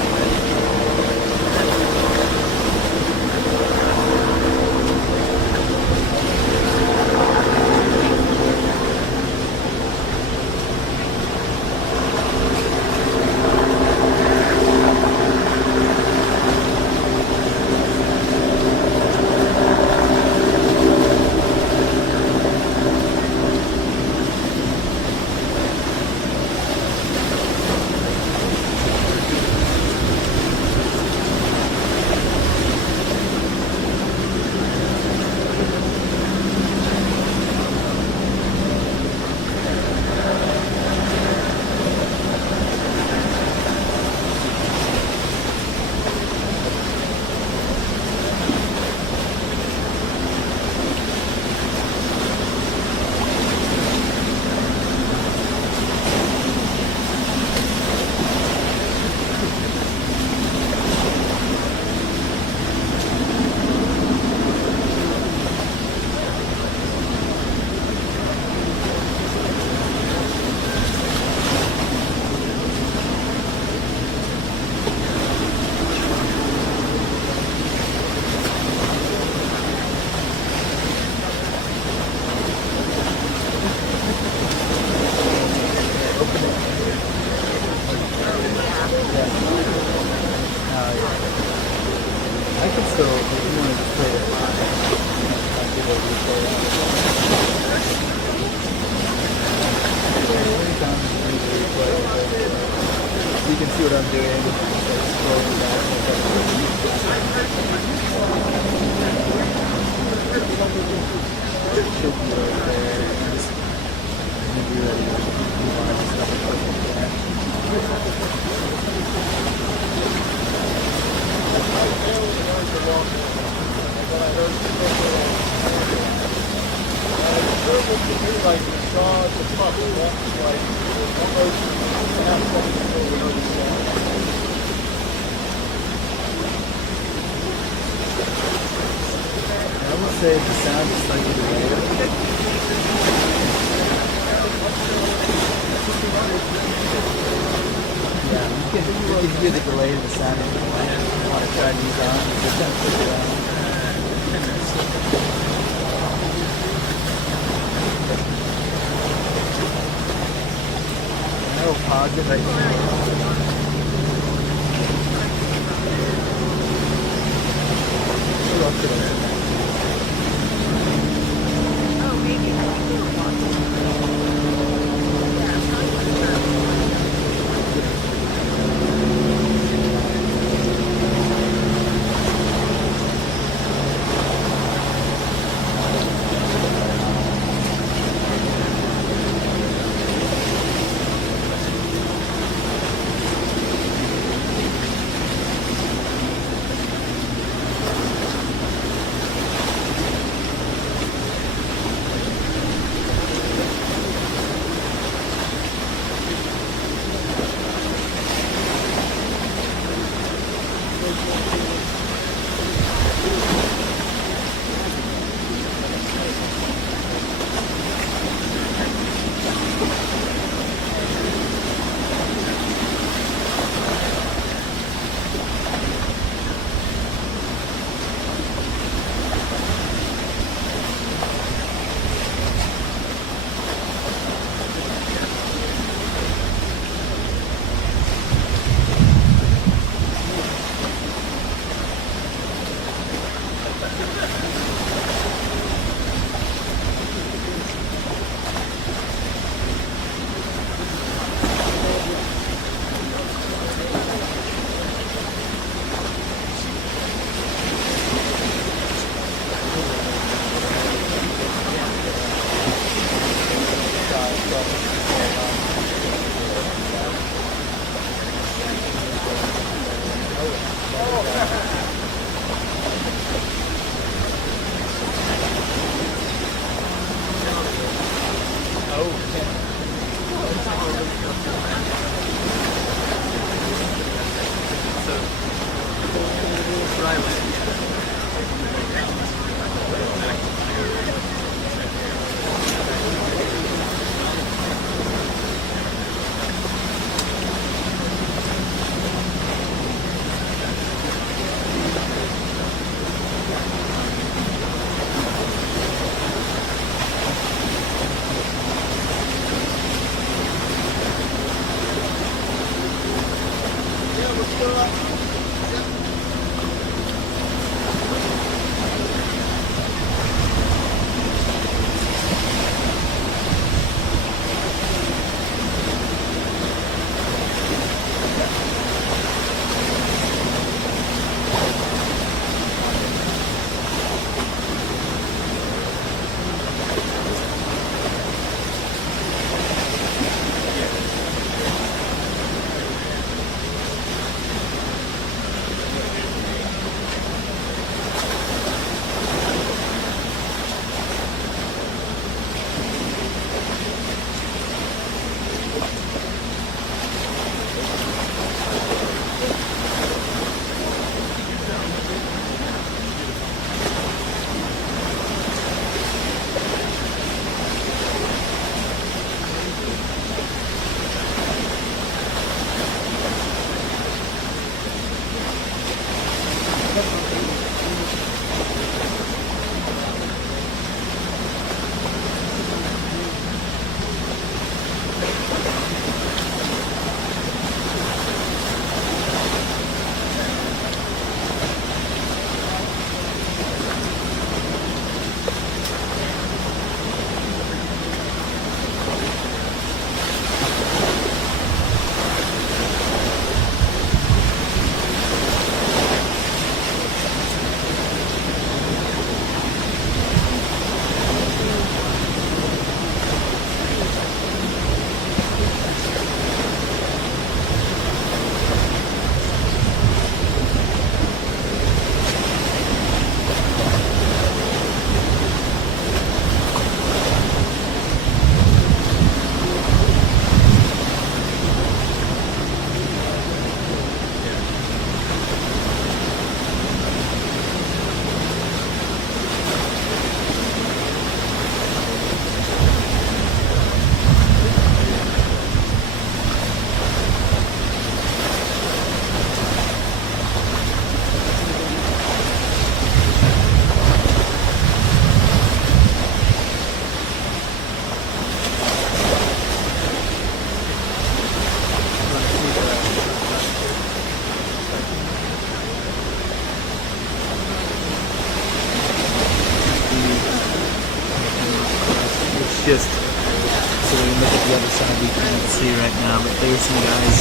just so we can look at the other side. We can't see right now, but there's some guys.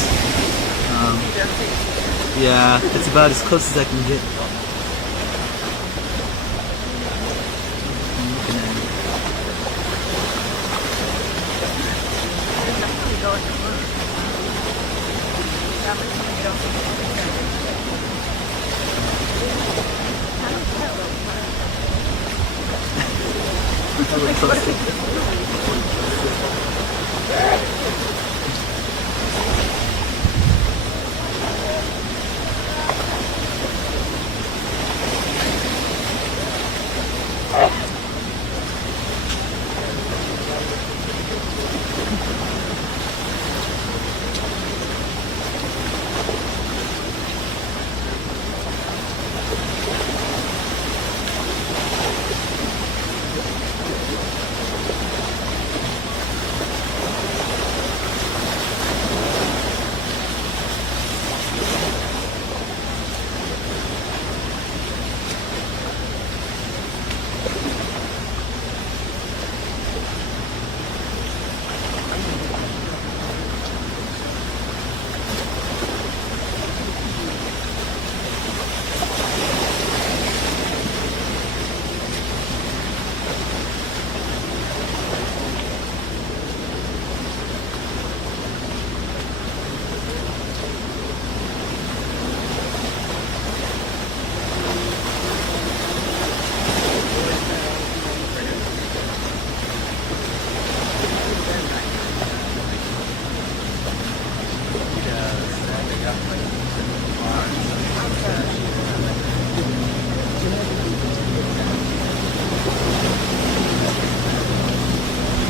Yeah, it's about as close as I can get. I'm looking at it.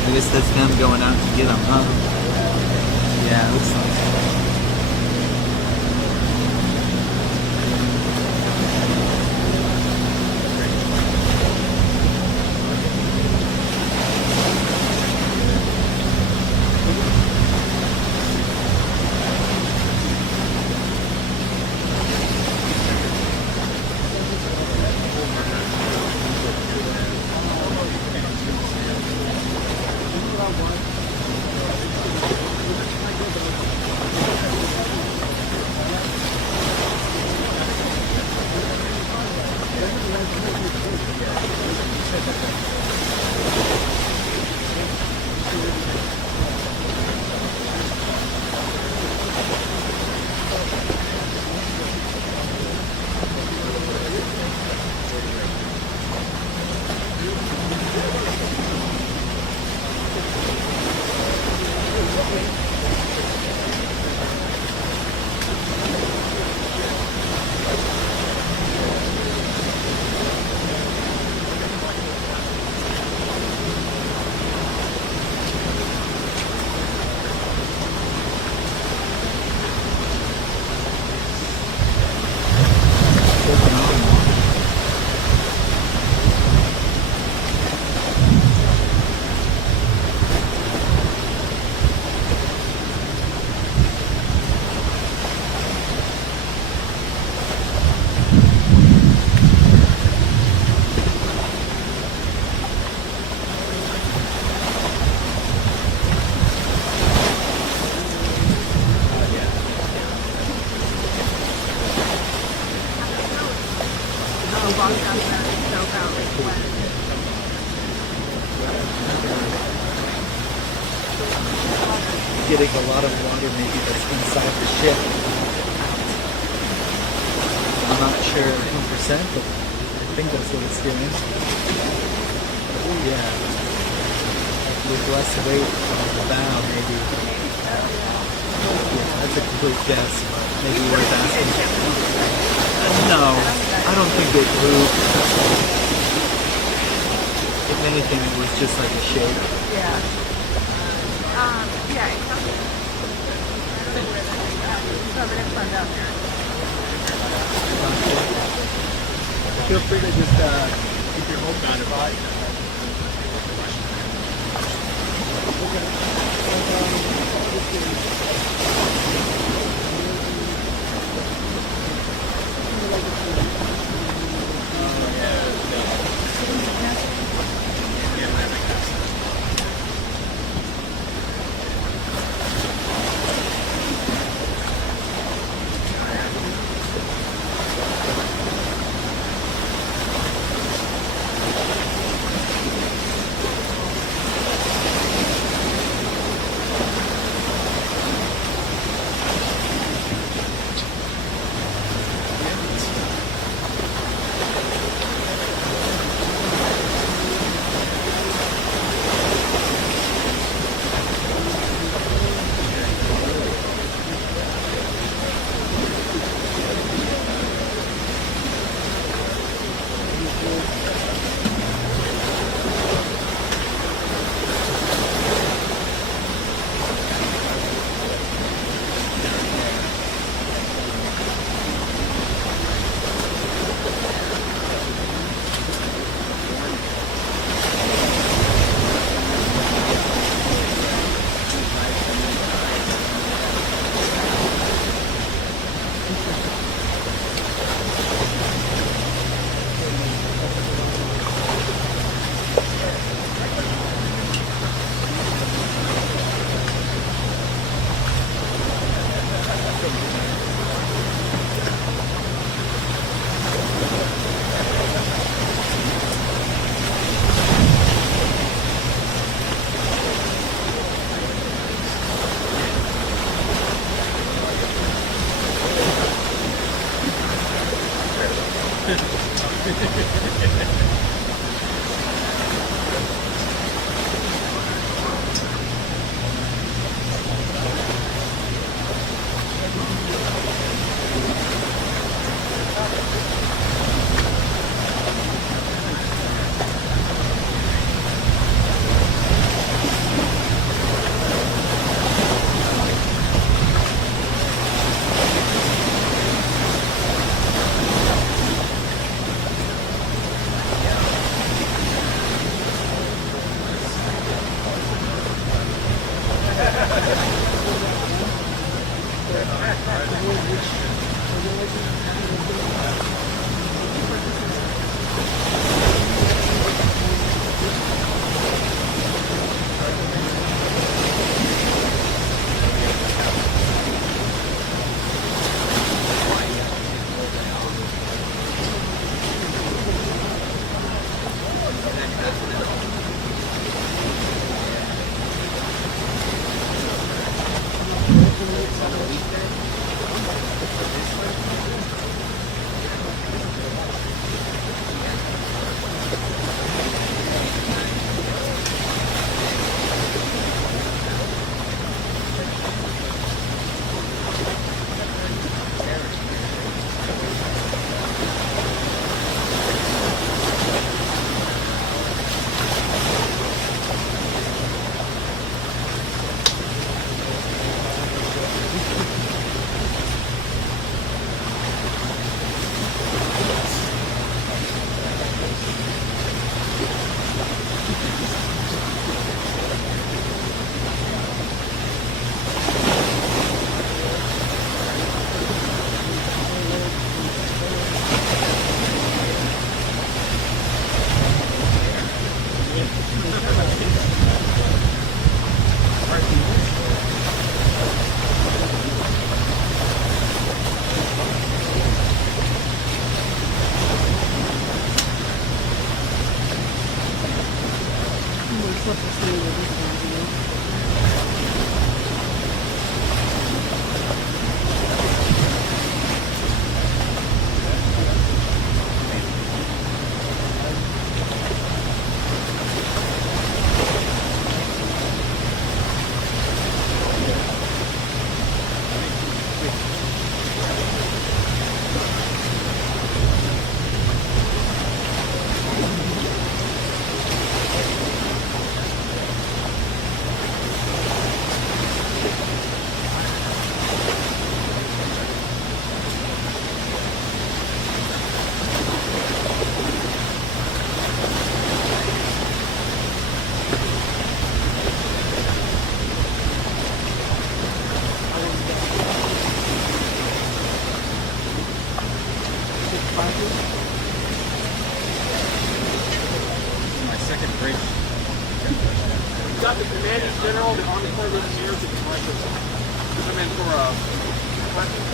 I guess that's them going out to get them, huh? Yeah, it looks like it. Getting a lot of water maybe that's inside the ship. I'm not sure 100%, but I think that's what it's doing. Yeah. With less weight on the bow, maybe. Yeah, that's a complete guess, but maybe worth asking. No, I don't think it moved. If anything, it was just like a shake. Yeah. Yeah, exactly. So the next one down there. Feel free to just keep your hope on it. My second bridge. We've got the commanding general, the Army Corps of Engineers, and the Marshals. Come in for a question.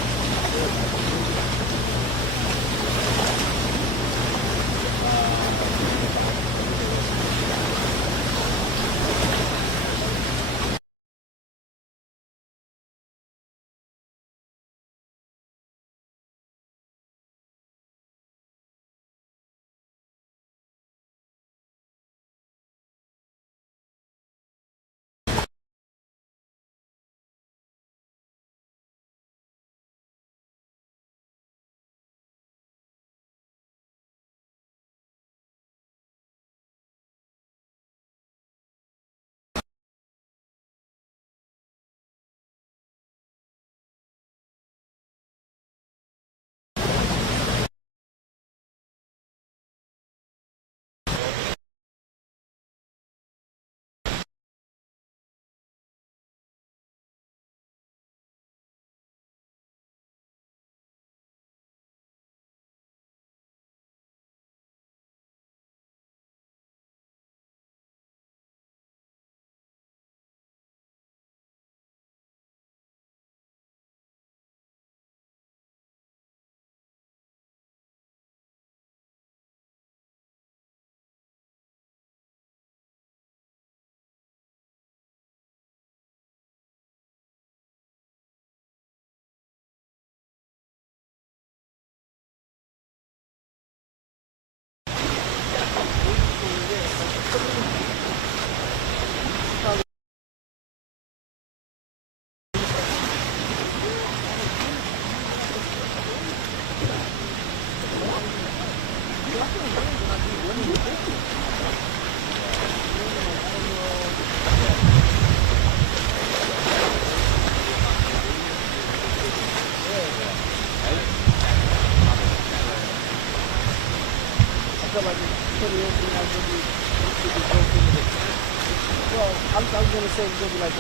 I was going to say it's going to be like a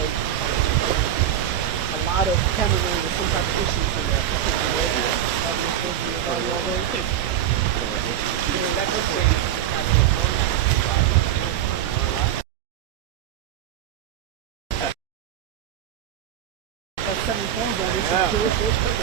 lot of cameramen with some type of issues in there. That's 7 phones on this.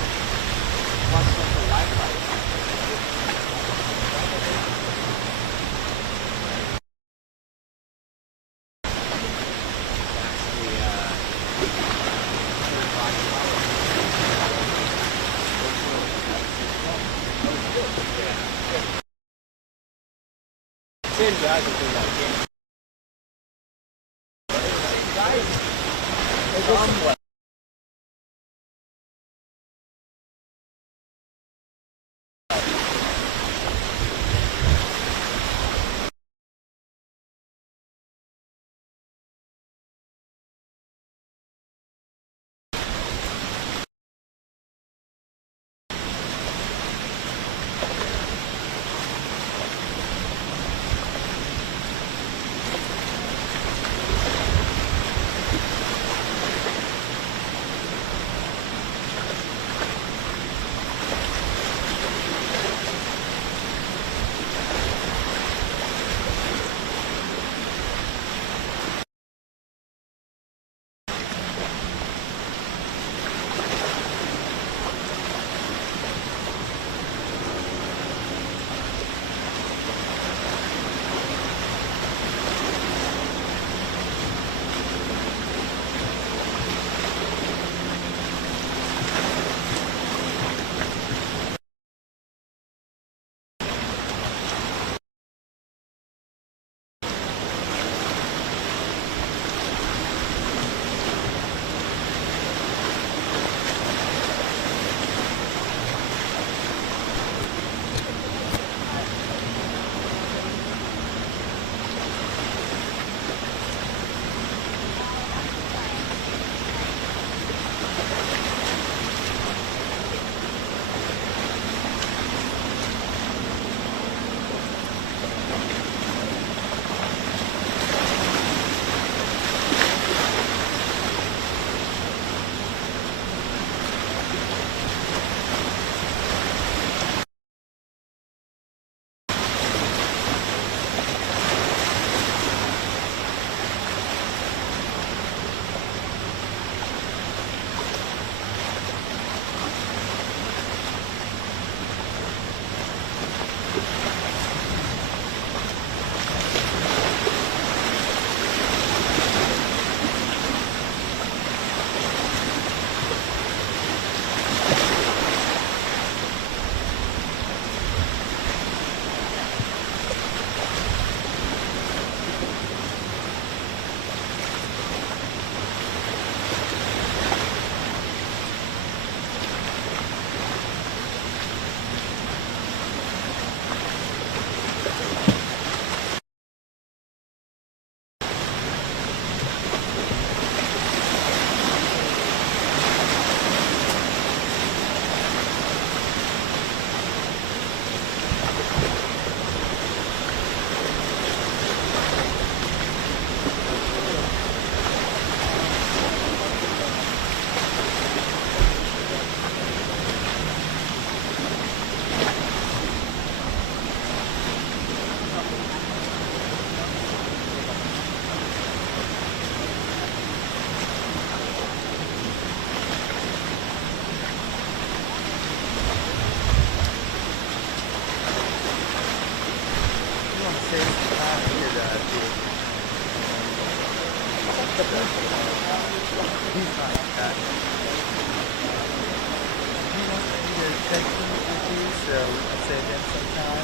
detention issue, so I'd say again sometime.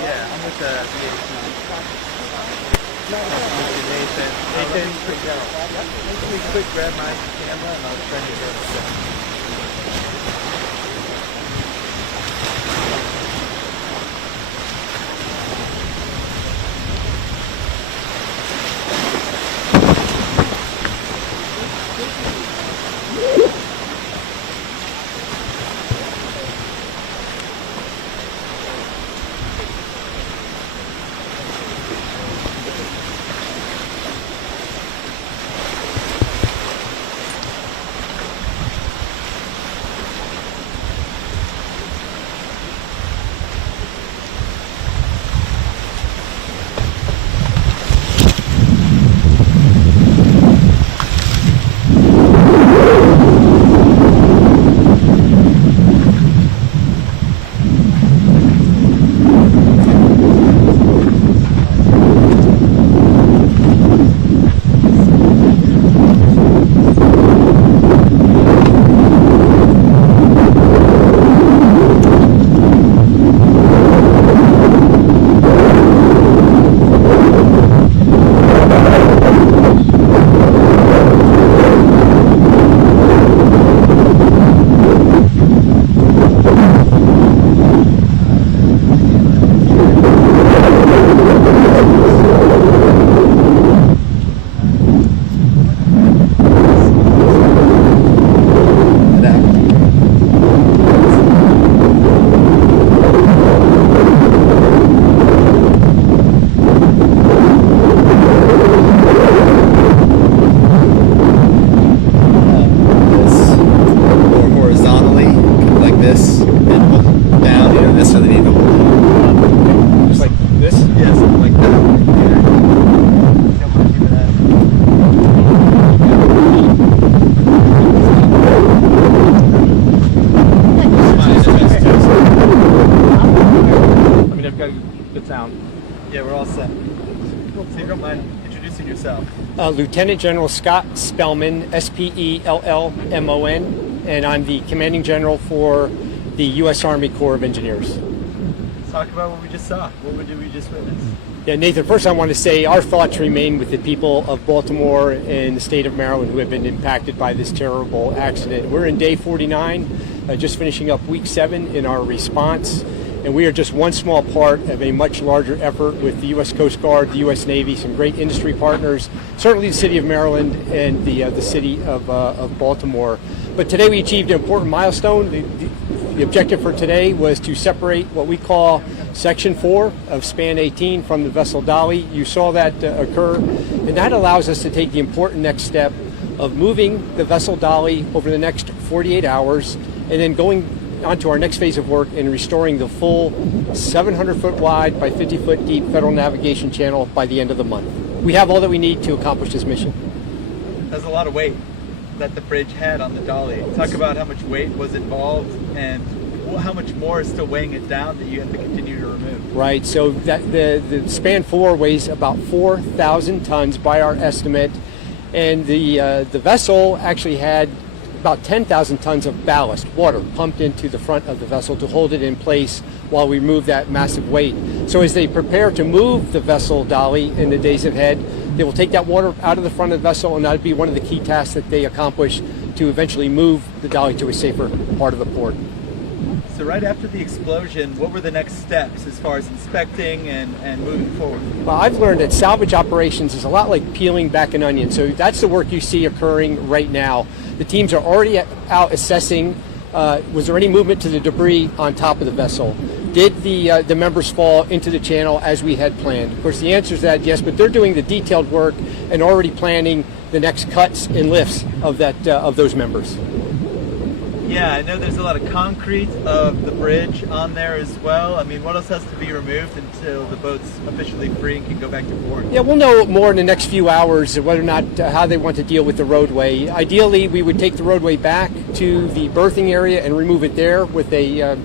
Yeah, I'm with the VAP. Nathan. Let me quick grab my camera and I'll try to get it set. Lieutenant General Scott Spellman, S-P-E-L-L-M-O-N, and I'm the Commanding General for the U.S. Army Corps of Engineers. Let's talk about what we just saw. What did we just witness? Yeah, Nathan, first I want to say our thoughts remain with the people of Baltimore and the state of Maryland who have been impacted by this terrible accident. We're in day 49, just finishing up week 7 in our response. And we are just one small part of a much larger effort with the U.S. Coast Guard, the U.S. Navy, some great industry partners, certainly the city of Maryland and the city of Baltimore. But today we achieved an important milestone. The objective for today was to separate what we call Section 4 of Span 18 from the vessel Dolly. You saw that occur, and that allows us to take the important next step of moving the vessel Dolly over the next 48 hours and then going onto our next phase of work in restoring the full 700-foot wide by 50-foot deep federal navigation channel by the end of the month. We have all that we need to accomplish this mission. There's a lot of weight that the bridge had on the Dolly. Talk about how much weight was involved and how much more is still weighing it down that you have to continue to remove. Right, so that the Span 4 weighs about 4,000 tons by our estimate, and the vessel actually had about 10,000 tons of ballast, water, pumped into the front of the vessel to hold it in place while we move that massive weight. So as they prepare to move the vessel Dolly in the days ahead, they will take that water out of the front of the vessel, and that will be one of the key tasks that they accomplish to eventually move the Dolly to a safer part of the port. So right after the explosion, what were the next steps as far as inspecting and moving forward? Well, I've learned that salvage operations is a lot like peeling back an onion. So that's the work you see occurring right now. The teams are already out assessing, was there any movement to the debris on top of the vessel? Did the members fall into the channel as we had planned? Of course, the answer is that yes, but they're doing the detailed work and already planning the next cuts and lifts of those members. Yeah, I know there's a lot of concrete of the bridge on there as well. I mean, what else has to be removed until the boat's officially free and can go back to port? Yeah, we'll know more in the next few hours whether or not how they want to deal with the roadway. Ideally, we would take the roadway back to the berthing area and remove it there with a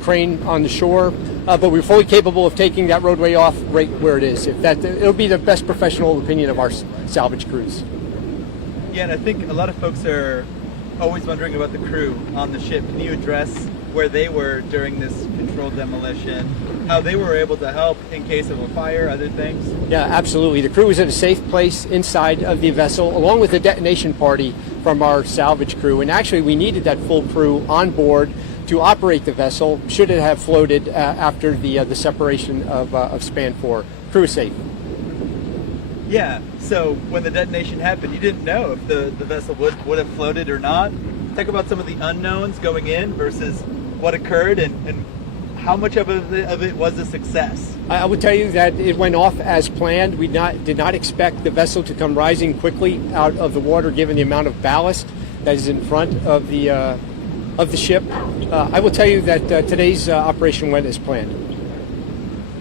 crane on the shore. But we're fully capable of taking that roadway off right where it is. It'll be the best professional opinion of our salvage crews. Yeah, and I think a lot of folks are always wondering about the crew on the ship. Can you address where they were during this controlled demolition, how they were able to help in case of a fire, other things? Yeah, absolutely. The crew was in a safe place inside of the vessel, along with the detonation party from our salvage crew. And actually, we needed that full crew on board to operate the vessel should it have floated after the separation of span 4. Crew is safe. Yeah, so when the detonation happened, you didn't know if the vessel would have floated or not. Talk about some of the unknowns going in versus what occurred and how much of it was a success. I would tell you that it went off as planned. We did not expect the vessel to come rising quickly out of the water given the amount of ballast that is in front of the ship. I will tell you that today's operation went as planned.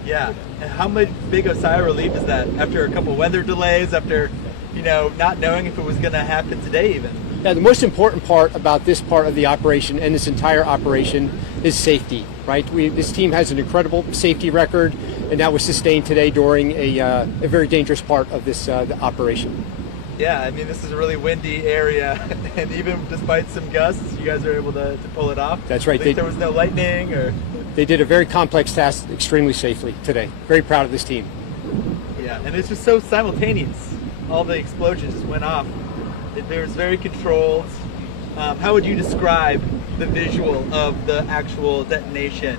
Yeah, and how big a sigh of relief is that after a couple weather delays, after not knowing if it was going to happen today even? Yeah, the most important part about this part of the operation and this entire operation is safety, right? This team has an incredible safety record, and that was sustained today during a very dangerous part of this operation. Yeah, I mean, this is a really windy area, and even despite some gusts, you guys are able to pull it off. That's right. There was no lightning or... They did a very complex task extremely safely today. Very proud of this team. Yeah, and it's just so simultaneous. All the explosions just went off. It was very controlled. How would you describe the visual of the actual detonation?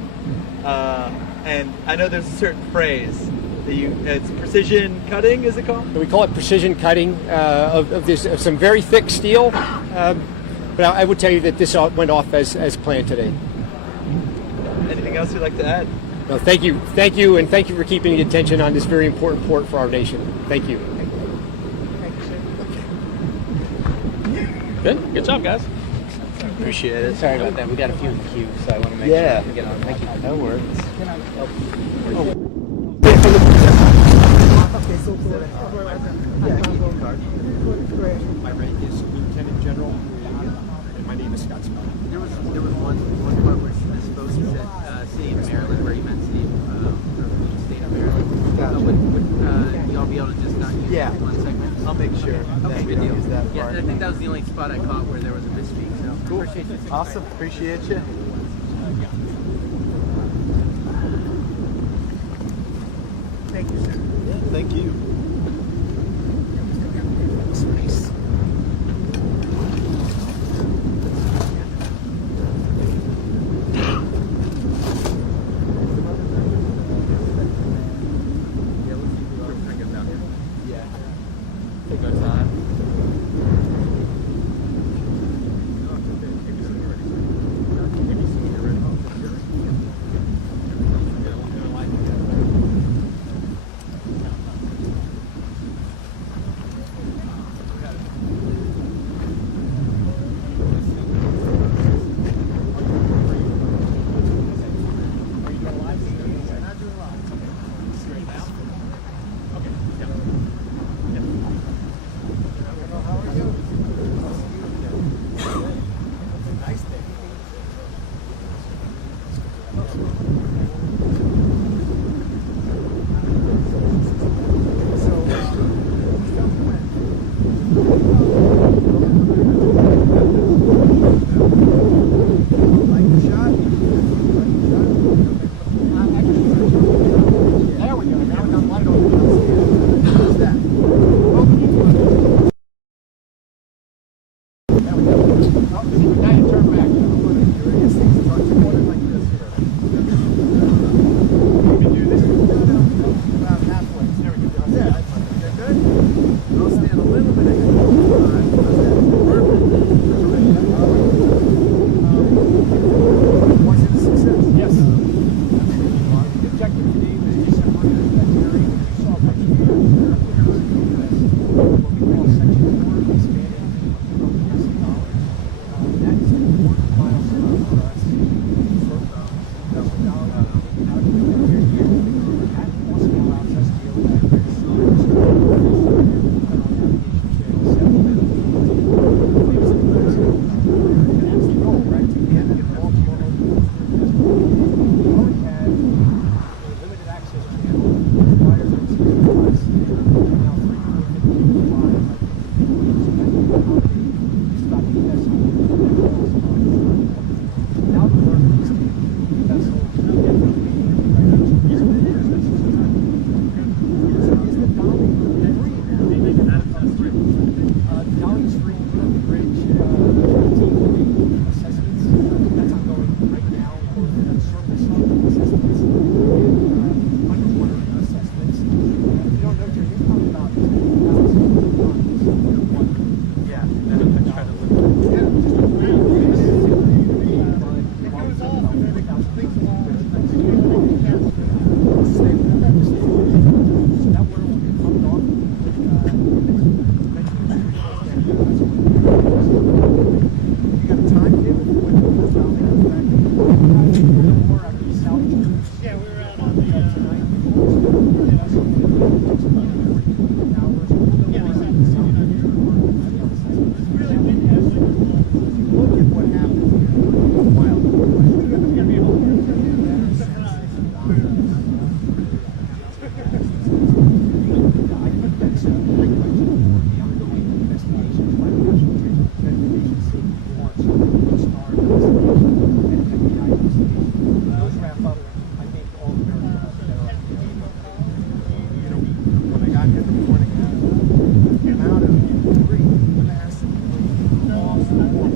And I know there's a certain phrase that it's precision cutting, is it called? We call it precision cutting of some very thick steel. But I would tell you that this went off as planned today. Anything else you'd like to add? No, thank you, and thank you for keeping the attention on this very important port for our nation. Thank you. Good job, guys. Appreciate it. Sorry about that. We got a few in the queue, so I want to make sure we get on. Thank you. That works. My rank is Lieutenant General, and my name is Scott Smith. There was one part where Ms. Fosi said City of Maryland, where you meant State of Maryland. Would y'all be able to just not use one segment? I'll make sure that we don't use that part. Yeah, I think that was the only spot I caught where there was a misspeak, so cool. Appreciate you. Awesome. Appreciate you. Thank you, sir. Yeah, thank you. That's nice. Those wrap up, I think, all the Americans that are, you know, when I got here this morning, I came out of three massive walls of war.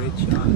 Great shot.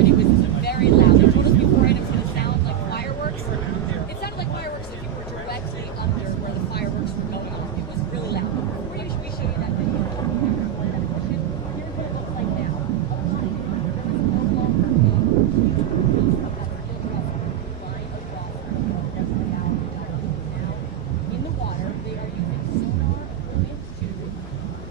heard it was very loud. They told us beforehand it was going to sound like fireworks. It sounded like fireworks if you were directly under where the fireworks were going off. It was really loud. Before we show you that video, here's what it looks like now. In the water, they are using sonar equipment to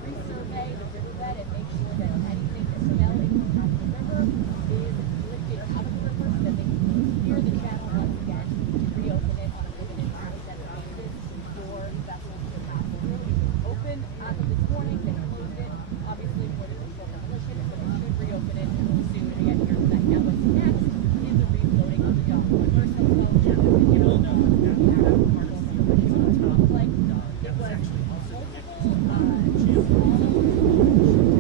resurvey the riverbed and make sure that anything that's smelling from the river is lifted out of the river so that they can clear the channel once again to reopen it on a limited access basis for vessels to pass through. It was open as of this morning, they closed it, obviously for the demolition, but they should reopen it soon to get here tonight. Now what's next is the refloating of the dock. The first hotel like it was multiple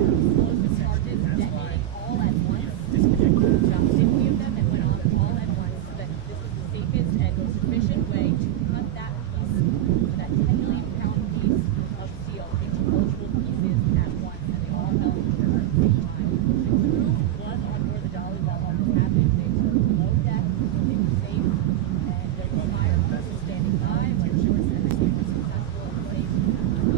explosive charges detonating all at once. About 50 of them that went off all at once. So that this was the safest and most efficient way to cut that piece, that 10 million pound piece of steel into multiple pieces at once, and they all fell into the same time. The crew was on board the Dolly while all this happened. They were below deck, they were safe, and there was fire crews standing by, like sure that everything was successful and safe and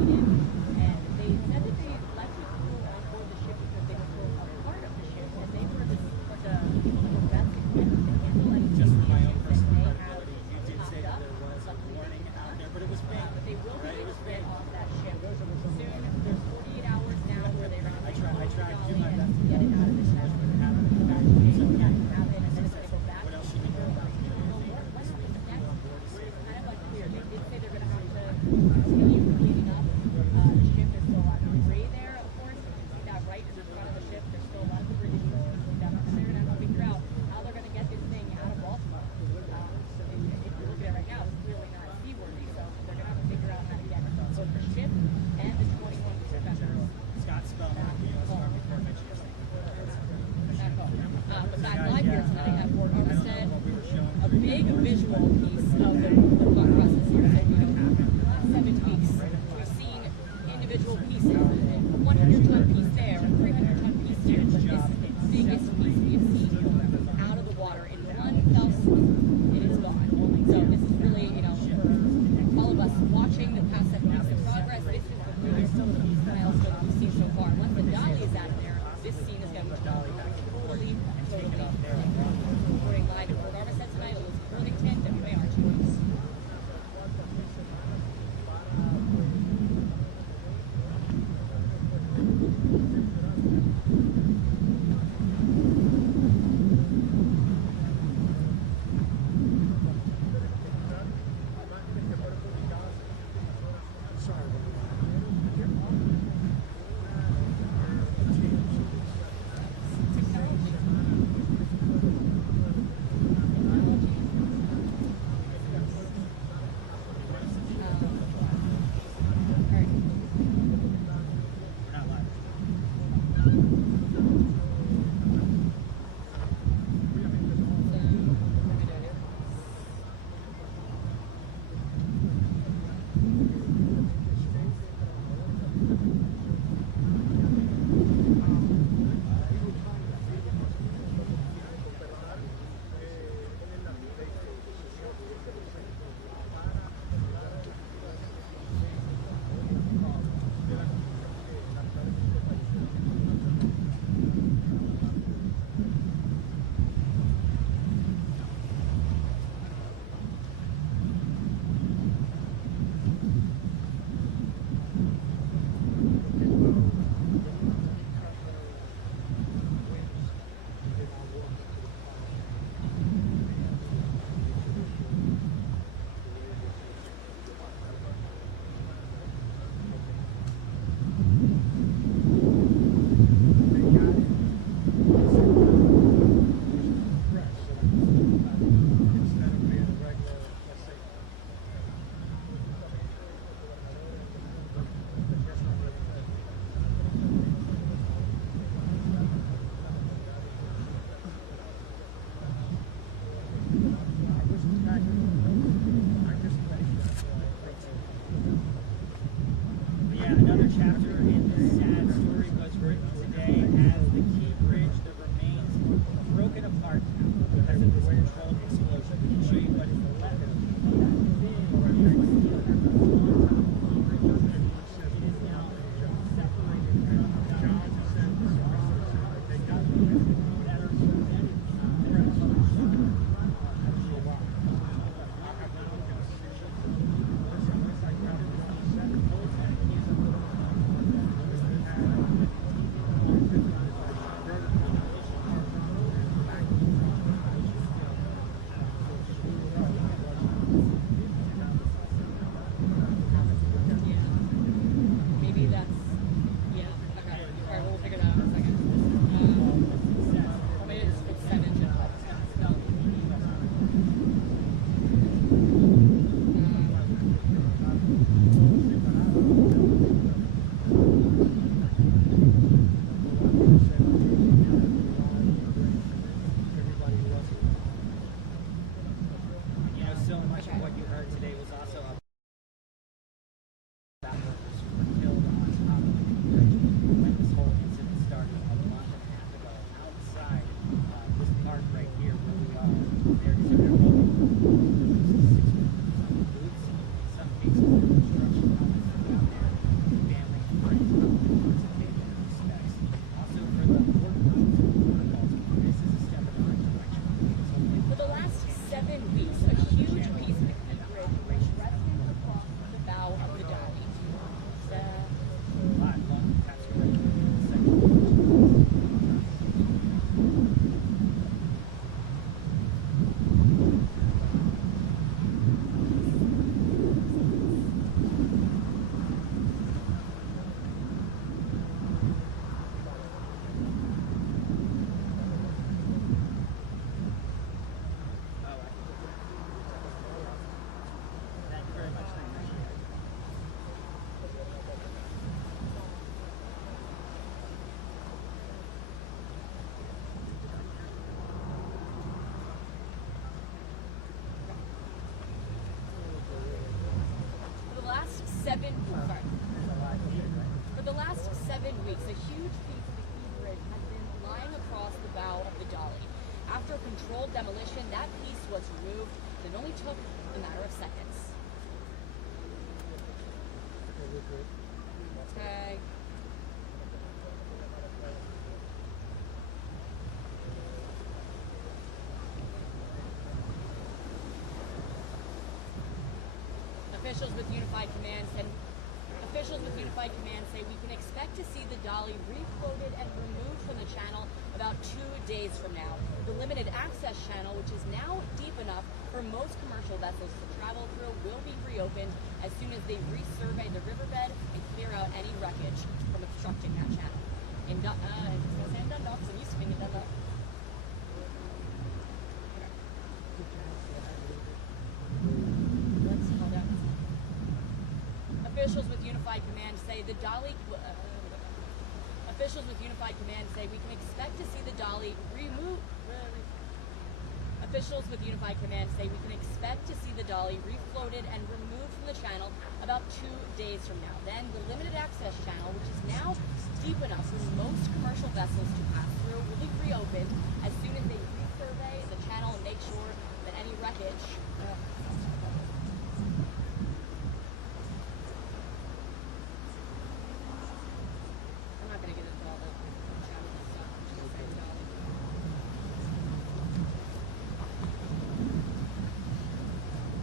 needed. And they said that they left the crew on board the ship because they were still a part of the ship, and they were just like the best equipped to handle any safety issues that may have popped up. Luckily, but they will be able to get off that ship soon. There's 48 hours now where they're going to take the Dolly and get it out of the ship. Big visual piece of the thought process here. So, you know, the last 7 weeks, we've seen individual pieces, a 100-ton piece there, a 300-ton piece there, but this is the biggest piece we have seen out of the water in one fell swoop. It is gone. So this is really, you know, for all of us watching the past 7 weeks of progress, this is the biggest milestone we've seen so far. Once the Dolly is out of there, this scene is going to be totally. Reporting live in Port Armistead tonight, it was Burlington, WAR2. 7 weeks, a huge piece of the key bridge has been lying across the bow of the dolly. After a controlled demolition, that piece was removed. It only took a matter of seconds. Okay. Officials with Unified Command say we can expect to see the dolly refloated and removed from the channel about 2 days from now. The limited access channel, which is now deep enough for most commercial vessels to travel through, will be reopened as soon as they resurvey the riverbed and clear out any wreckage from obstructing that channel. In Dundalk, so used to being in Dundalk. Officials with Unified Command say the dolly. Officials with Unified Command say we can expect to see the dolly removed. Officials with Unified Command say we can expect to see the dolly refloated and removed from the channel about 2 days from now. Then the limited access channel, which is now deep enough for most commercial vessels to pass through, will be reopened as soon as they resurvey the channel and make sure that any wreckage.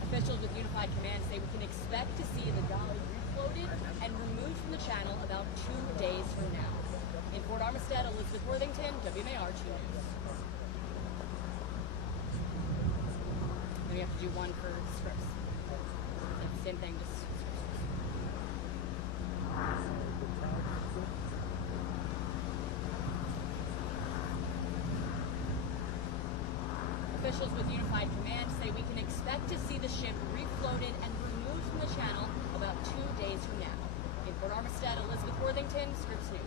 Officials with Unified Command say we can expect to see the dolly refloated and removed from the channel about 2 days from now. In Port Armistead, Elizabeth Worthington, WMAR 2 News. Then we have to do one for scripts. It's the same thing, just scripts. Officials with Unified Command say we can expect to see the ship refloated and removed from the channel about 2 days from now. In Port Armistead, Elizabeth Worthington, Scripps News.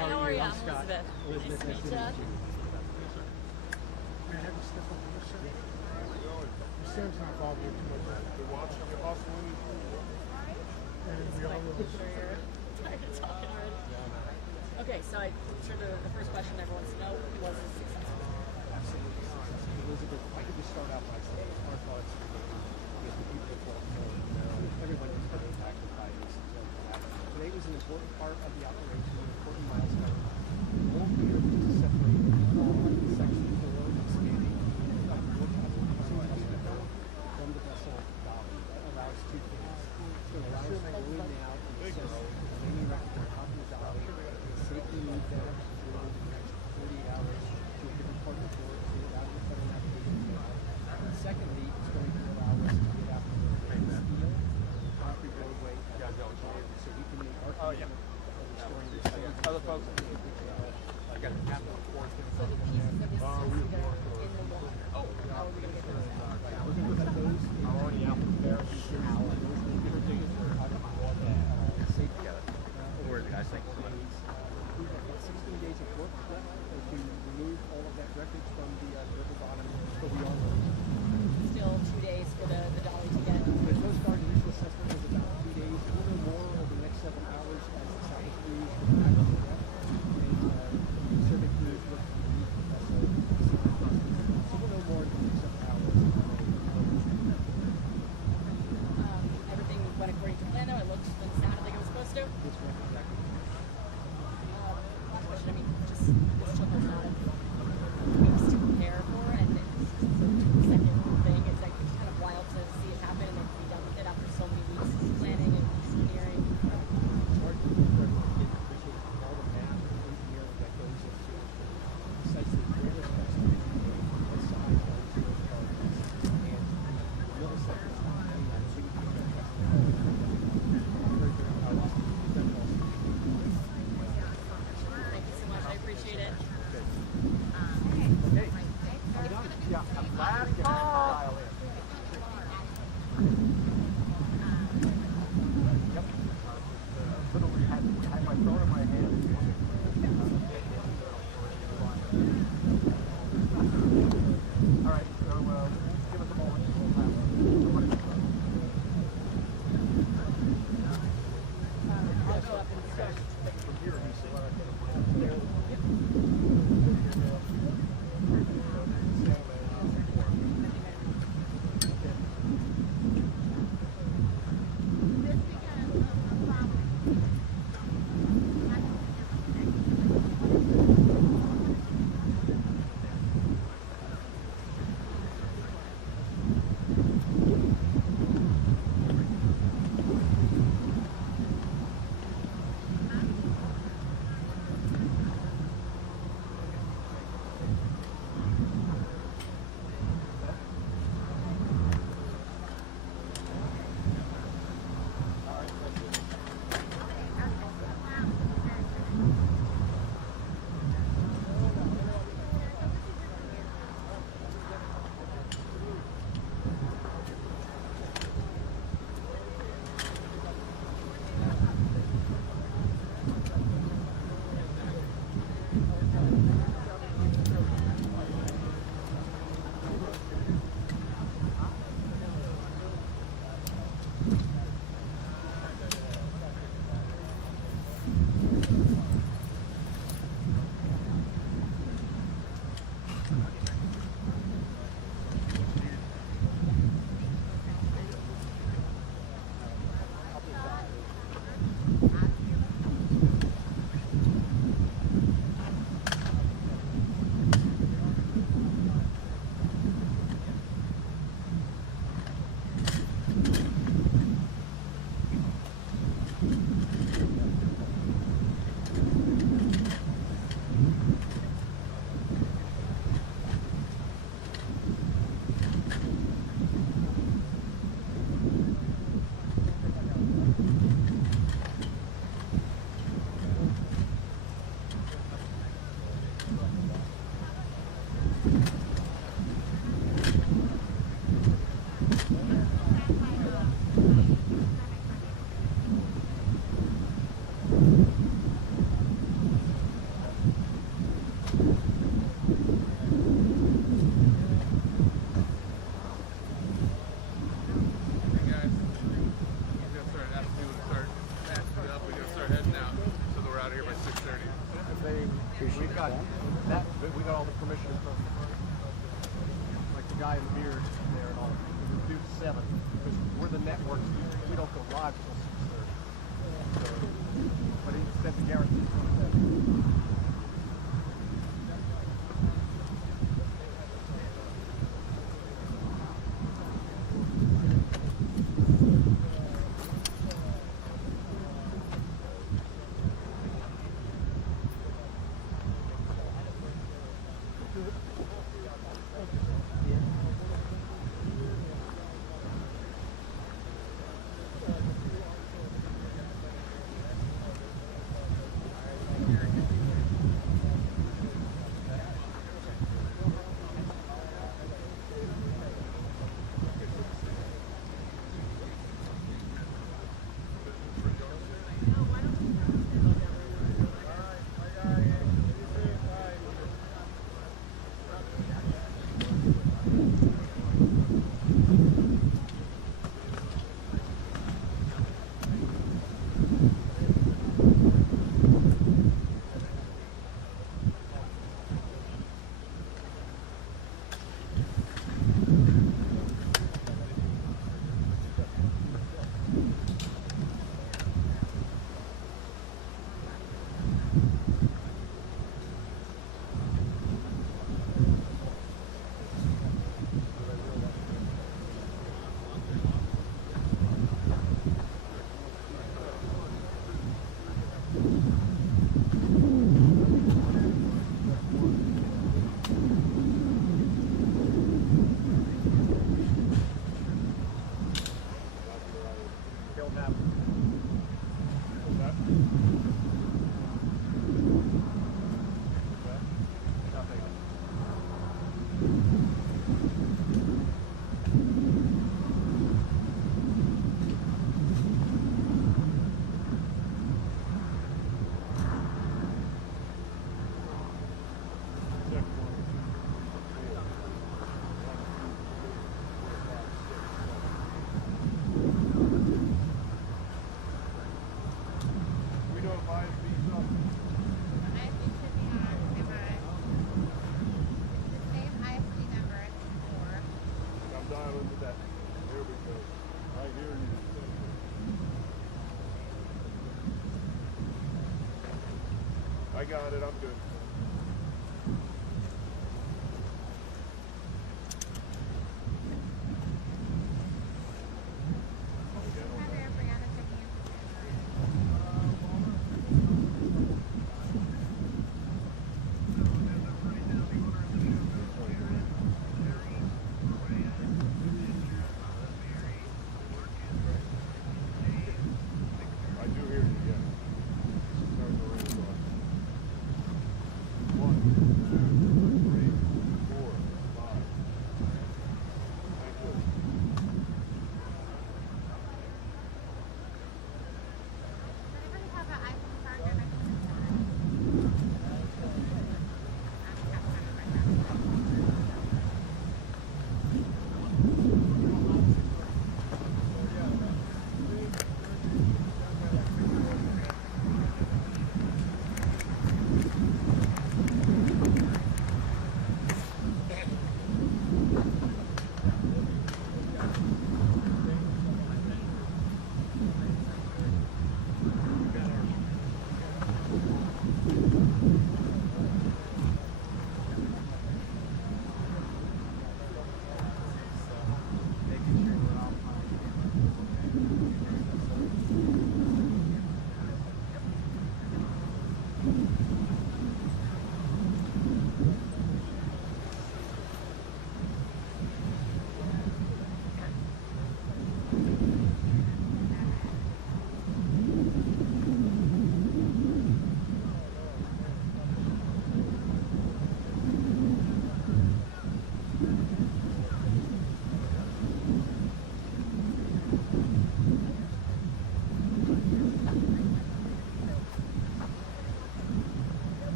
How are you? Elizabeth. Elizabeth, Nice to meet you. May I have you step up here, sir? You stand to involve you too much. You're watching your hustle and we all will. Tired of talking already. Okay, so I'm sure the first question everyone wants to know was it successful? Absolutely. Elizabeth, I could just start out by saying our thoughts with the people of Baltimore and Maryland. Everyone who's been impacted by this. Today was an important part of the operation, an important milestone. The goal here is to separate Section 4 of scanning from the vessel Dolly. That allows two things. It's going to allow us to go in now and assess the remaining records on top of the Dolly and safely move them through the next 48 hours to a different part of the port, to get out of the federal navigation channel. And secondly, it's going to We got all the permission from, like the guy in the mirror there and all. We'll do 7 because we're the networks. We don't go live till 6:30. So, but he sent the guarantee from 7. I got it, I'm good.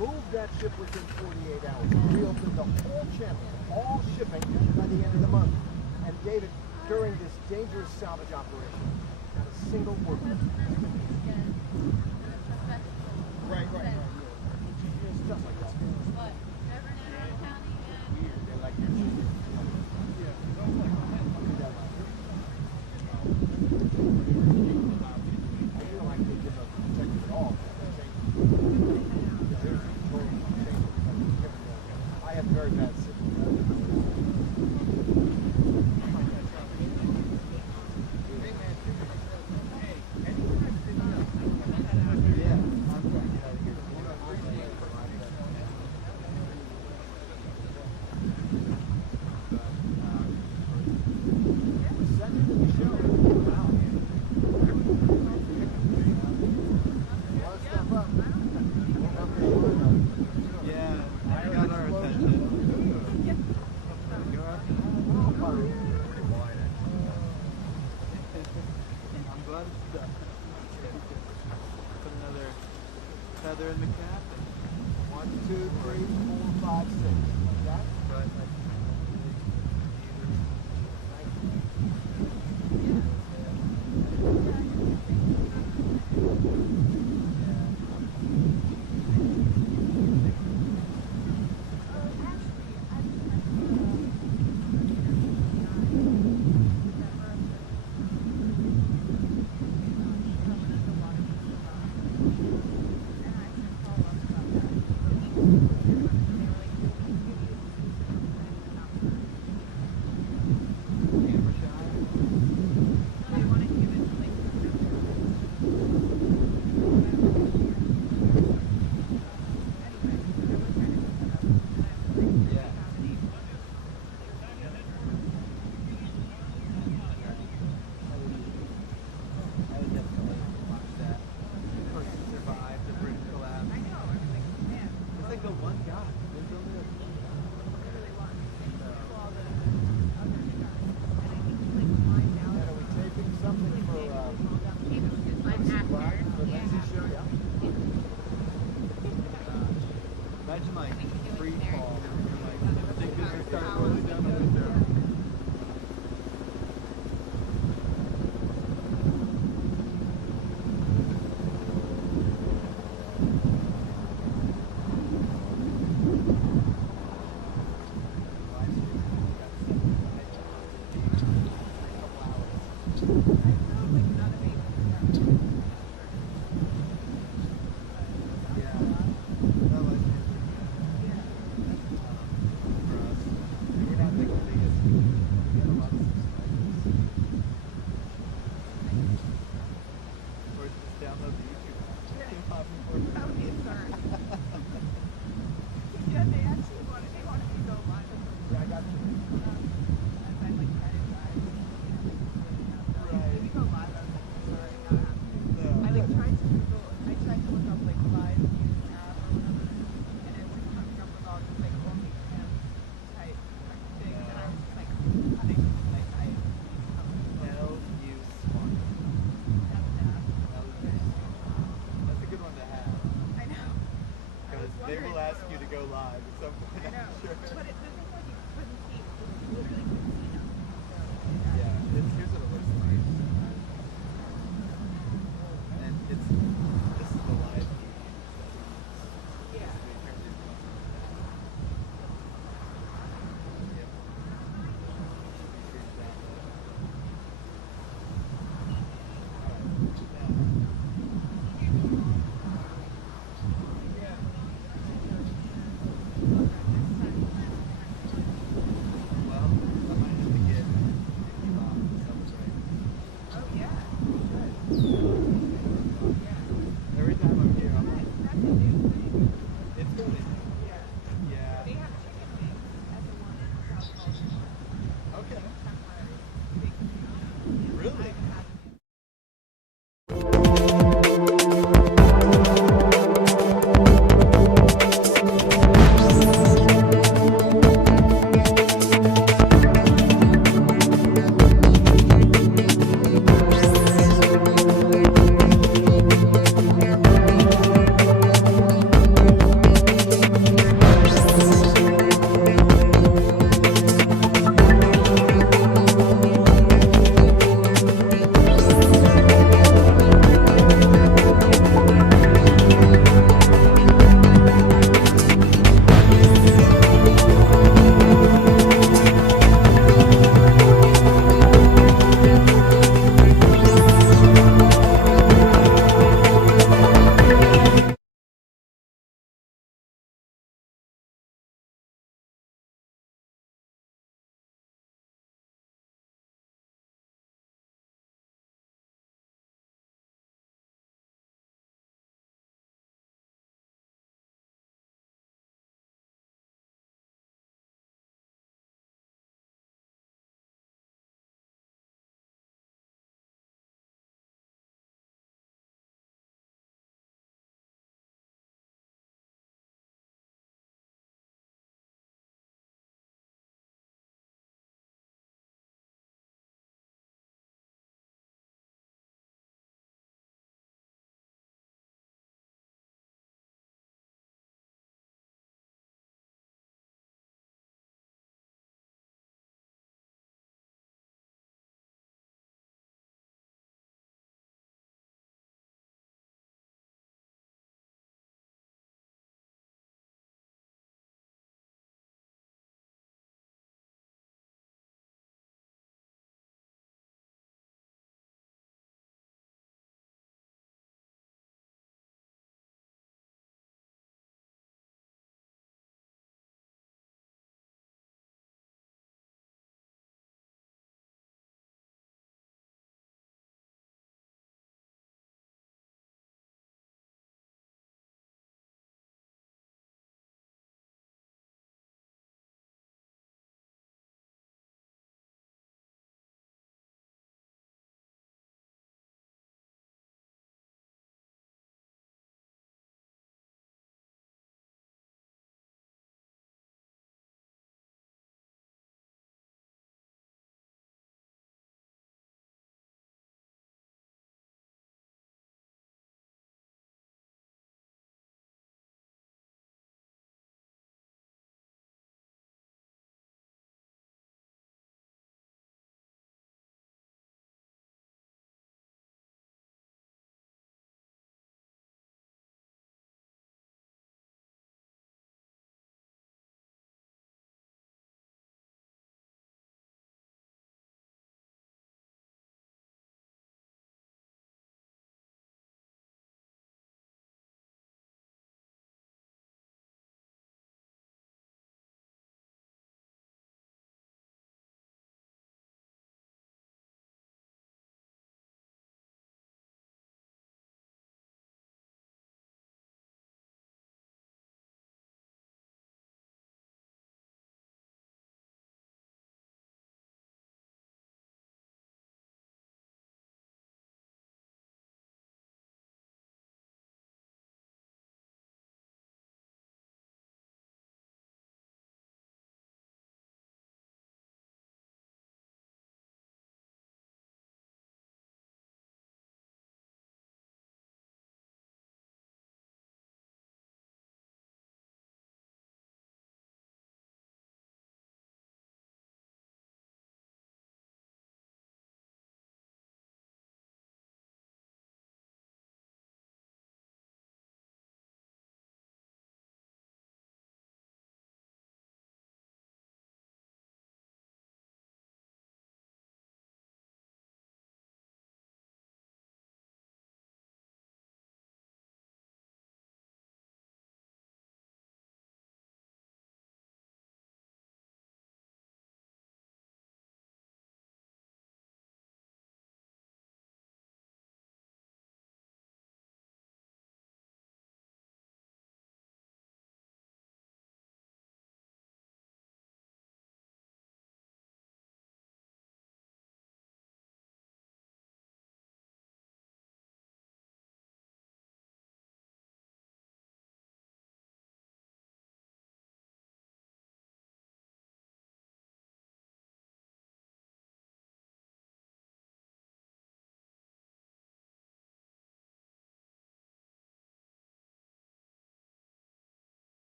moved that ship within 48 hours. We opened the whole channel, all shipping by the end of the month. And David, during this dangerous salvage operation, not a single word. Right. It's stuff like that. What? Weird. They're like, I feel like they give a protective at all. I have very bad signal. Feather in the cap. 1, 2, 3, 4, 5, 6. Like that? Right. Imagine like free fall. Like, things just start rolling down the window. They will ask you to go live at some point, I'm sure. But it doesn't like you couldn't see, literally couldn't see them. Yeah, here's what it looks like. And this is the live feed. Yeah.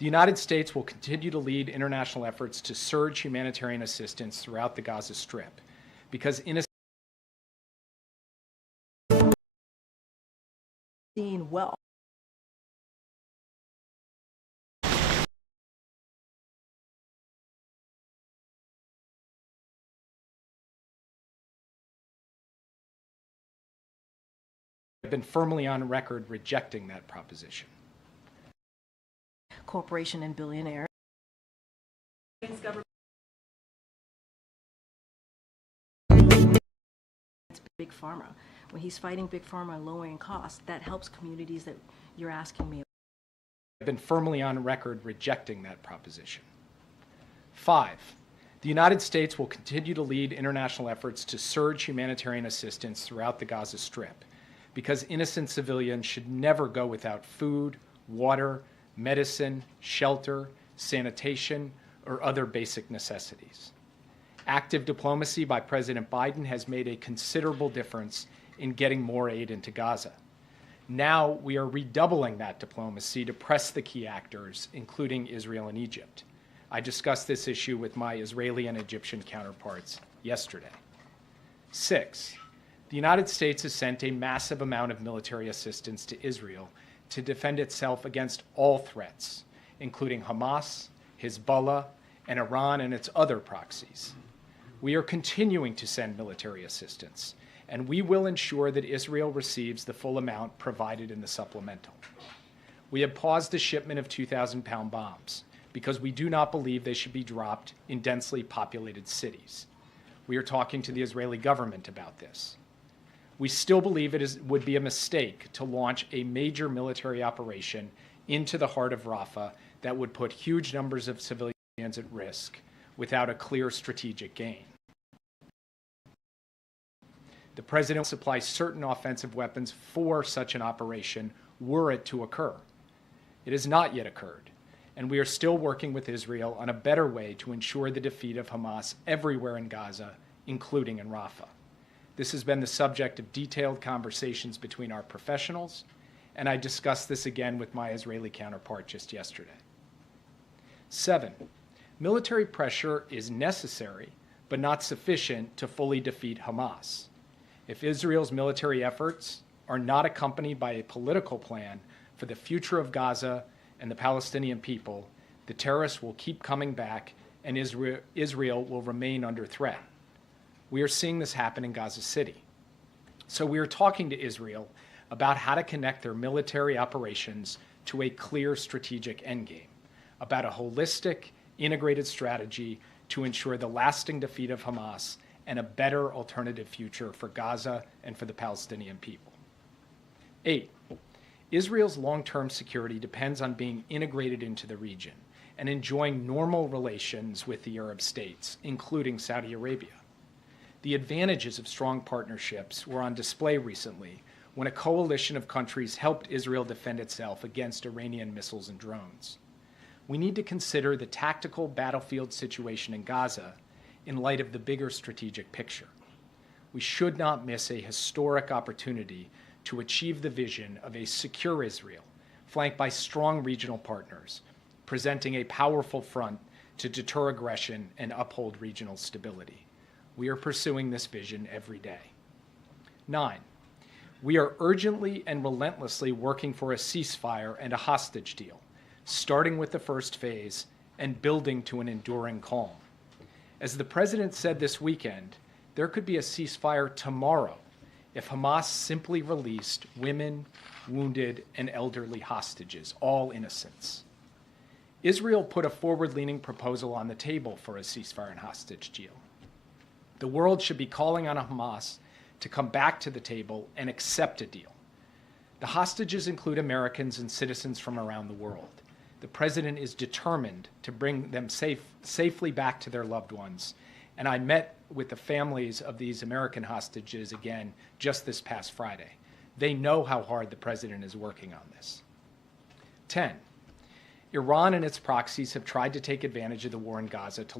The United States will continue to lead international efforts to surge humanitarian assistance throughout the Gaza Strip because innocent well. have been firmly on record rejecting that proposition. Corporation and billionaire. It's Big Pharma. When he's fighting Big Pharma lowering costs, that helps communities that you're asking me. Have been firmly on record rejecting that proposition. 5. The United States will continue to lead international efforts to surge humanitarian assistance throughout the Gaza Strip because innocent civilians should never go without food, water, medicine, shelter, sanitation, or other basic necessities. Active diplomacy by President Biden has made a considerable difference in getting more aid into Gaza. Now we are redoubling that diplomacy to press the key actors, including Israel and Egypt. I discussed this issue with my Israeli and Egyptian counterparts yesterday. 6. The United States has sent a massive amount of military assistance to Israel to defend itself against all threats, including Hamas, Hezbollah, and Iran and its other proxies. We are continuing to send military assistance, and we will ensure that Israel receives the full amount provided in the supplemental. We have paused the shipment of 2,000-pound bombs because we do not believe they should be dropped in densely populated cities. We are talking to the Israeli government about this. We still believe would be a mistake to launch a major military operation into the heart of Rafah that would put huge numbers of civilians at risk without a clear strategic gain. The President will supply certain offensive weapons for such an operation were it to occur. It has not yet occurred, and we are still working with Israel on a better way to ensure the defeat of Hamas everywhere in Gaza, including in Rafah. This has been the subject of detailed conversations between our professionals, and I discussed this again with my Israeli counterpart just yesterday. 7. Military pressure is necessary, but not sufficient to fully defeat Hamas. If Israel's military efforts are not accompanied by a political plan for the future of Gaza and the Palestinian people, the terrorists will keep coming back and Israel will remain under threat. We are seeing this happen in Gaza City. So we are talking to Israel about how to connect their military operations to a clear strategic endgame, about a holistic, integrated strategy to ensure the lasting defeat of Hamas and a better alternative future for Gaza and for the Palestinian people. 8. Israel's long-term security depends on being integrated into the region and enjoying normal relations with the Arab states, including Saudi Arabia. The advantages of strong partnerships were on display recently when a coalition of countries helped Israel defend itself against Iranian missiles and drones. We need to consider the tactical battlefield situation in Gaza in light of the bigger strategic picture. We should not miss a historic opportunity to achieve the vision of a secure Israel, flanked by strong regional partners, presenting a powerful front to deter aggression and uphold regional stability. We are pursuing this vision every day. 9. We are urgently and relentlessly working for a ceasefire and a hostage deal, starting with the first phase and building to an enduring calm. As the President said this weekend, there could be a ceasefire tomorrow if Hamas simply released women, wounded, and elderly hostages, all innocents. Israel put a forward-leaning proposal on the table for a ceasefire and hostage deal. The world should be calling on Hamas to come back to the table and accept a deal. The hostages include Americans and citizens from around the world. The President is determined to bring them safely back to their loved ones, and I met with the families of these American hostages again just this past Friday. They know how hard the President is working on this. 10. Iran and its proxies have tried to take advantage of the war in Gaza to